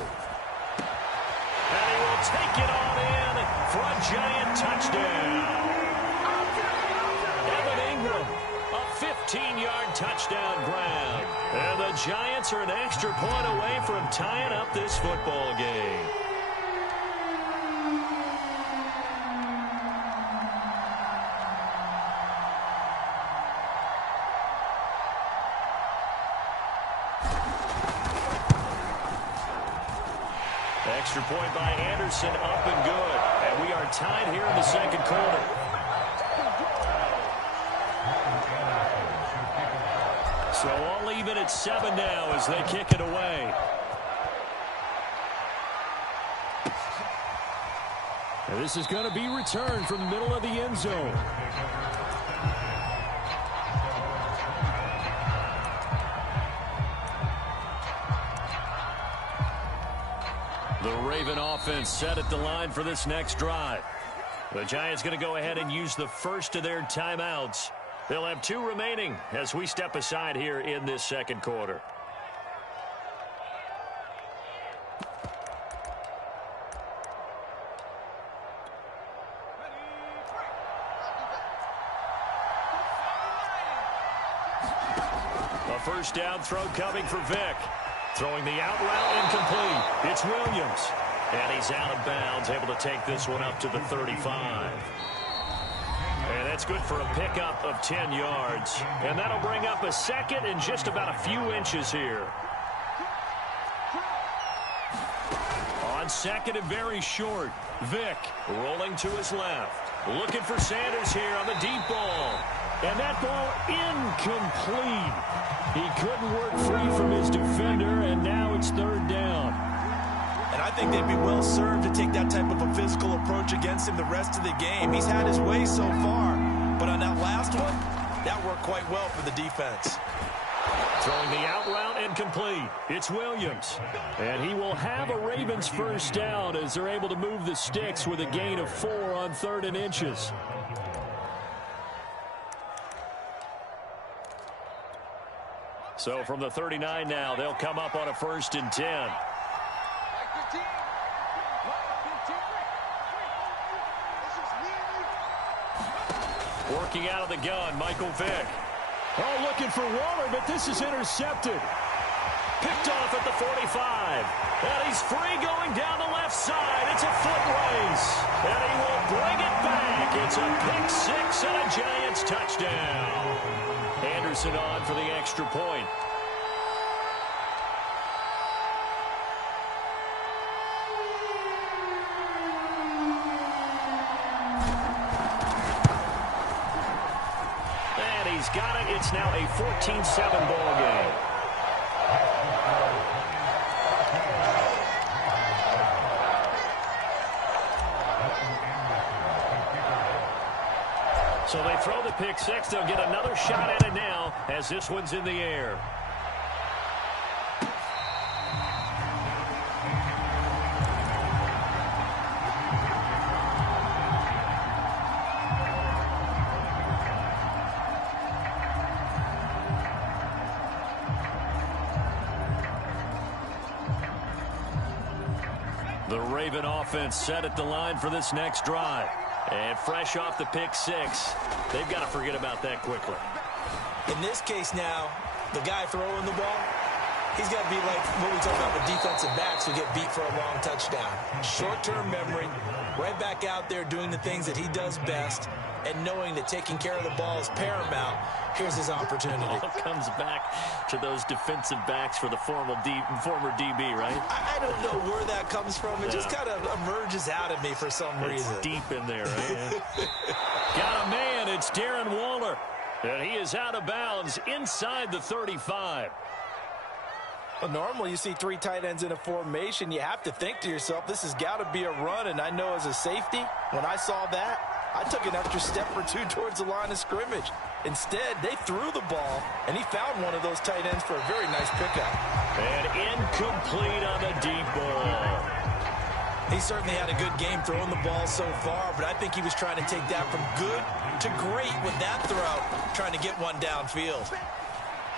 And he will take it on in for a Giant touchdown. Evan Ingram, a 15-yard touchdown grab. And the Giants are an extra point away from tying up this football game. Extra point by Anderson, up and good. And we are tied here in the second quarter. So all even at 7 now as they kick it away. And this is going to be returned from the middle of the end zone. The Raven offense set at the line for this next drive. The Giants going to go ahead and use the first of their timeouts. They'll have 2 remaining as we step aside here in this second quarter. A first down throw coming for Vick. Throwing the out route incomplete. It's Williams. And he's out of bounds, able to take this one up to the 35. And that's good for a pickup of 10 yards. And that'll bring up a second and just about a few inches here. On second and very short. Vick rolling to his left. Looking for Sanders here on the deep ball. And that ball incomplete. He couldn't work free from his defender, and now it's third down. And I think they'd be well served to take that type of a physical approach against him the rest of the game. He's had his way so far, but on that last one, that worked quite well for the defense. Throwing the out route incomplete. It's Williams. And he will have a Ravens first down as they're able to move the sticks with a gain of 4 on 3rd and inches. So from the 39 now, they'll come up on a 1st and 10. Working out of the gun, Michael Vick. Oh, looking for Waller, but this is intercepted. Picked off at the 45. And he's free going down the left side. It's a foot race. And he will bring it back. It's a pick 6 and a Giants touchdown. Anderson on for the extra point. And he's got it. It's now a 14-7 ball game. So they throw the pick 6. They'll get another shot at it now as this one's in the air. The Raven offense set at the line for this next drive. And fresh off the pick 6, they've got to forget about that quickly. In this case now, the guy throwing the ball, he's got to be like what we talk about with defensive backs who get beat for a long touchdown. Short-term memory, right back out there doing the things that he does best, and knowing that taking care of the ball is paramount. Here's his opportunity. It all comes back to those defensive backs for the former DB, right? I don't know where that comes from. It just kind of emerges out of me for some reason. It's deep in there, right? Got a man. It's Darren Waller. And he is out of bounds inside the 35. Well, normally you see 3 tight ends in a formation. You have to think to yourself, this has got to be a run. And I know as a safety, when I saw that, I took an extra step or 2 towards the line of scrimmage. Instead, they threw the ball, and he found one of those tight ends for a very nice pickup. And incomplete on the deep ball. He certainly had a good game throwing the ball so far, but I think he was trying to take that from good to great with that throw, trying to get one downfield.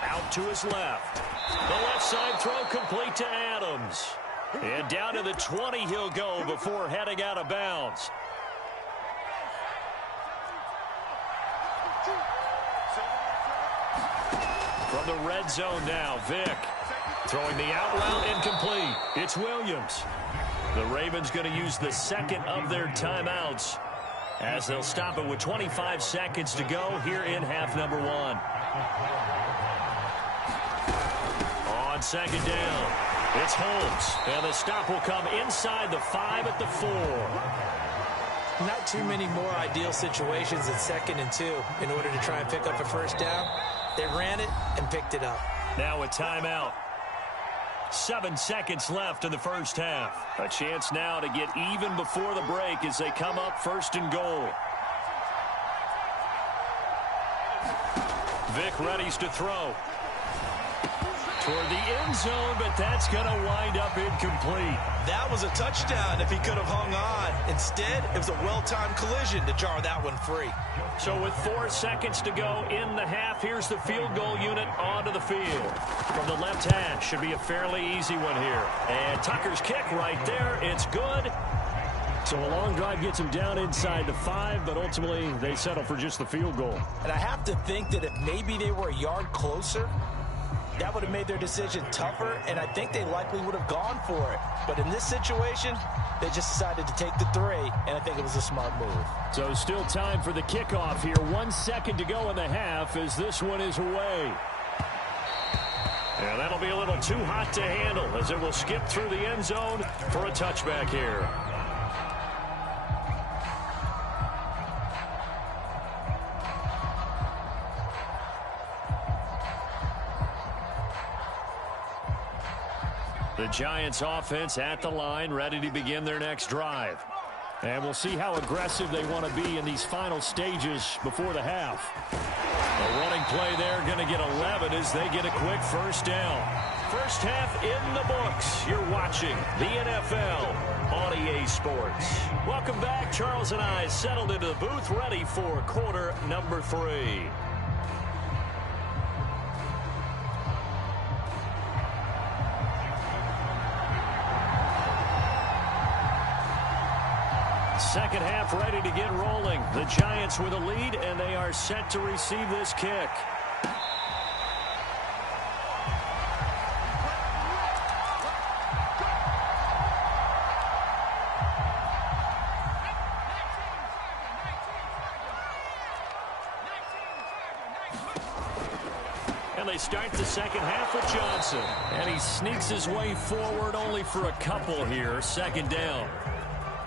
Out to his left. The left side throw complete to Adams. And down to the 20 he'll go before heading out of bounds. From the red zone now, Vick. Throwing the out route incomplete. It's Williams. The Ravens going to use the second of their timeouts as they'll stop it with 25 seconds to go here in half number 1. On second down, it's Holmes. And the stop will come inside the 5 at the 4. Not too many more ideal situations at 2nd and 2 in order to try and pick up a first down. They ran it and picked it up. Now a timeout. 7 seconds left in the first half. A chance now to get even before the break as they come up 1st and goal. Vick readies to throw. toward the end zone, but that's going to wind up incomplete. That was a touchdown if he could have hung on. Instead, it was a well-timed collision to jar that one free. So with 4 seconds to go in the half, here's the field goal unit onto the field. From the left hash, should be a fairly easy one here. And Tucker's kick right there, it's good. So a long drive gets him down inside the 5, but ultimately they settle for just the field goal. And I have to think that if maybe they were a yard closer, that would have made their decision tougher, and I think they likely would have gone for it. But in this situation, they just decided to take the 3, and I think it was a smart move. So still time for the kickoff here. 1 second to go in the half as this one is away. And that'll be a little too hot to handle as it will skip through the end zone for a touchback here. The Giants offense at the line, ready to begin their next drive. And we'll see how aggressive they want to be in these final stages before the half. A running play there, going to get 11 as they get a quick first down. First half in the books. You're watching the NFL on EA Sports. Welcome back. Charles and I settled into the booth, ready for quarter number 3. Second half ready to get rolling. The Giants with a lead, and they are set to receive this kick. And they start the second half with Johnson. And he sneaks his way forward only for a couple here. Second down.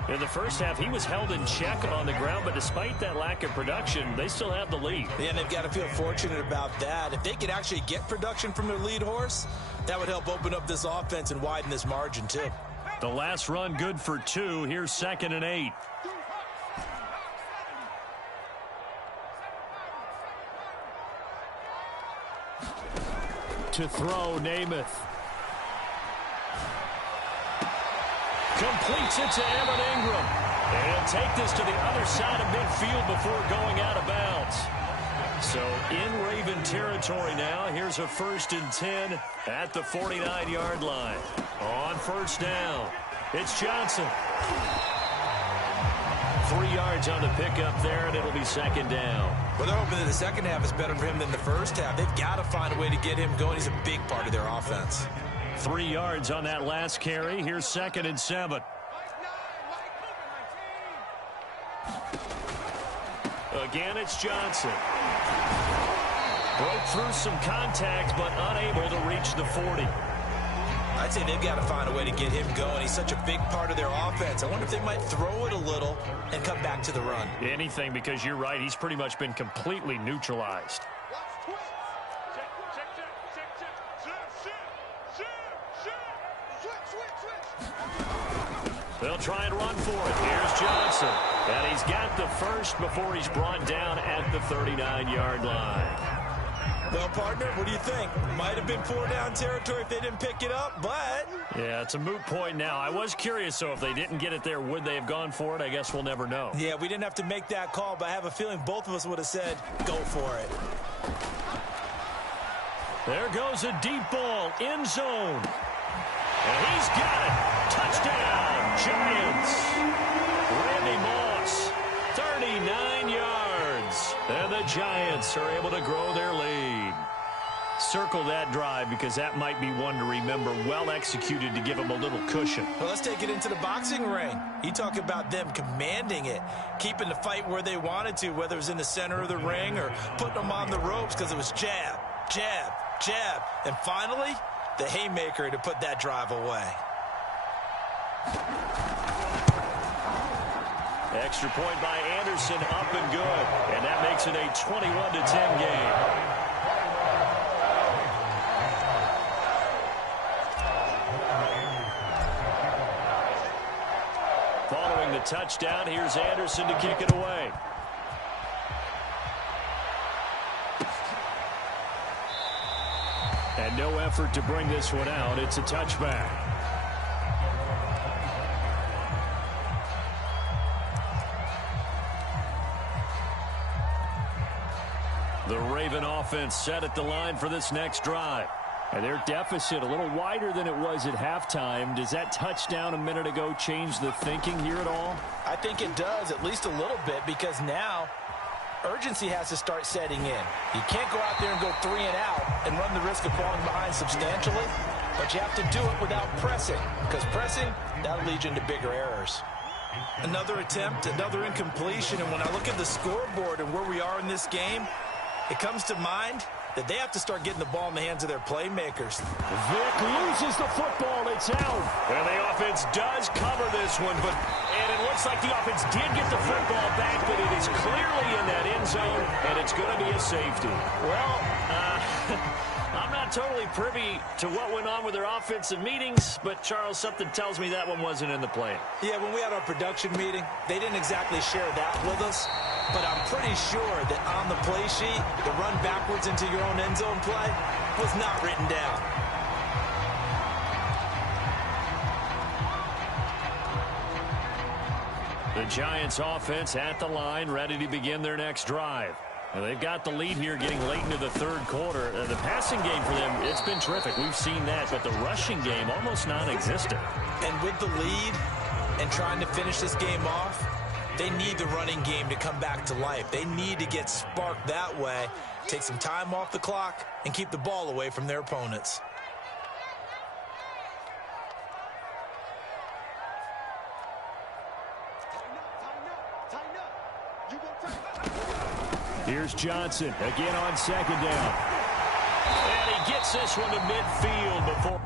In the first half, he was held in check on the ground, but despite that lack of production, they still have the lead. Yeah, and they've got to feel fortunate about that. If they could actually get production from their lead horse, that would help open up this offense and widen this margin, too. The last run good for 2. Here's 2nd and 8. To throw, Namath. Completes it to Evan Ingram. And he'll take this to the other side of midfield before going out of bounds. So in Raven territory now. Here's a 1st and 10 at the 49-yard line. On first down, it's Johnson. 3 yards on the pickup there, and it'll be 2nd down. Well, they're hoping that the second half is better for him than the first half. They've got to find a way to get him going. He's a big part of their offense. 3 yards on that last carry. Here's 2nd and 7. Again, it's Johnson. Broke through some contact, but unable to reach the 40. I'd say they've got to find a way to get him going. He's such a big part of their offense. I wonder if they might throw it a little and come back to the run. Anything, because you're right. He's pretty much been completely neutralized. They'll try and run for it. Here's Johnson. And he's got the first before he's brought down at the 39-yard line. Well, partner, what do you think? Might have been 4-down territory if they didn't pick it up, but... Yeah, it's a moot point now. I was curious, so if they didn't get it there, would they have gone for it? I guess we'll never know. Yeah, we didn't have to make that call, but I have a feeling both of us would have said, go for it. There goes a deep ball, end zone. And he's got it. Touchdown, Giants. Randy Moss, 39 yards. And the Giants are able to grow their lead. Circle that drive because that might be one to remember. Well executed to give them a little cushion. Well, let's take it into the boxing ring. You talk about them commanding it, keeping the fight where they wanted to, whether it was in the center of the ring or putting them on the ropes because it was jab, jab, jab. And finally, the haymaker to put that drive away. Extra point by Anderson, up and good. And that makes it a 21-10 game. Following the touchdown, here's Anderson to kick it away. And no effort to bring this one out. It's a touchback. The Raven offense set at the line for this next drive. And their deficit a little wider than it was at halftime. Does that touchdown a minute ago change the thinking here at all? I think it does, at least a little bit, because now urgency has to start setting in. You can't go out there and go 3 and out and run the risk of falling behind substantially, but you have to do it without pressing, because pressing, that'll lead you into bigger errors. Another attempt, another incompletion, and when I look at the scoreboard and where we are in this game, it comes to mind that they have to start getting the ball in the hands of their playmakers. Vick loses the football. It's out. And the offense does cover this one, and it looks like the offense did get the football back, but it is clearly in that end zone, and it's going to be a safety. Well, I'm not totally privy to what went on with their offensive meetings, but, Charles, something tells me that one wasn't in the plan. Yeah, when we had our production meeting, they didn't exactly share that with us. But I'm pretty sure that on the play sheet, the run backwards into your own end zone play was not written down. The Giants offense at the line, ready to begin their next drive. Now, they've got the lead here getting late into the third quarter. The passing game for them, it's been terrific. We've seen that, but the rushing game almost non-existent. And with the lead and trying to finish this game off, they need the running game to come back to life. They need to get sparked that way, take some time off the clock, and keep the ball away from their opponents. Here's Johnson again on second down. And he gets this one to midfield before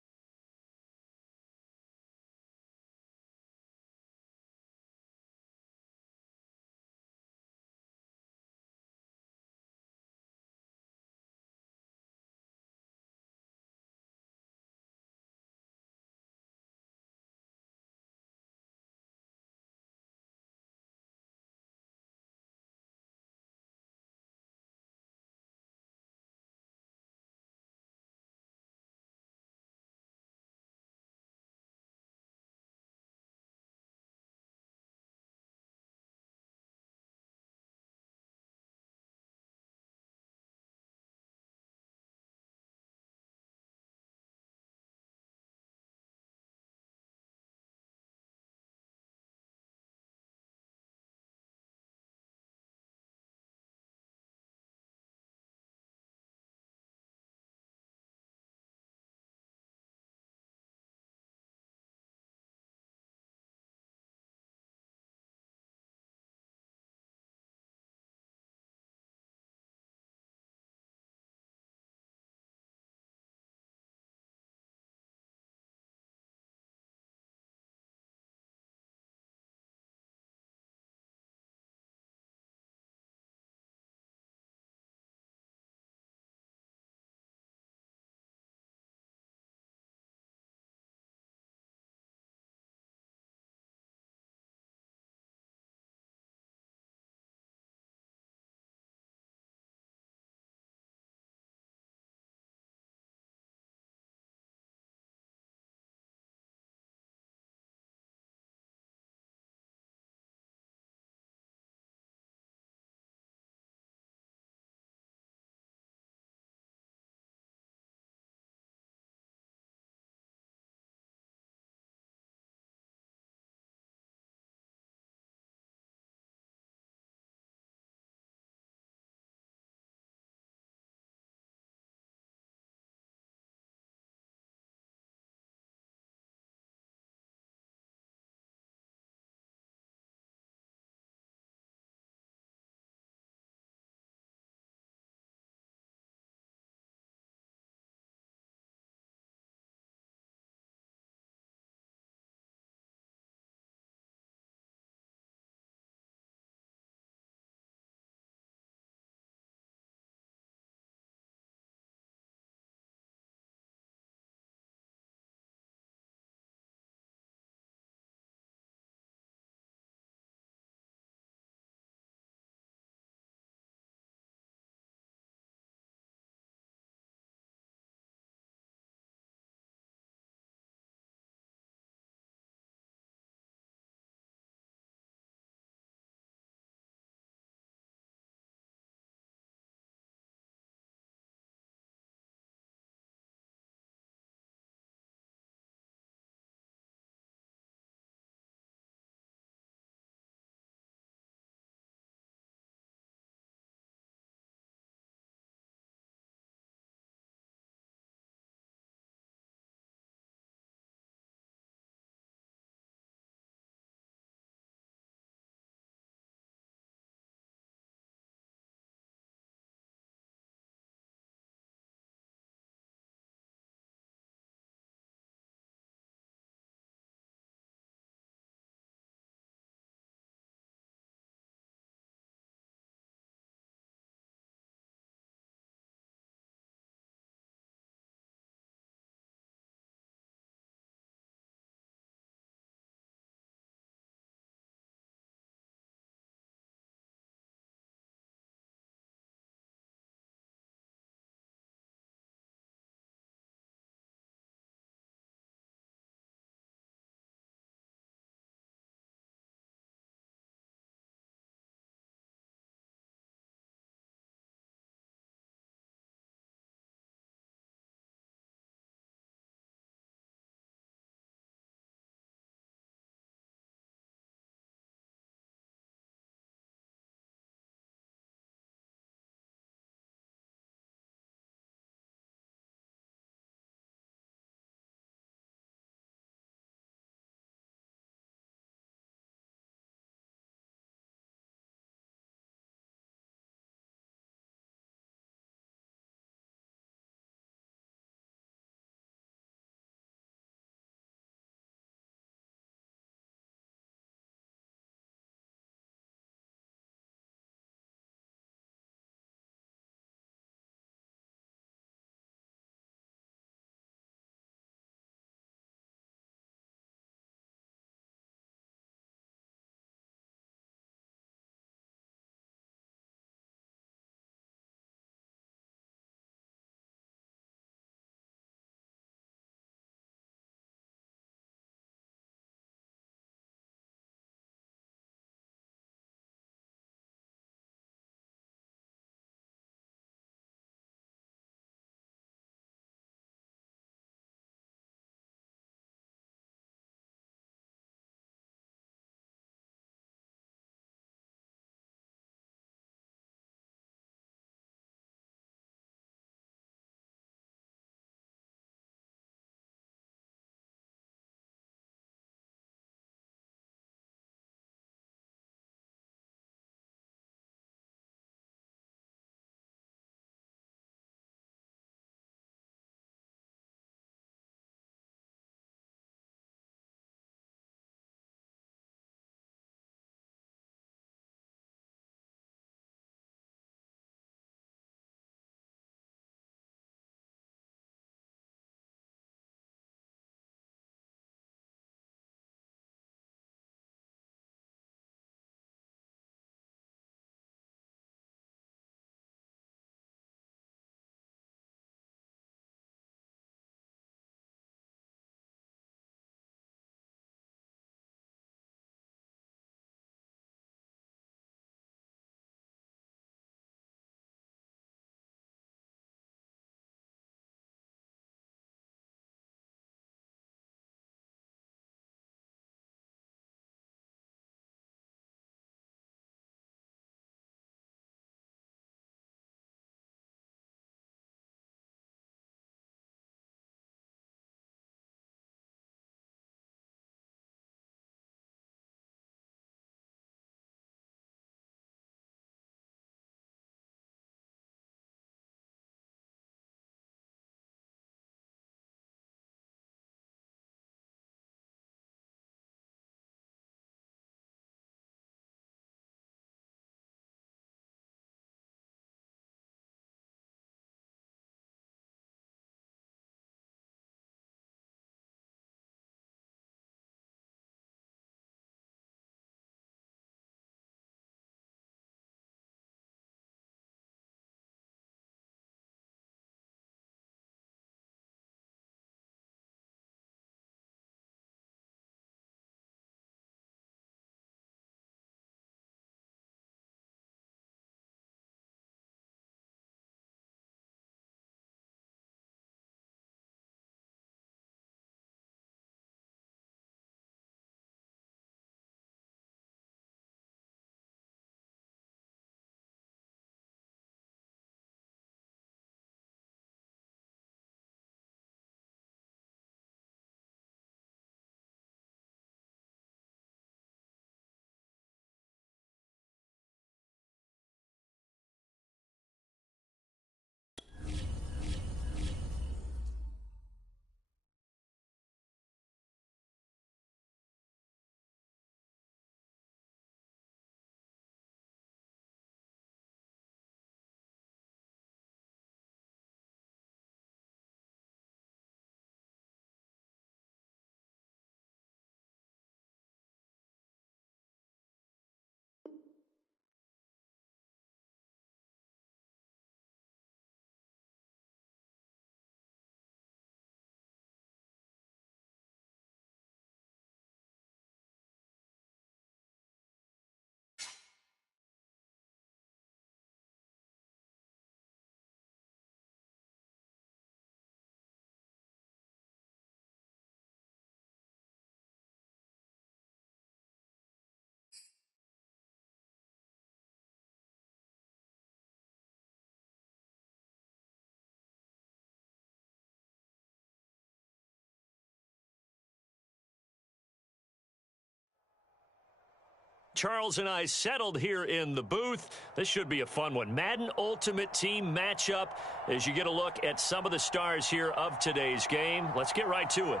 Charles and I settled here in the booth. This should be a fun one. Madden Ultimate Team matchup as you get a look at some of the stars here of today's game. Let's get right to it.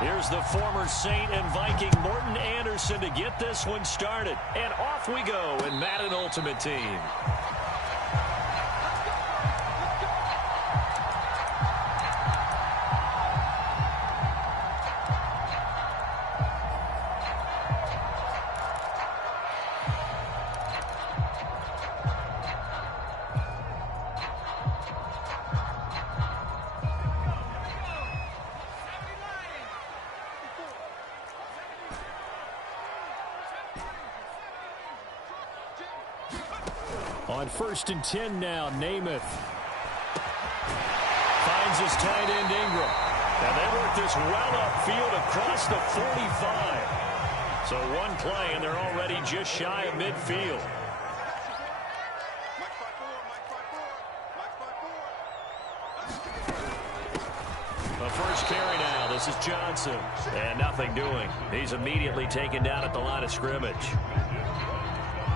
Here's the former Saint and Viking Morton Anderson to get this one started. And off we go in Madden Ultimate Team. On 1st and 10 now, Namath. Finds his tight end Ingram. And they work this well upfield across the 45. So one play, and they're already just shy of midfield. The first carry now. This is Johnson. And nothing doing. He's immediately taken down at the line of scrimmage.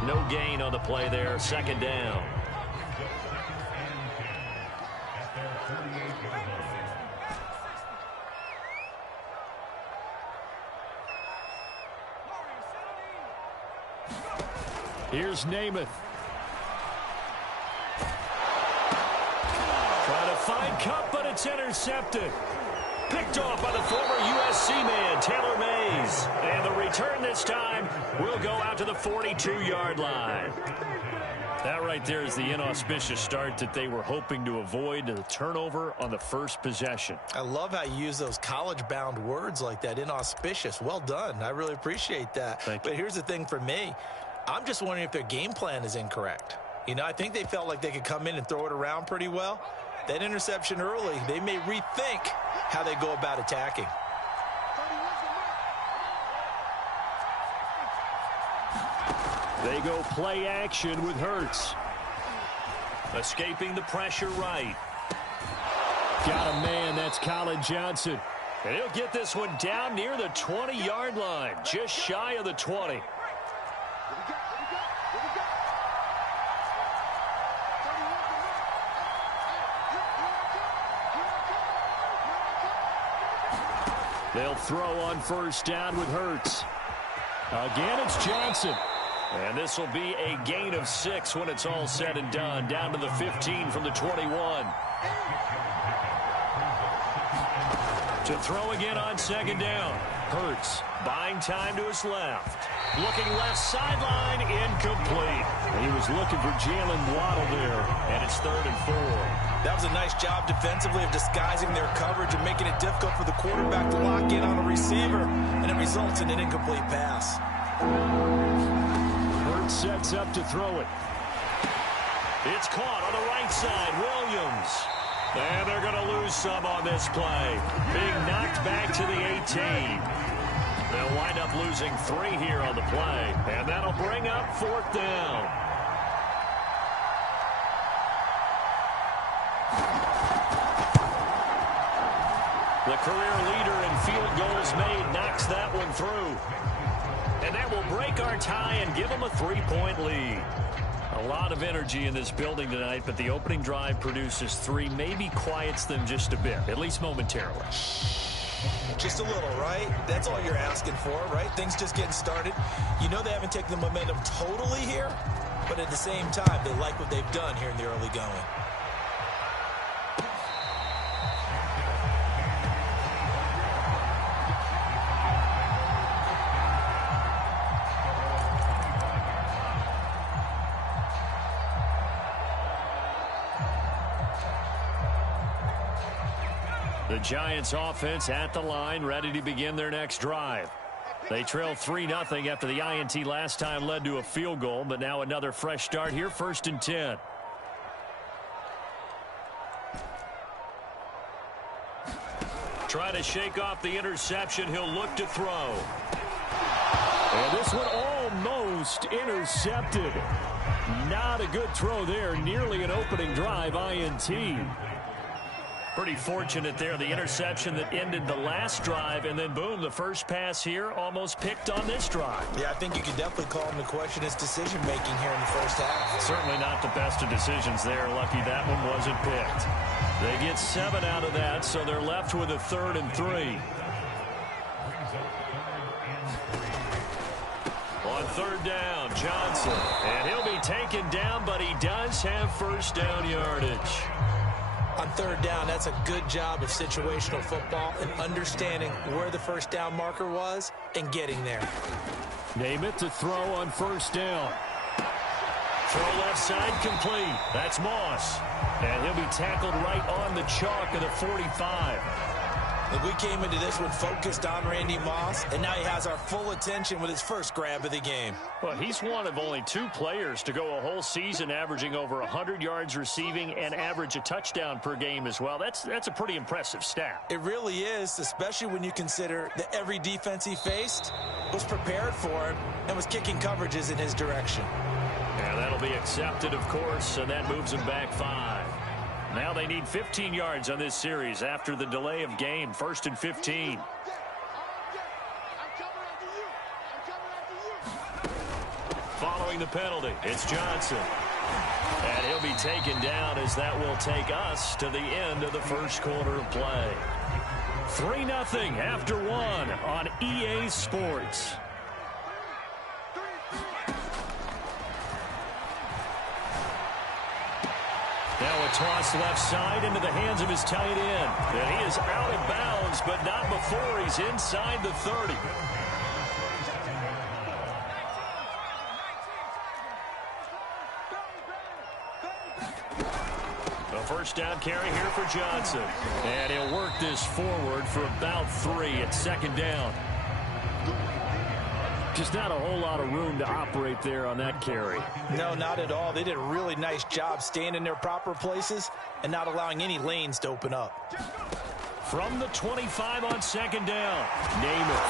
No gain on the play there. Second down. Here's Namath. Trying to find Cup, but it's intercepted. Picked off by the former USC man, Taylor Mays. And the return this time will go out to the 42-yard line. That right there is the inauspicious start that they were hoping to avoid, the turnover on the first possession. I love how you use those college-bound words like that, inauspicious. Well done. I really appreciate that. Thank you. But here's the thing for me. I'm just wondering if their game plan is incorrect. You know, I think they felt like they could come in and throw it around pretty well. That interception early, they may rethink how they go about attacking. They go play action with Hurts. Escaping the pressure right. Got a man, that's Colin Johnson. And he'll get this one down near the 20-yard line, just shy of the 20. They'll throw on 1st down with Hurts. Again, it's Johnson. And this will be a gain of 6 when it's all said and done. Down to the 15 from the 21. To throw again on 2nd down. Hurts buying time to his left. Looking left sideline, incomplete. He was looking for Jalen Waddle there. And it's 3rd and 4. That was a nice job defensively of disguising their coverage and making it difficult for the quarterback to lock in on a receiver. And it results in an incomplete pass. Hurts sets up to throw it. It's caught on the right side. Williams. And they're going to lose some on this play. Being knocked back to the 18. They'll wind up losing 3 here on the play. And that'll bring up 4th down. The career leader in field goals made knocks that one through. And that will break our tie and give them a 3-point lead. A lot of energy in this building tonight, but the opening drive produces 3, maybe quiets them just a bit, at least momentarily. Just a little, right? That's all you're asking for, right? Things just getting started. You know they haven't taken the momentum totally here, but at the same time, they like what they've done here in the early going. The Giants offense at the line, ready to begin their next drive. They trail 3-0 after the INT last time led to a field goal, but now another fresh start here, 1st and 10. Trying to shake off the interception. He'll look to throw. And this one almost intercepted. Not a good throw there. Nearly an opening drive INT. Pretty fortunate there. The interception that ended the last drive, and then boom, the first pass here almost picked on this drive. Yeah, I think you could definitely call him to question his decision-making here in the first half. Certainly not the best of decisions there. Lucky that one wasn't picked. They get 7 out of that, so they're left with a 3rd and 3. On 3rd down, Johnson. And he'll be taken down, but he does have first down yardage. On 3rd down, that's a good job of situational football and understanding where the first down marker was and getting there. Name it to throw on 1st down. Throw left side complete. That's Moss. And he'll be tackled right on the chalk of the 45. Look, we came into this one focused on Randy Moss, and now he has our full attention with his first grab of the game. Well, he's one of only 2 players to go a whole season averaging over 100 yards receiving and average a touchdown per game as well. That's a pretty impressive stat. It really is, especially when you consider that every defense he faced was prepared for him and was kicking coverages in his direction. Yeah, that'll be accepted, of course, and that moves him back 5. Now they need 15 yards on this series after the delay of game. 1st and 15. Following the penalty, it's Johnson. And he'll be taken down as that will take us to the end of the first quarter of play. 3-0 after 1 on EA Sports. Now a toss left side into the hands of his tight end. And he is out of bounds, but not before he's inside the 30. A first down carry here for Johnson. And he'll work this forward for about 3 at 2nd down. Just not a whole lot of room to operate there on that carry. No, not at all. They did a really nice job staying in their proper places and not allowing any lanes to open up. From the 25 on 2nd down. Name it.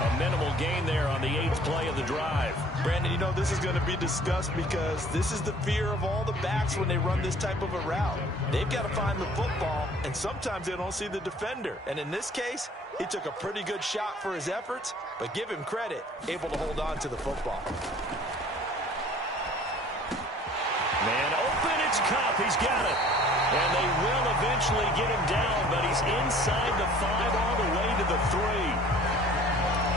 A minimal gain there on the 8th play of the drive. Brandon, you know this is going to be discussed because this is the fear of all the backs when they run this type of a route. They've got to find the football, and sometimes they don't see the defender. And in this case, he took a pretty good shot for his efforts, but give him credit, able to hold on to the football. Man open, it's Cup. He's got it. And they will eventually get him down, but he's inside the 5 all the way to the 3.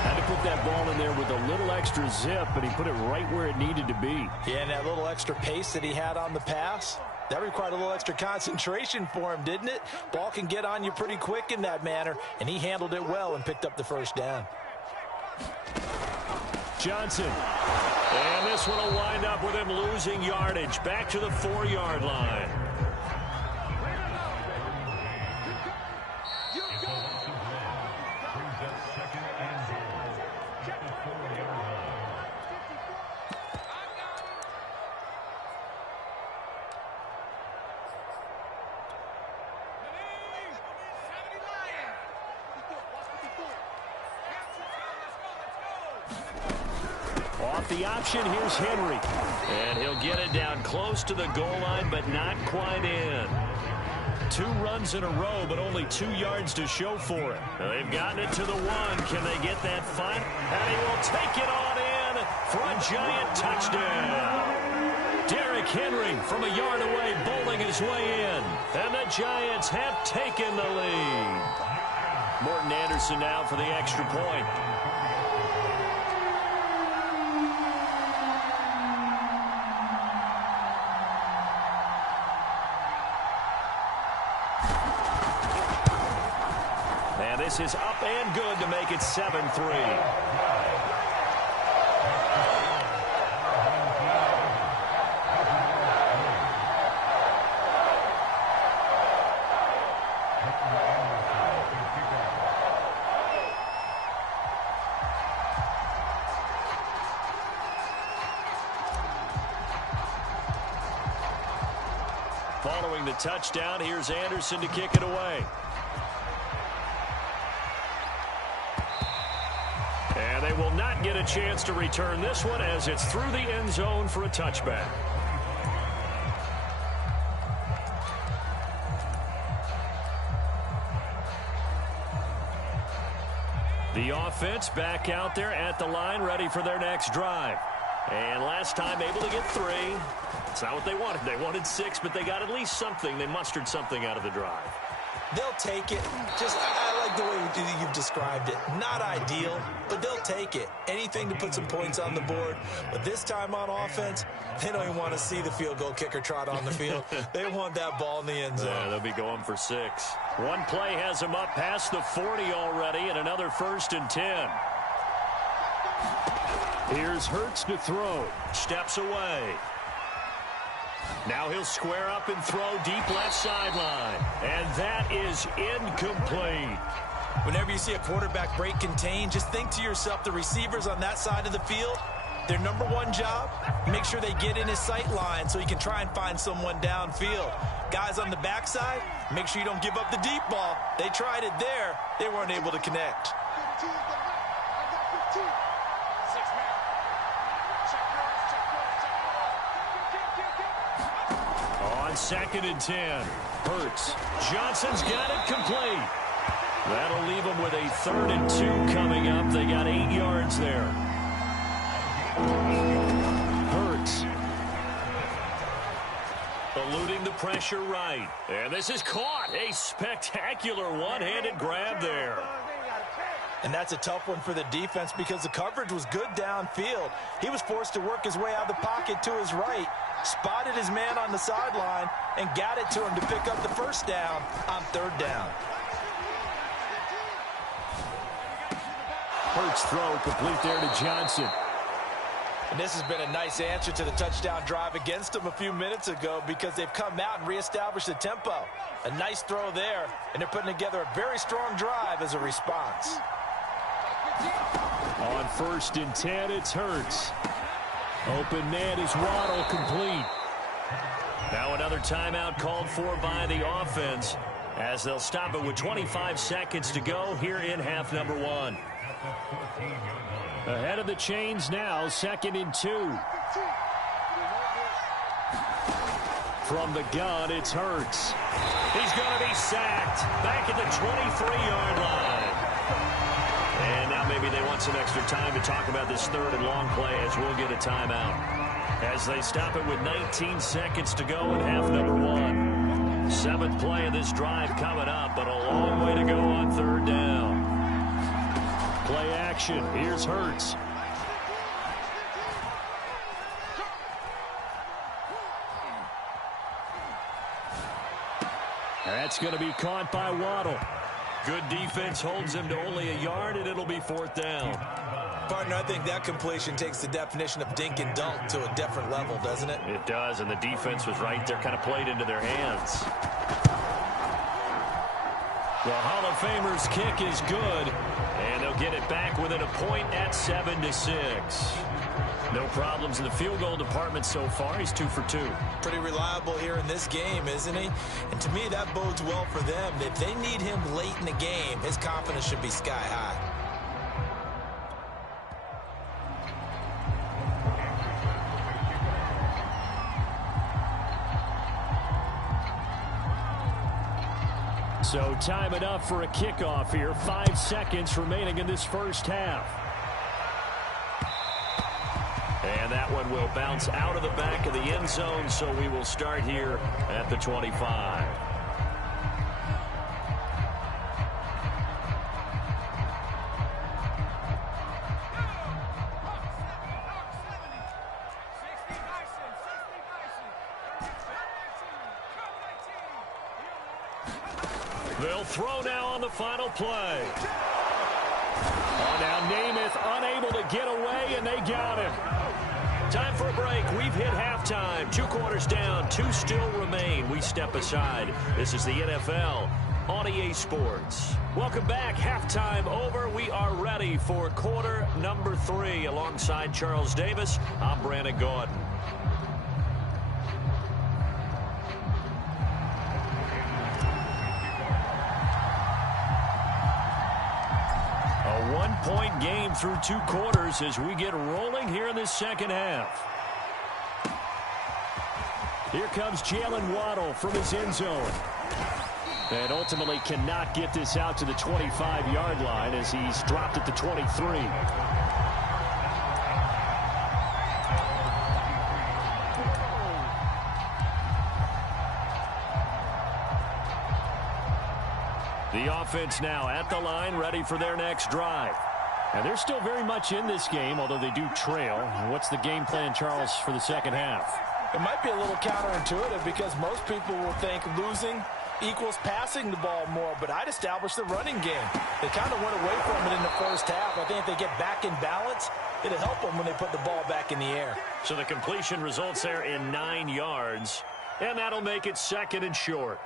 Had to put that ball in there with a little extra zip, but he put it right where it needed to be. Yeah, and that little extra pace that he had on the pass, that required a little extra concentration for him, didn't it? Ball can get on you pretty quick in that manner, and he handled it well and picked up the first down. Johnson. And this one will wind up with him losing yardage. Back to the 4-yard line. Off the option, here's Henry. And he'll get it down close to the goal line, but not quite in. 2 runs in a row, but only 2 yards to show for it. They've gotten it to the 1. Can they get that final? And he will take it on in for a giant touchdown. Derrick Henry from a yard away, bowling his way in. And the Giants have taken the lead. Morton Anderson now for the extra point. And this is up and good to make it 7-3. Following the touchdown, here's Anderson to kick it away. get a chance to return this one as it's through the end zone for a touchback. The offense back out there at the line, ready for their next drive. And last time able to get 3. It's not what they wanted. They wanted 6, but they got at least something. They mustered something out of the drive. They'll take it. I like the way you've described it. Not ideal, but they'll take it. Anything to put some points on the board. But this time on offense, they don't even want to see the field goal kicker trot on the field. They want that ball in the end zone. Yeah, they'll be going for 6. One play has them up past the 40 already, and another 1st and 10. Here's Hurts to throw. Steps away. Now he'll square up and throw deep left sideline. And that is incomplete. Whenever you see a quarterback break contain, just think to yourself, the receivers on that side of the field, their number one job, make sure they get in his sight line so he can try and find someone downfield. Guys on the backside, make sure you don't give up the deep ball. They tried it there. They weren't able to connect. On 2nd and 10, Hurts. Johnson's got it complete. That'll leave them with a 3rd and 2 coming up. They got 8 yards there. Hurts. Eluding the pressure right. And this is caught. A spectacular one-handed grab there. And that's a tough one for the defense because the coverage was good downfield. He was forced to work his way out of the pocket to his right, spotted his man on the sideline, and got it to him to pick up the 1st down on 3rd down. Hurts throw complete there to Johnson. And this has been a nice answer to the touchdown drive against them a few minutes ago because they've come out and reestablished the tempo. A nice throw there, and they're putting together a very strong drive as a response. On 1st and 10, it's Hurts. Open man is Waddle, complete. Now another timeout called for by the offense as they'll stop it with 25 seconds to go here in half number 1. Ahead of the chains now, 2nd and 2. From the gun, it's Hurts. He's going to be sacked back at the 23-yard line. And now maybe they want some extra time to talk about this 3rd and long play as we'll get a timeout. As they stop it with 19 seconds to go in half number 1. 7th play of this drive coming up, but a long way to go on 3rd down. Play action. Here's Hurts. That's going to be caught by Waddle. Good defense holds him to only a yard, and it'll be 4th down. Partner, I think that completion takes the definition of dink and dunk to a different level, doesn't it? It does, and the defense was right there, kind of played into their hands. The Hall of Famer's kick is good, and they'll get it back within a point at 7-6. No problems in the field goal department so far. He's 2 for 2. Pretty reliable here in this game, isn't he? And to me, that bodes well for them. If they need him late in the game, his confidence should be sky high. So time enough for a kickoff here. 5 seconds remaining in this first half. And that one will bounce out of the back of the end zone, so we will start here at the 25. They'll throw now on the final play. Oh, now Namath unable to get away, and they got him. Time for a break. We've hit halftime. 2 quarters down. 2 still remain. We step aside. This is the NFL on EA Sports. Welcome back. Halftime over. We are ready for quarter number 3. Alongside Charles Davis, I'm Brandon Gordon. 3-point game through 2 quarters as we get rolling here in this second half. Here comes Jalen Waddle from his end zone. And ultimately cannot get this out to the 25-yard line as he's dropped at the 23. The offense now at the line, ready for their next drive. And they're still very much in this game, although they do trail. What's the game plan, Charles, for the second half? It might be a little counterintuitive because most people will think losing equals passing the ball more, but I'd establish the running game. They kind of went away from it in the first half. I think if they get back in balance, it'll help them when they put the ball back in the air. So the completion results there in 9 yards, and that'll make it 2nd and short.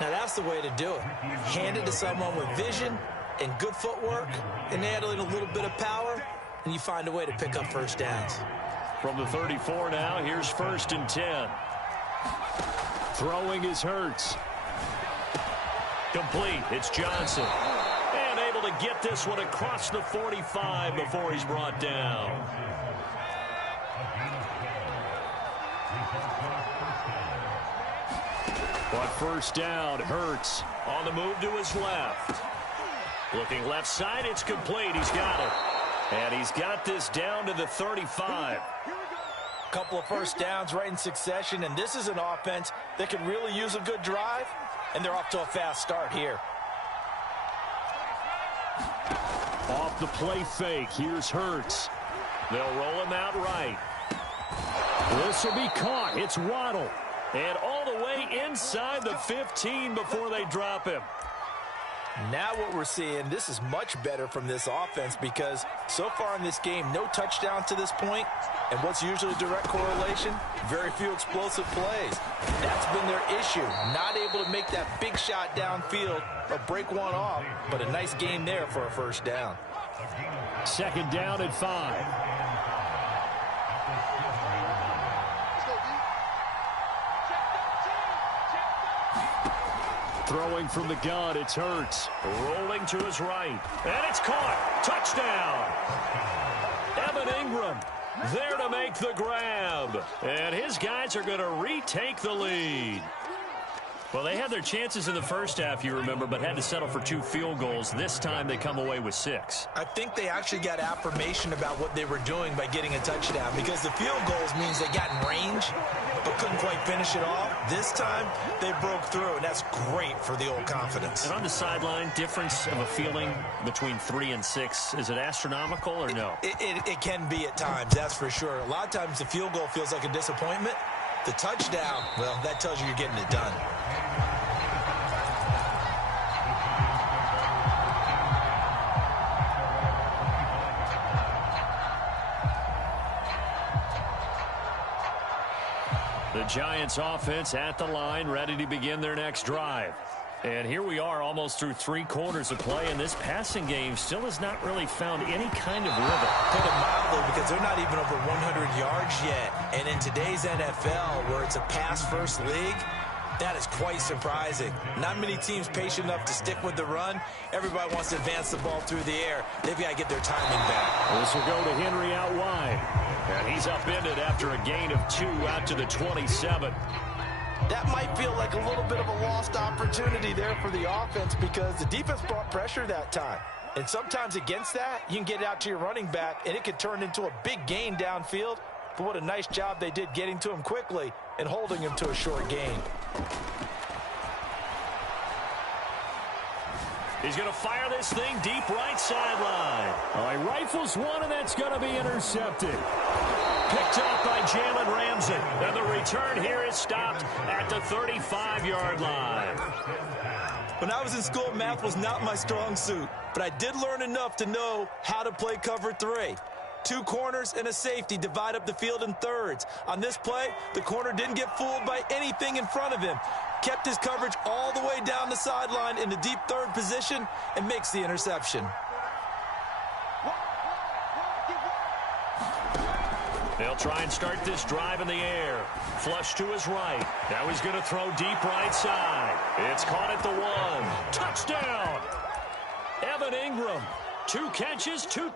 Now that's the way to do it. Hand it to someone with vision and good footwork, and add in a little bit of power, and you find a way to pick up first downs. From the 34 now, here's 1st and 10. Throwing is Hurts. Complete. It's Johnson. And able to get this one across the 45 before he's brought down. But first down, Hurts on the move to his left. Looking left side, it's complete. He's got it. And he's got this down to the 35. A couple of first downs right in succession, and this is an offense that could really use a good drive, and they're off to a fast start here. Off the play fake, here's Hurts. They'll roll him out right. This will be caught. It's Waddle. And all the way inside the 15 before they drop him. Now what we're seeing, this is much better from this offense because so far in this game, no touchdowns to this point. And what's usually a direct correlation? Very few explosive plays. That's been their issue. Not able to make that big shot downfield or break one off. But a nice game there for a first down. 2nd down at 5. Throwing from the gun, it's Hurts. Rolling to his right. And it's caught. Touchdown. Evan Ingram there to make the grab. And his guys are going to retake the lead. Well, they had their chances in the first half, you remember, but had to settle for 2 field goals. This time they come away with 6. I think they actually got affirmation about what they were doing by getting a touchdown because the field goals means they got in range but couldn't quite finish it off. This time they broke through, and that's great for the old confidence. And on the sideline, difference of a feeling between 3 and 6, is it astronomical or no? It can be at times, that's for sure. A lot of times the field goal feels like a disappointment. The touchdown, well, that tells you you're getting it done. The Giants offense at the line, ready to begin their next drive. And here we are almost through 3 quarters of play, and this passing game still has not really found any kind of rhythm. Put it mildly, because they're not even over 100 yards yet. And in today's NFL, where it's a pass-first league, that is quite surprising. Not many teams patient enough to stick with the run. Everybody wants to advance the ball through the air. They've got to get their timing back. This will go to Henry out wide. And he's upended after a gain of 2 out to the 27. That might feel like a little bit of a lost opportunity there for the offense because the defense brought pressure that time. And sometimes against that, you can get it out to your running back, and it could turn into a big gain downfield. But what a nice job they did getting to him quickly and holding him to a short gain. He's going to fire this thing deep right sideline. Oh, he rifles one, and that's going to be intercepted. Picked up by Jalen Ramsey. And the return here is stopped at the 35-yard line. When I was in school, math was not my strong suit, but I did learn enough to know how to play cover 3. 2 corners and a safety divide up the field in thirds. On this play, the corner didn't get fooled by anything in front of him. Kept his coverage all the way down the sideline in the deep third position and makes the interception. They'll try and start this drive in the air. Flush to his right. Now he's going to throw deep right side. It's caught at the 1. Touchdown! Evan Ingram. 2 catches, 2.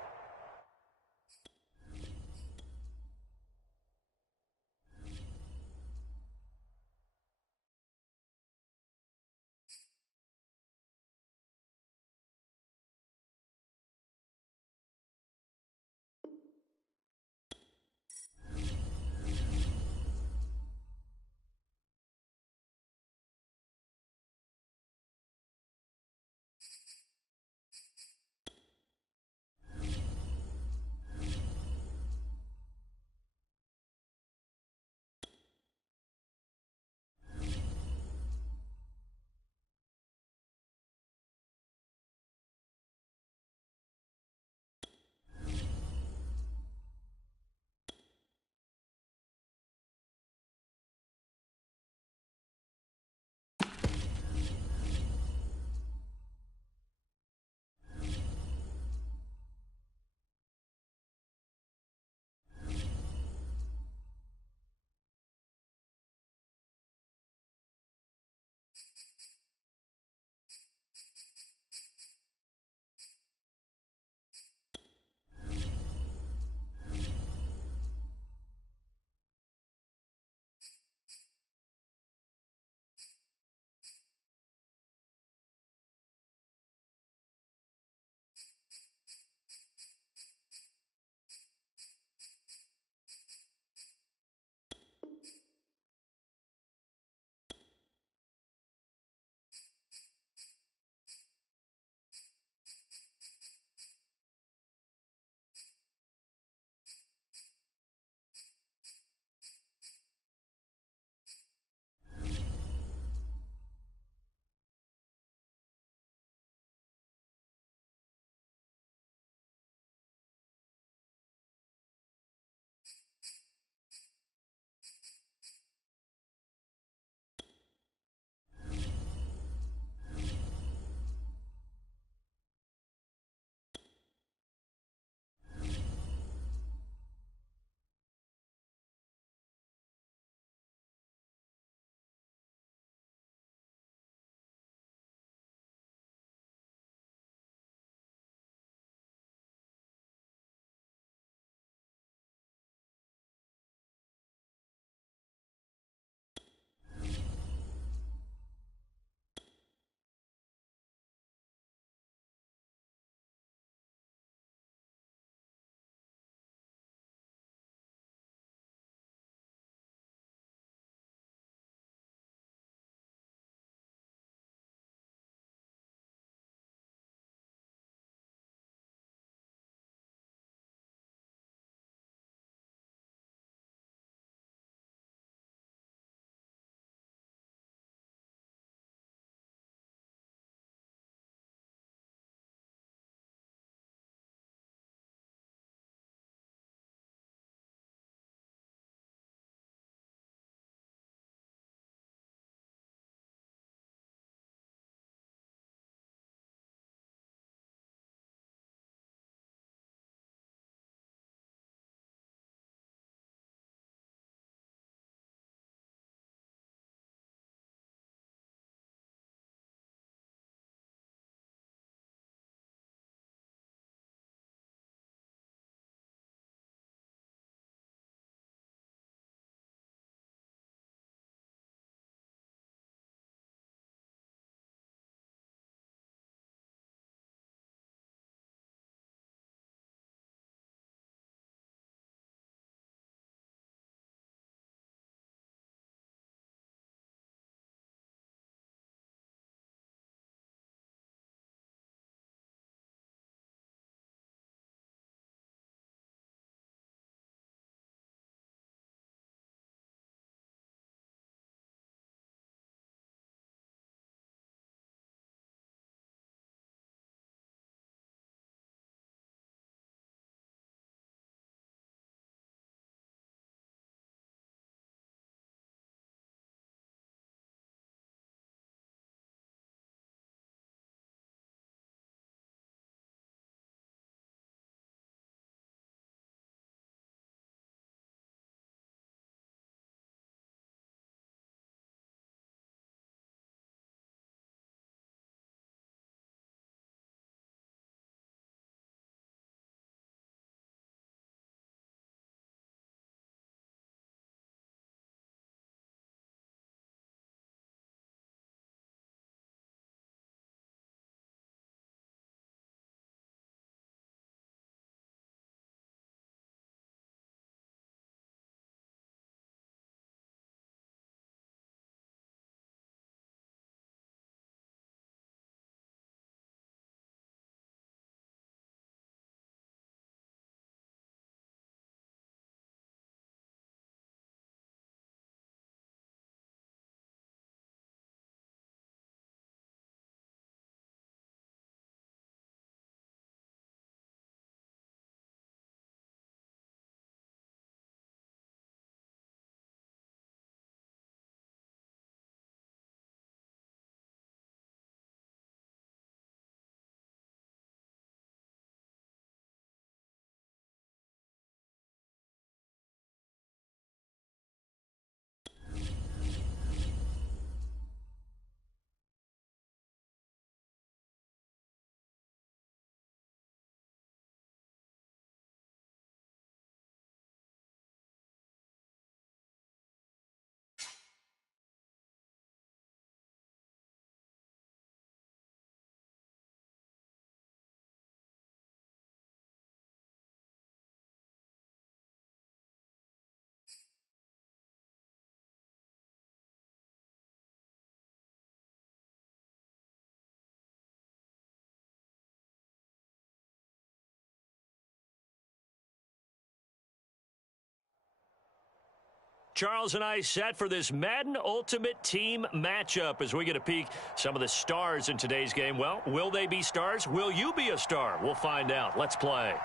Charles and I set for this Madden Ultimate Team matchup as we get a peek some of the stars in today's game. Well, will they be stars? Will you be a star? We'll find out. Let's play.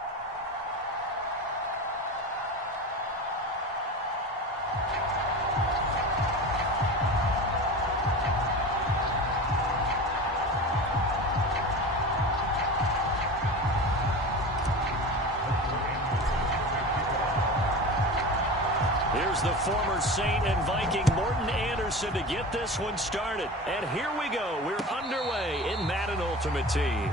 Here's the former Saint and Viking Morton Anderson to get this one started. And here we go. We're underway in Madden Ultimate Team.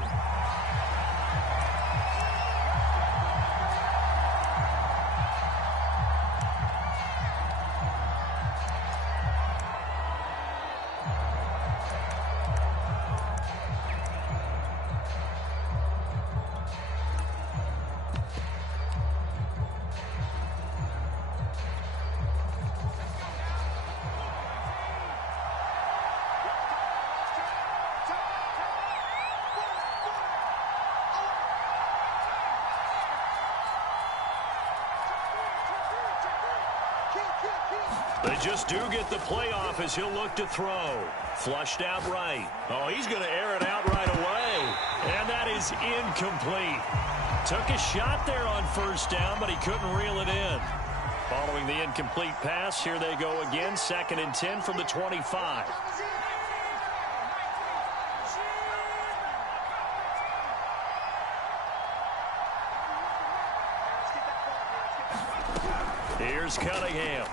They just do get the playoff as he'll look to throw. Flushed out right. Oh, he's going to air it out right away. And that is incomplete. Took a shot there on first down, but he couldn't reel it in. Following the incomplete pass, here they go again. 2nd and 10 from the 25. Here's Cunningham.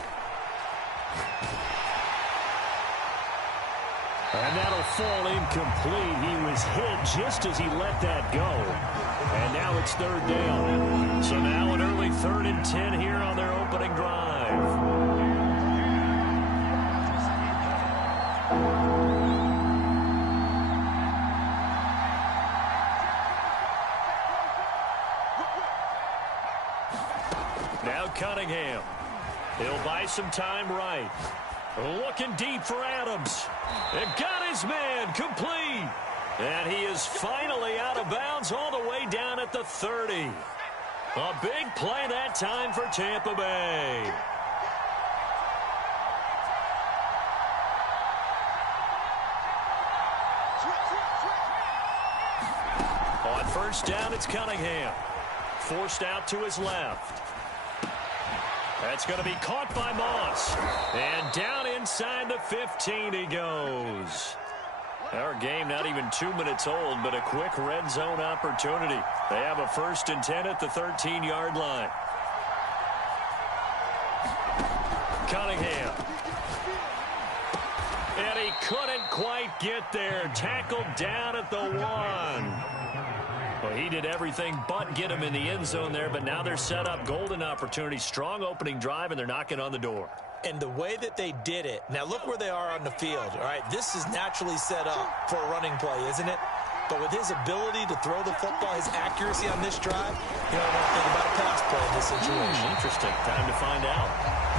And that'll fall incomplete. He was hit just as he let that go. And now it's 3rd down. So now an early 3rd and 10 here on their opening drive. Now Cunningham. He'll buy some time right. Looking deep for Adams. And got his man complete. And he is finally out of bounds all the way down at the 30. A big play that time for Tampa Bay. On first down, it's Cunningham. Forced out to his left. That's going to be caught by Moss. And down inside the 15 he goes. Our game not even 2 minutes old, but a quick red zone opportunity. They have a 1st and 10 at the 13-yard line. Cunningham. And he couldn't quite get there. Tackled down at the 1. Well, he did everything but get him in the end zone there, but now they're set up. Golden opportunity, strong opening drive, and they're knocking on the door. And the way that they did it, now look where they are on the field. All right, this is naturally set up for a running play, isn't it? But with his ability to throw the football, his accuracy on this drive, you don't want to think about a pass play in this situation. Interesting. Time to find out.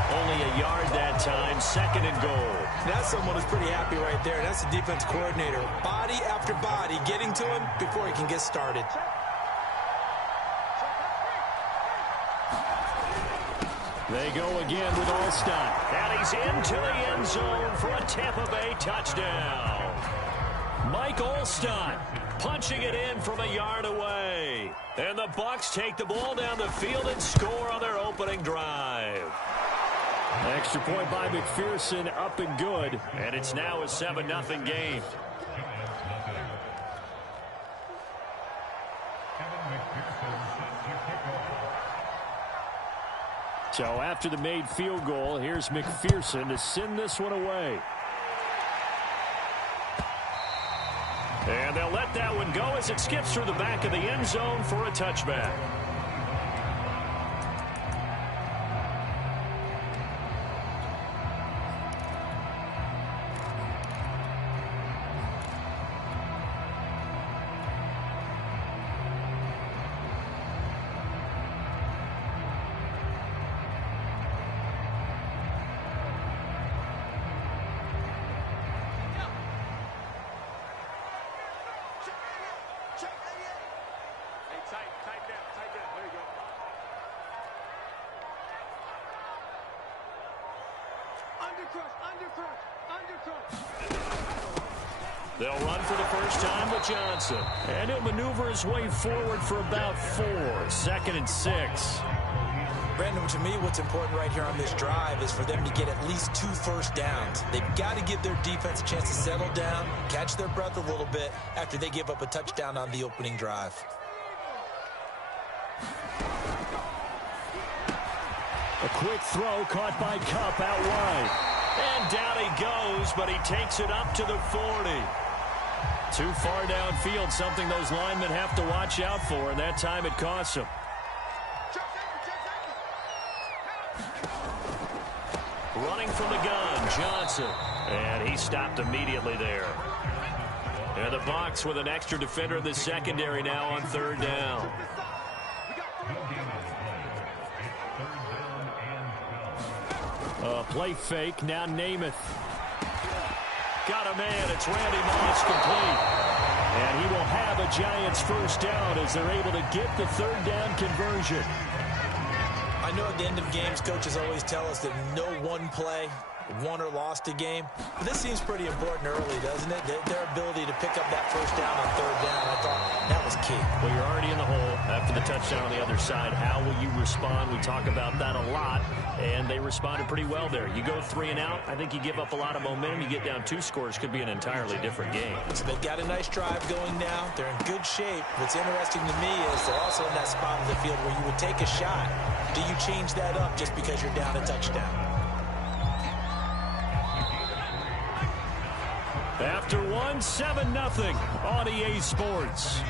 Only a yard that time, 2nd and goal. That's someone who's pretty happy right there. That's the defense coordinator. Body after body getting to him before he can get started. They go again with Alstott. And he's into the end zone for a Tampa Bay touchdown. Mike Alstott punching it in from a yard away. And the Bucs take the ball down the field and score on their opening drive. Extra point by McPherson, up and good. And it's now a 7-0 game. So after the made field goal, here's McPherson to send this one away. And they'll let that one go as it skips through the back of the end zone for a touchback. They'll run for the first time with Johnson. And he'll maneuver his way forward for about 4. 2nd and 6. Brandon, to me, what's important right here on this drive is for them to get at least 2 first downs. They've got to give their defense a chance to settle down, catch their breath a little bit after they give up a touchdown on the opening drive. A quick throw caught by Kupp out wide. And down he goes, but he takes it up to the 40. Too far downfield, something those linemen have to watch out for, and that time it costs them. Running from the gun, Johnson. And he stopped immediately there. And the Bucs with an extra defender in the secondary now on 3rd down. Play fake, now Namath. Got a man, it's Randy Moss complete. And he will have a Giants first down as they're able to get the 3rd down conversion. I know at the end of games, coaches always tell us that no one play won or lost a game. But this seems pretty important early, doesn't it? Their ability to pick up that first down on 3rd down, I thought that was key. Well, you're already in the hole after the touchdown on the other side. How will you respond? We talk about that a lot, and they responded pretty well there. You go 3 and out, I think you give up a lot of momentum. You get down 2 scores, could be an entirely different game. So they've got a nice drive going now. They're in good shape. What's interesting to me is they're also in that spot of the field where you would take a shot. Do you change that up just because you're down a touchdown? After 1, 7-0 on EA Sports.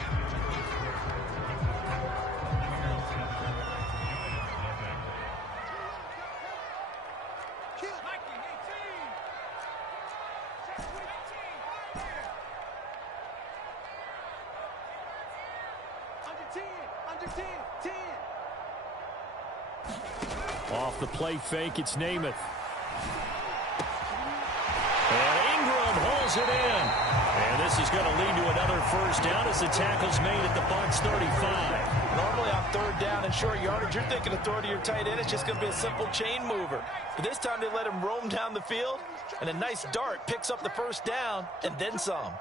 Off the play fake, it's Namath. And Ingram holds it in. And this is going to lead to another first down as the tackle's made at the Bucs 35. Normally on 3rd down and short yardage, you're thinking of throw to your tight end. It's just going to be a simple chain mover. But this time they let him roam down the field, and a nice dart picks up the first down and then some.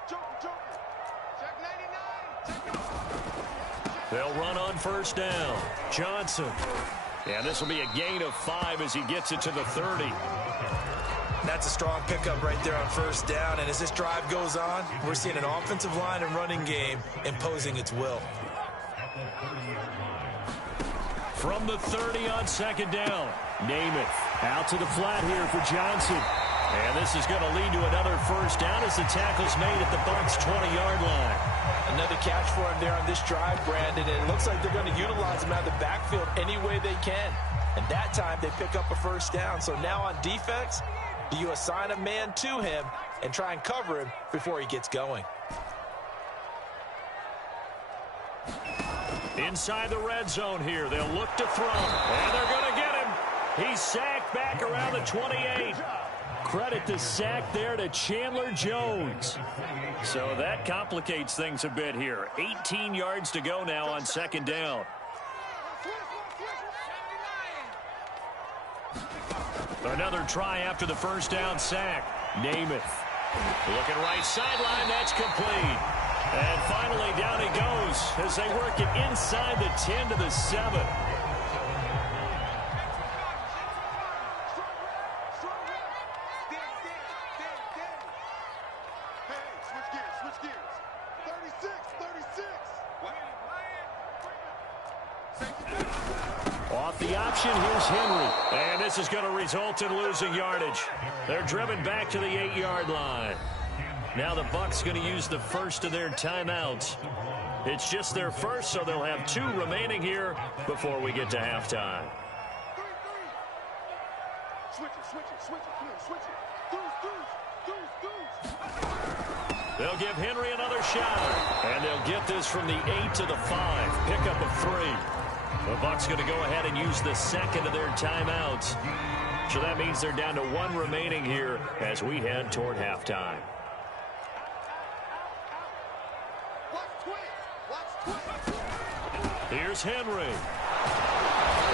They'll run on first down. Johnson. And this will be a gain of 5 as he gets it to the 30. That's a strong pickup right there on first down. And as this drive goes on, we're seeing an offensive line and running game imposing its will. From the 30 on 2nd down. Namath out to the flat here for Johnson. And this is going to lead to another first down as the tackle's made at the Bucs 20-yard line. Another catch for him there on this drive, Brandon. And it looks like they're going to utilize him out of the backfield any way they can. And that time they pick up a first down. So now on defense, do you assign a man to him and try and cover him before he gets going? Inside the red zone here, they'll look to throw. And they're going to get him. He's sacked back around the 28. Credit the sack there to Chandler Jones. So that complicates things a bit here. 18 yards to go now on 2nd down. Another try after the first down sack. Namath. Looking right sideline, that's complete. And finally down he goes as they work it inside the 10 to the 7. Off the option, here's Henry. And this is going to result in losing yardage. They're driven back to the 8-yard line. Now the Bucs going to use the first of their timeouts. It's just their first, so they'll have 2 remaining here before we get to halftime. They'll give Henry another shot. And they'll get this from the 8 to the 5. Pickup of 3. The Bucs going to go ahead and use the second of their timeouts. So that means they're down to 1 remaining here as we head toward halftime. Here's Henry.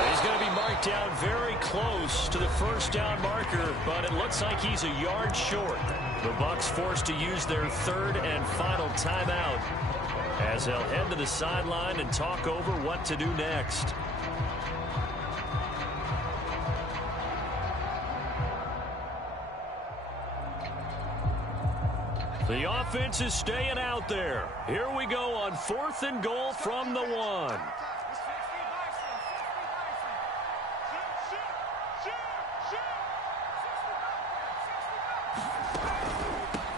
He's going to be marked down very close to the first down marker, but it looks like he's a yard short. The Bucs forced to use their third and final timeout as they'll head to the sideline and talk over what to do next. The offense is staying out there. Here we go on 4th and goal from the 1.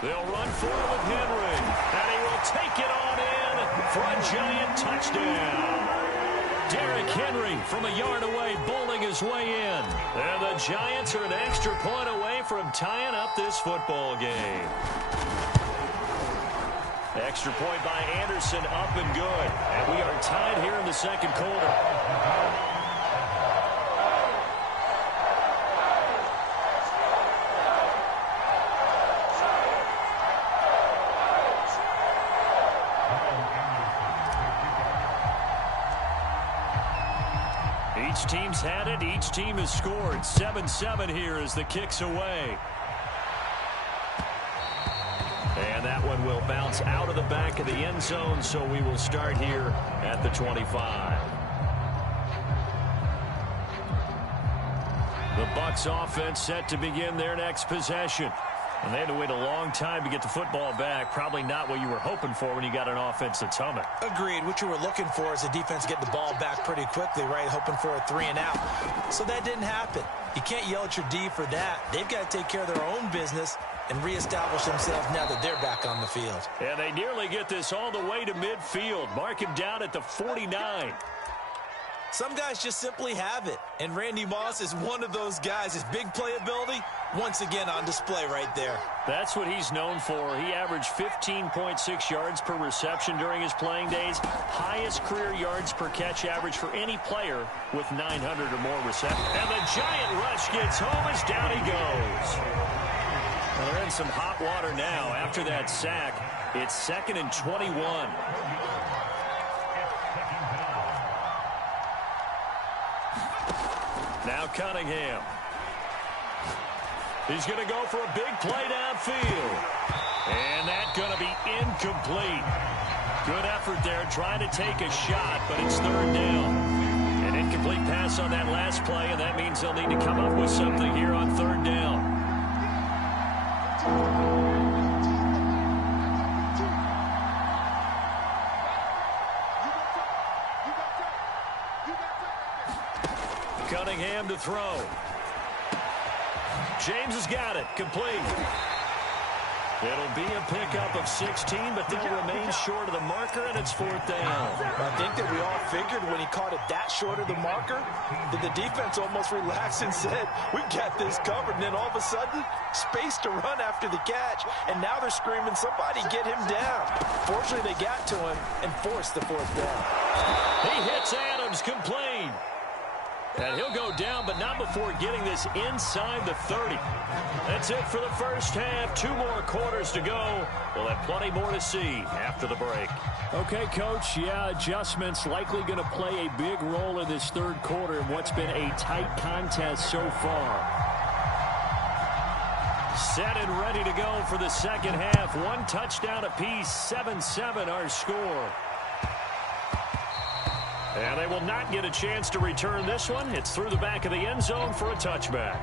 They'll run forward with Henry, and he will take it on in for a Giant touchdown. Derrick Henry from a yard away, bowling his way in. And the Giants are an extra point away from tying up this football game. Extra point by Anderson, up and good. And we are tied here in the second quarter. Each team's had it. Each team has scored. 7-7 here as the kick's away. And that one will bounce out of the back of the end zone, so we will start here at the 25. The Bucs offense set to begin their next possession. And they had to wait a long time to get the football back. Probably not what you were hoping for when you got an offense that's humming. Agreed. What you were looking for is the defense getting the ball back pretty quickly, right? Hoping for a 3-and-out. So that didn't happen. You can't yell at your D for that. They've got to take care of their own business and reestablish themselves now that they're back on the field. And they nearly get this all the way to midfield. Mark him down at the 49. Some guys just simply have it, and Randy Moss is one of those guys. His big playability, once again on display right there. That's what he's known for. He averaged 15.6 yards per reception during his playing days. Highest career yards per catch average for any player with 900 or more receptions. And the Giant rush gets home as down he goes. Well, they're in some hot water now. After that sack, it's 2nd and 21. Now Cunningham. He's going to go for a big play downfield. And that's going to be incomplete. Good effort there trying to take a shot, but it's 3rd down. An incomplete pass on that last play, and that means they'll need to come up with something here on 3rd down. Cunningham to throw. James has got it. Complete. It'll be a pickup of 16, but they'll remain short of the marker, and it's 4th down. I think that we all figured when he caught it that short of the marker that the defense almost relaxed and said, we got this covered. And then all of a sudden, space to run after the catch. And now they're screaming, somebody get him down. Fortunately, they got to him and forced the 4th down. He hits Adams, complete. And he'll go down, but not before getting this inside the 30. That's it for the first half. 2 more quarters to go. We'll have plenty more to see after the break. Okay, Coach. Yeah, adjustments likely going to play a big role in this 3rd quarter in what's been a tight contest so far. Set and ready to go for the second half. 1 touchdown apiece. 7-7 our score. And they will not get a chance to return this one. It's through the back of the end zone for a touchback.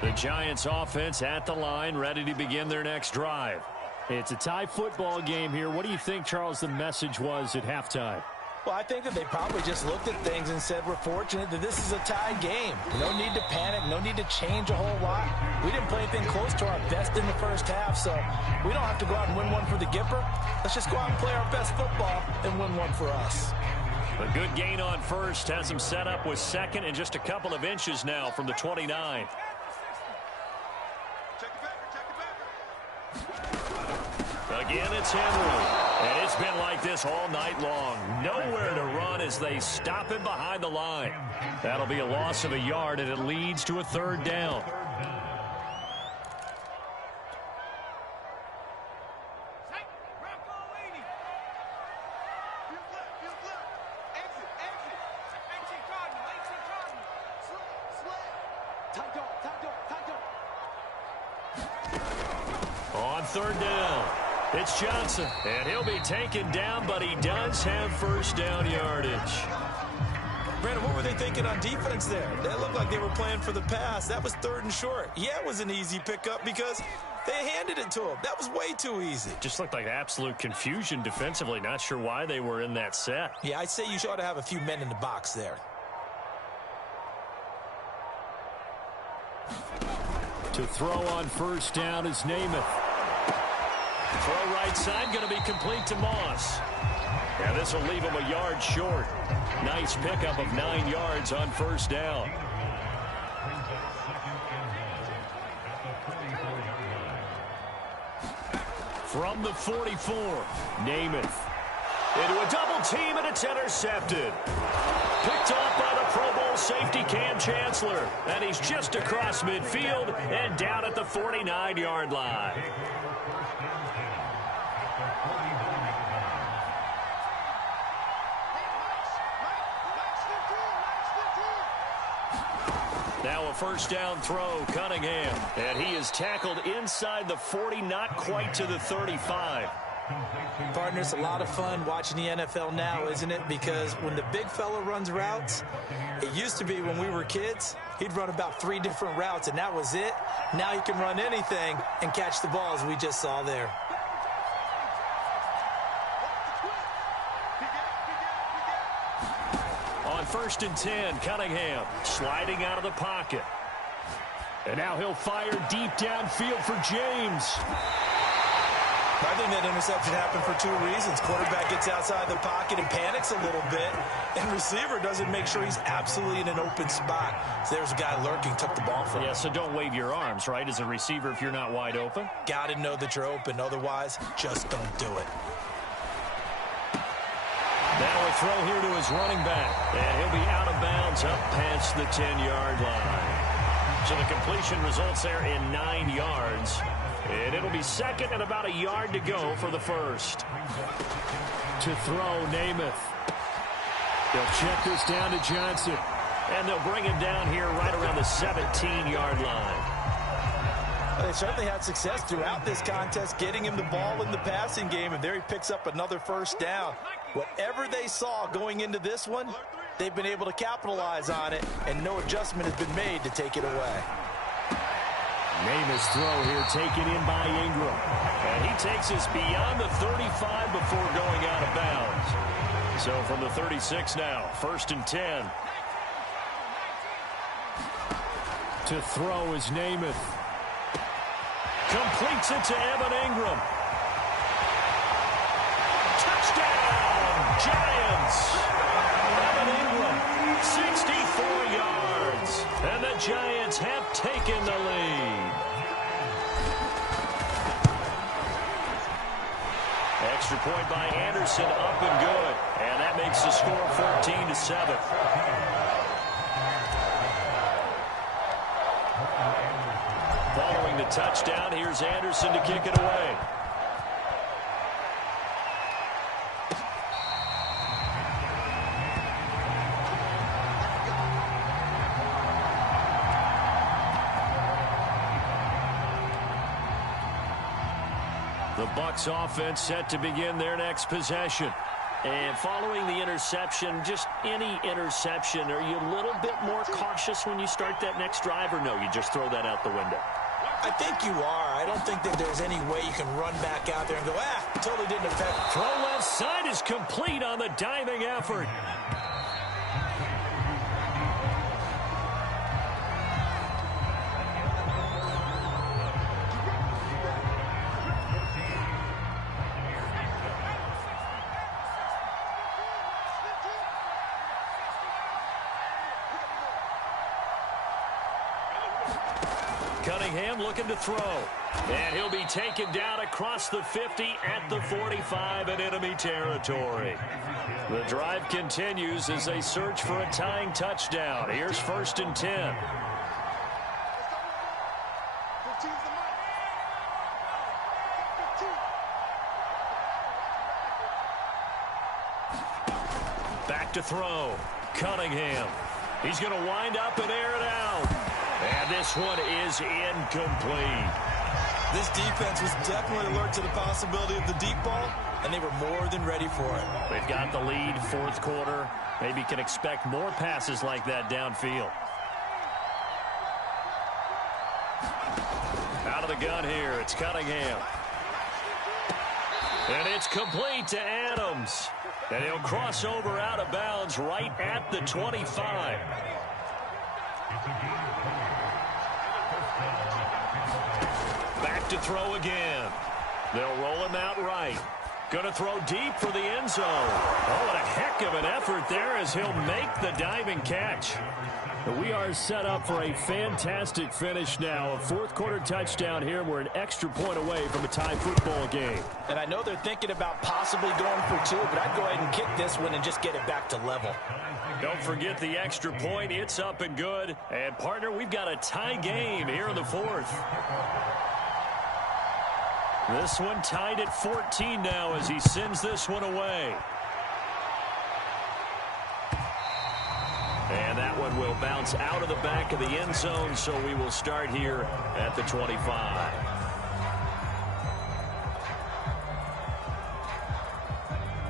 The Giants offense at the line, ready to begin their next drive. It's a tie football game here. What do you think, Charles, the message was at halftime? Well, I think that they probably just looked at things and said, we're fortunate that this is a tied game. No need to panic, no need to change a whole lot. We didn't play anything close to our best in the first half, so we don't have to go out and win one for the Gipper. Let's just go out and play our best football and win one for us. A good gain on first has them set up with 2nd and just a couple of inches now from the 29. Again, it's Henry. And it's been like this all night long. Nowhere to run as they stop him behind the line. That'll be a loss of a yard, and it leads to a 3rd down. third down. It's Johnson, and he'll be taken down, but he does have first down yardage. Brandon, what were they thinking on defense there? They looked like they were playing for the pass. That was third and short. Yeah, it was an easy pickup because they handed it to him. That was way too easy. Just looked like absolute confusion defensively. Not sure why they were in that set. Yeah, I'd say you ought to have a few men in the box there. To throw on first down is Namath. Throw right side, going to be complete to Moss. Yeah, this will leave him a yard short. Nice pickup of 9 yards on first down. From the 44, Namath. Into a double team, and it's intercepted. Picked off by the Pro Bowl safety Cam Chancellor. And he's just across midfield and down at the 49-yard line. Now a first down throw, Cunningham. And he is tackled inside the 40, not quite to the 35. Partner, it's a lot of fun watching the NFL now, isn't it? Because when the big fella runs routes, it used to be when we were kids, he'd run about 3 different routes, and that was it. Now he can run anything and catch the ball, as we just saw there. On first and 10, Cunningham sliding out of the pocket. And now he'll fire deep downfield for James. I think that interception happened for 2 reasons. Quarterback gets outside the pocket and panics a little bit, and receiver doesn't make sure he's absolutely in an open spot. So there's a guy lurking, took the ball from him. Yeah, so don't wave your arms, right, as a receiver if you're not wide open. Got to know that you're open. Otherwise, just don't do it. Now a throw here to his running back, and he'll be out of bounds up past the 10-yard line. So the completion results there in 9 yards. And it'll be second and about a yard to go for the first. To throw, Namath. They'll check this down to Johnson. And they'll bring him down here right around the 17-yard line. They certainly had success throughout this contest, getting him the ball in the passing game, and there he picks up another first down. Whatever they saw going into this one, they've been able to capitalize on it, and no adjustment has been made to take it away. Namath's throw here taken in by Ingram. And he takes us beyond the 35 before going out of bounds. So from the 36 now, first and 10. To throw is Namath. Completes it to Evan Ingram. Touchdown, Giants. Evan Ingram, 64 yards. And the Giants have taken the lead. Extra point by Anderson, up and good. And that makes the score 14-7. Following the touchdown, here's Anderson to kick it away. The Bucs offense set to begin their next possession. And following the interception, just any interception, are you a little bit more cautious when you start that next drive, or no, you just throw that out the window? I think you are. I don't think that there's any way you can run back out there and go, totally didn't affect. Throw left side is complete on the diving effort. Cunningham looking to throw. And he'll be taken down across the 50 at the 45 in enemy territory. The drive continues as they search for a tying touchdown. Here's first and 10. Back to throw. Cunningham. He's going to wind up and air it out. And this one is incomplete. This defense was definitely alert to the possibility of the deep ball, and they were more than ready for it. They've got the lead, fourth quarter. Maybe can expect more passes like that downfield. Out of the gun here, it's Cunningham. And it's complete to Adams. And he'll cross over out of bounds right at the 25. Back to throw again. They'll roll him out right. Going to throw deep for the end zone. Oh, what a heck of an effort there as he'll make the diving catch. We are set up for a fantastic finish now. A fourth quarter touchdown here. We're an extra point away from a tie football game. And I know they're thinking about possibly going for two, but I'd go ahead and kick this one and just get it back to level. Don't forget the extra point. It's up and good. And, partner, we've got a tie game here in the fourth. This one tied at 14 now as he sends this one away. And that one will bounce out of the back of the end zone, so we will start here at the 25.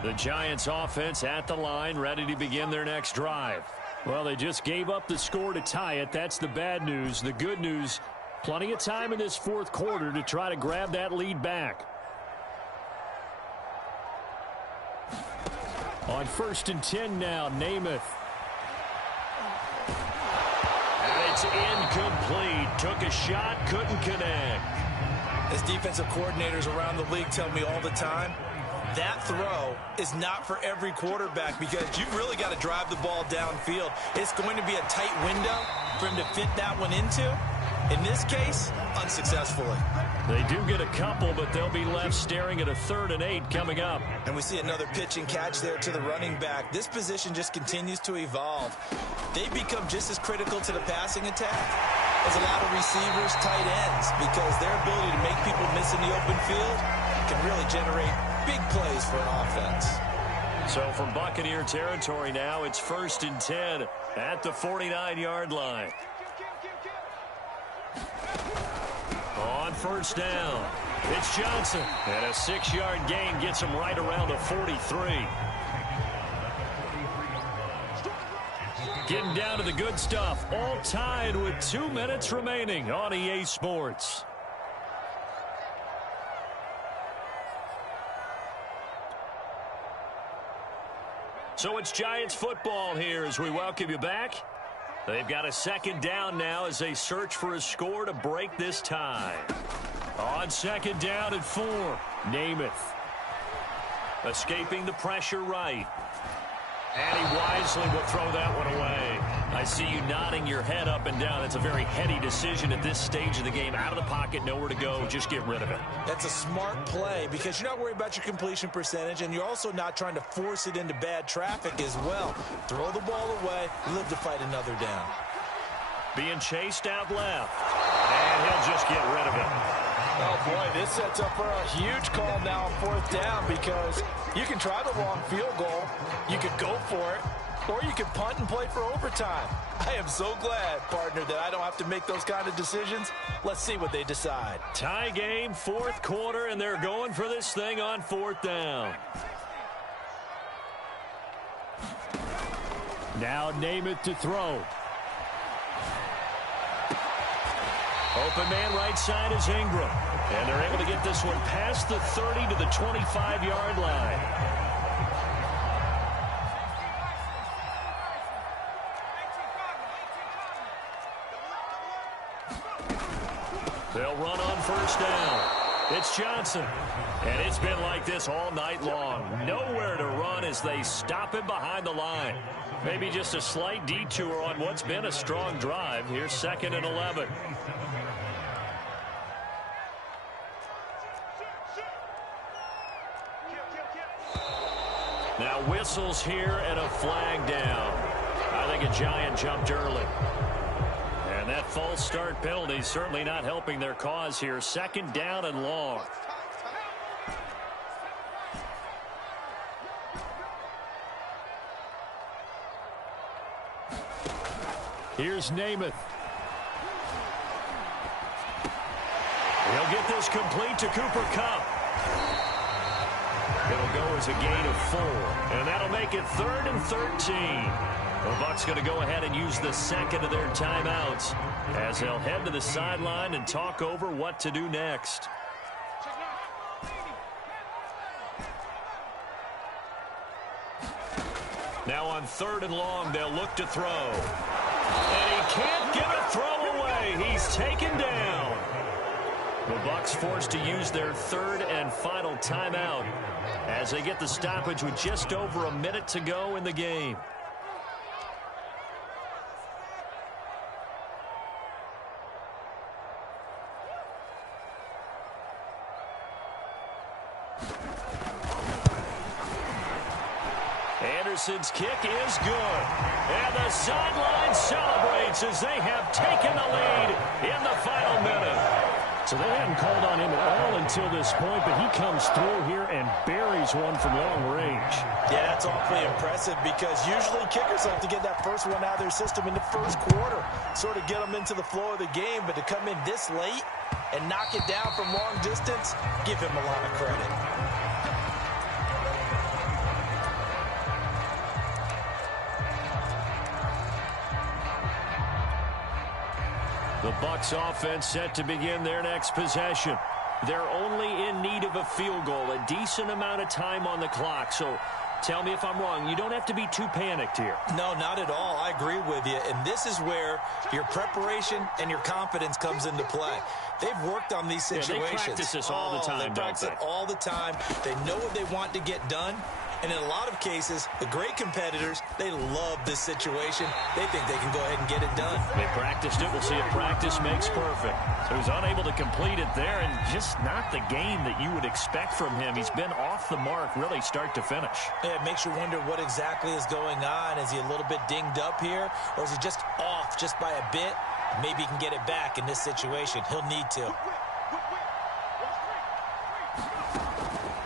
The Giants offense at the line, ready to begin their next drive. Well, they just gave up the score to tie it. That's the bad news. The good news, plenty of time in this fourth quarter to try to grab that lead back. On 1st and 10 now, Namath. And it's incomplete. Took a shot, couldn't connect. As defensive coordinators around the league tell me all the time, that throw is not for every quarterback because you've really got to drive the ball downfield. It's going to be a tight window for him to fit that one into. In this case, unsuccessfully. They do get a couple, but they'll be left staring at a 3rd and 8 coming up. And we see another pitch and catch there to the running back. This position just continues to evolve. They become just as critical to the passing attack as a lot of receivers, tight ends, because their ability to make people miss in the open field can really generate big plays for an offense. So from Buccaneer territory now, it's 1st and 10 at the 49-yard line. On 1st down, it's Johnson. And a 6-yard gain gets him right around the 43. Getting down to the good stuff. All tied with 2 minutes remaining on EA Sports. So it's Giants football here as we welcome you back. They've got a 2nd down now as they search for a score to break this tie. On 2nd down at 4, Namath. Escaping the pressure right. And he wisely will throw that one away. I see you nodding your head up and down. It's a very heady decision at this stage of the game. Out of the pocket, nowhere to go. Just get rid of it. That's a smart play because you're not worried about your completion percentage, and you're also not trying to force it into bad traffic as well. Throw the ball away, live to fight another down. Being chased out left. And he'll just get rid of it. Oh, boy, this sets up for a huge call now on 4th down because you can try the long field goal, you could go for it, or you can punt and play for overtime. I am so glad, partner, that I don't have to make those kind of decisions. Let's see what they decide. Tie game, 4th quarter, and they're going for this thing on 4th down. Now Namath to throw. Open man right side is Ingram. And they're able to get this one past the 30 to the 25-yard line. They'll run on 1st down. It's Johnson. And it's been like this all night long. Nowhere to run as they stop him behind the line. Maybe just a slight detour on what's been a strong drive. Here's 2nd and 11. Now whistles here and a flag down. I think a Giant jumped early. And that false start penalty certainly not helping their cause here. 2nd down and long. Here's Namath. He'll get this complete to Cooper Kupp. It'll go as a gain of 4, and that'll make it 3rd and 13. The Bucs going to go ahead and use the second of their timeouts as they'll head to the sideline and talk over what to do next. Now on 3rd and long, they'll look to throw. And he can't get a throw away. He's taken down. The Bucs forced to use their 3rd and final timeout as they get the stoppage with just over a minute to go in the game. Anderson's kick is good. And the sideline celebrates as they have taken the lead in the final minute. So they hadn't called on him at all until this point, but he comes through here and buries one from long range. Yeah, that's awfully impressive because usually kickers like to get that first one out of their system in the first quarter, sort of get them into the flow of the game, but to come in this late and knock it down from long distance, give him a lot of credit. The Bucs offense set to begin their next possession. They're only in need of a field goal, a decent amount of time on the clock. So tell me if I'm wrong. You don't have to be too panicked here. No, not at all. I agree with you. And this is where your preparation and your confidence comes into play. They've worked on these situations. Yeah, they practice this all the time, They practice it all the time. They know what they want to get done. And in a lot of cases, the great competitors, they love this situation. They think they can go ahead and get it done. They practiced it. We'll see if practice makes perfect. So he's unable to complete it there, and just not the game that you would expect from him. He's been off the mark really start to finish. Yeah, it makes you wonder what exactly is going on. Is he a little bit dinged up here, or is he just off just by a bit? Maybe he can get it back in this situation. He'll need to.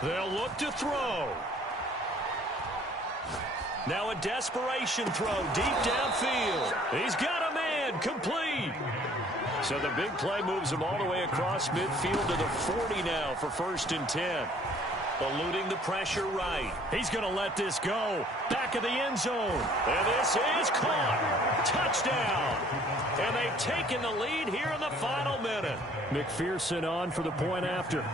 They'll look to throw. Now a desperation throw deep downfield. He's got a man, complete. So the big play moves him all the way across midfield to the 40 now for 1st and 10. Eluding the pressure right. He's going to let this go. Back of the end zone. And this is caught. Touchdown. And they've taken the lead here in the final minute. McPherson on for the point after.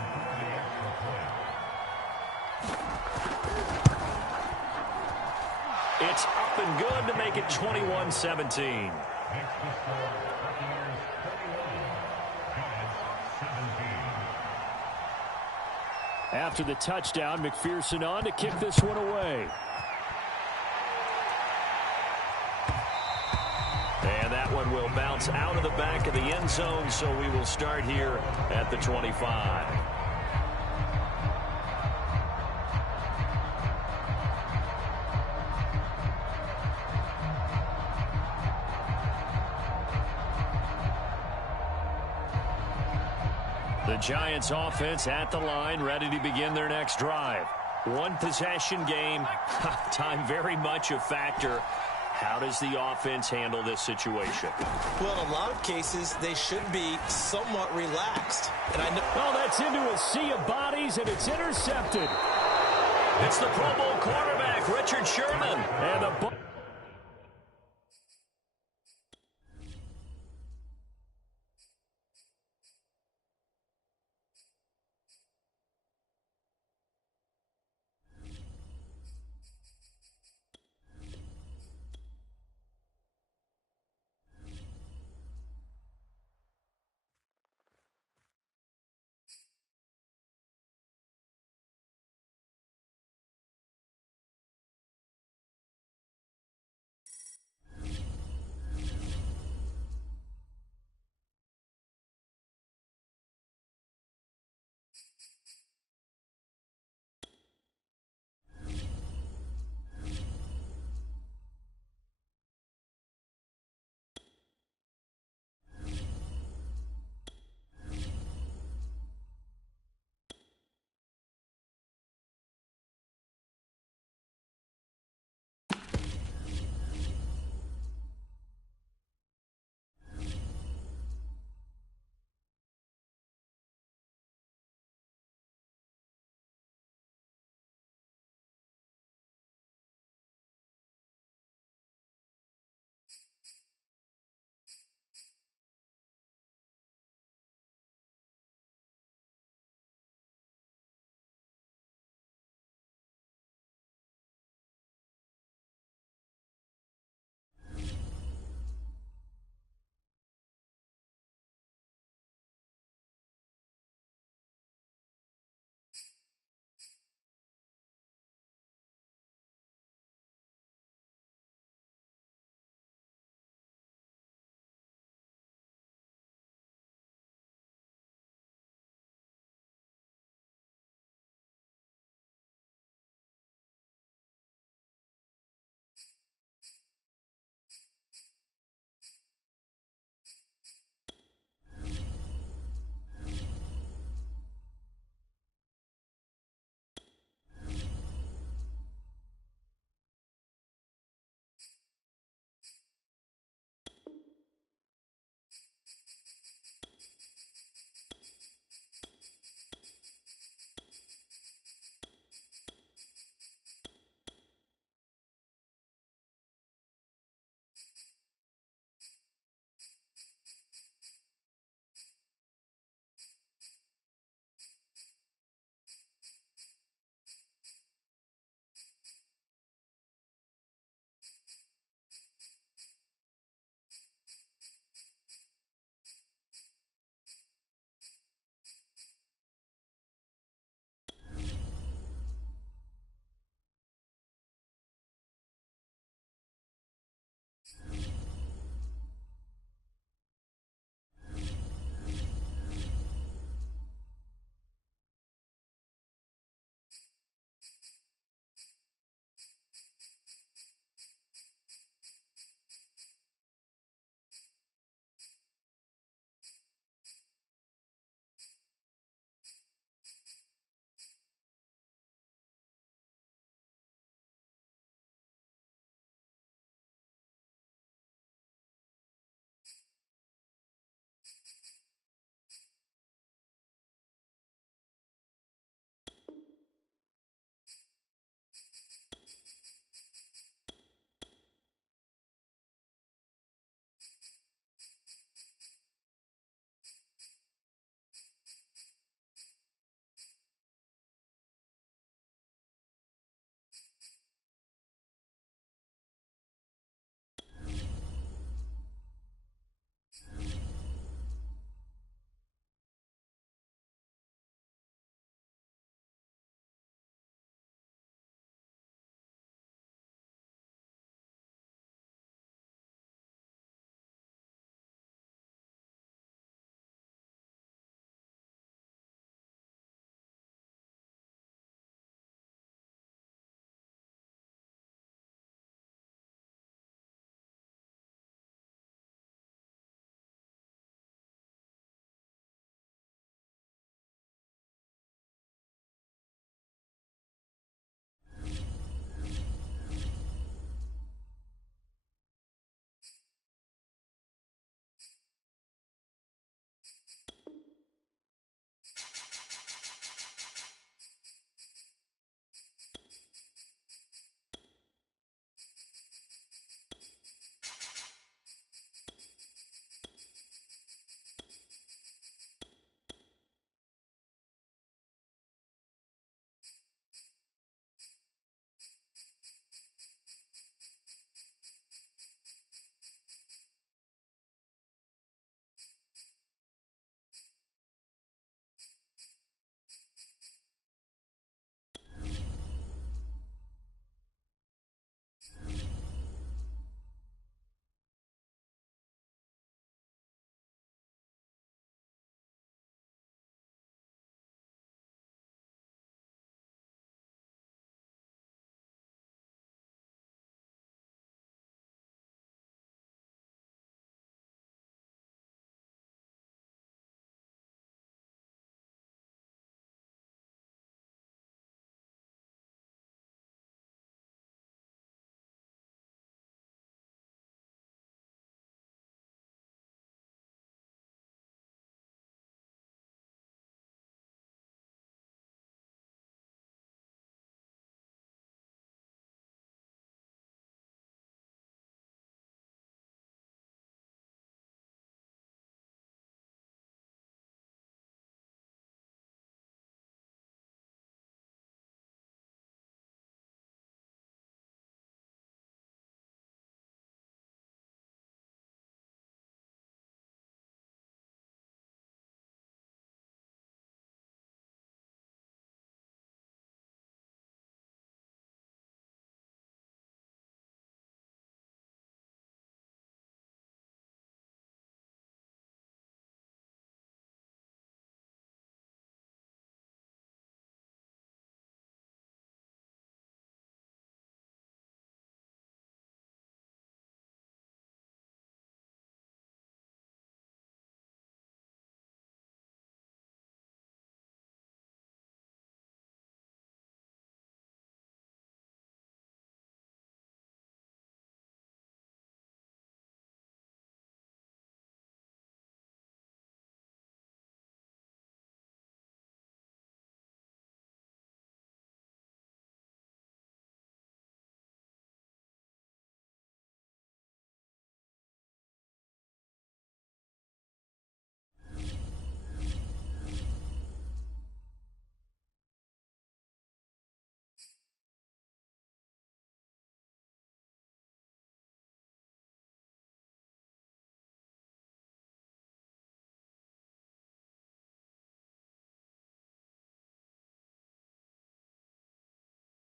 It's up and good to make it 21-17. After the touchdown, McPherson on to kick this one away. And that one will bounce out of the back of the end zone, so we will start here at the 25. The Giants offense at the line, ready to begin their next drive. One possession game, time very much a factor. How does the offense handle this situation? Well, in a lot of cases, they should be somewhat relaxed. And I know. Oh, that's into a sea of bodies, and it's intercepted. It's the Pro Bowl quarterback, Richard Sherman. And the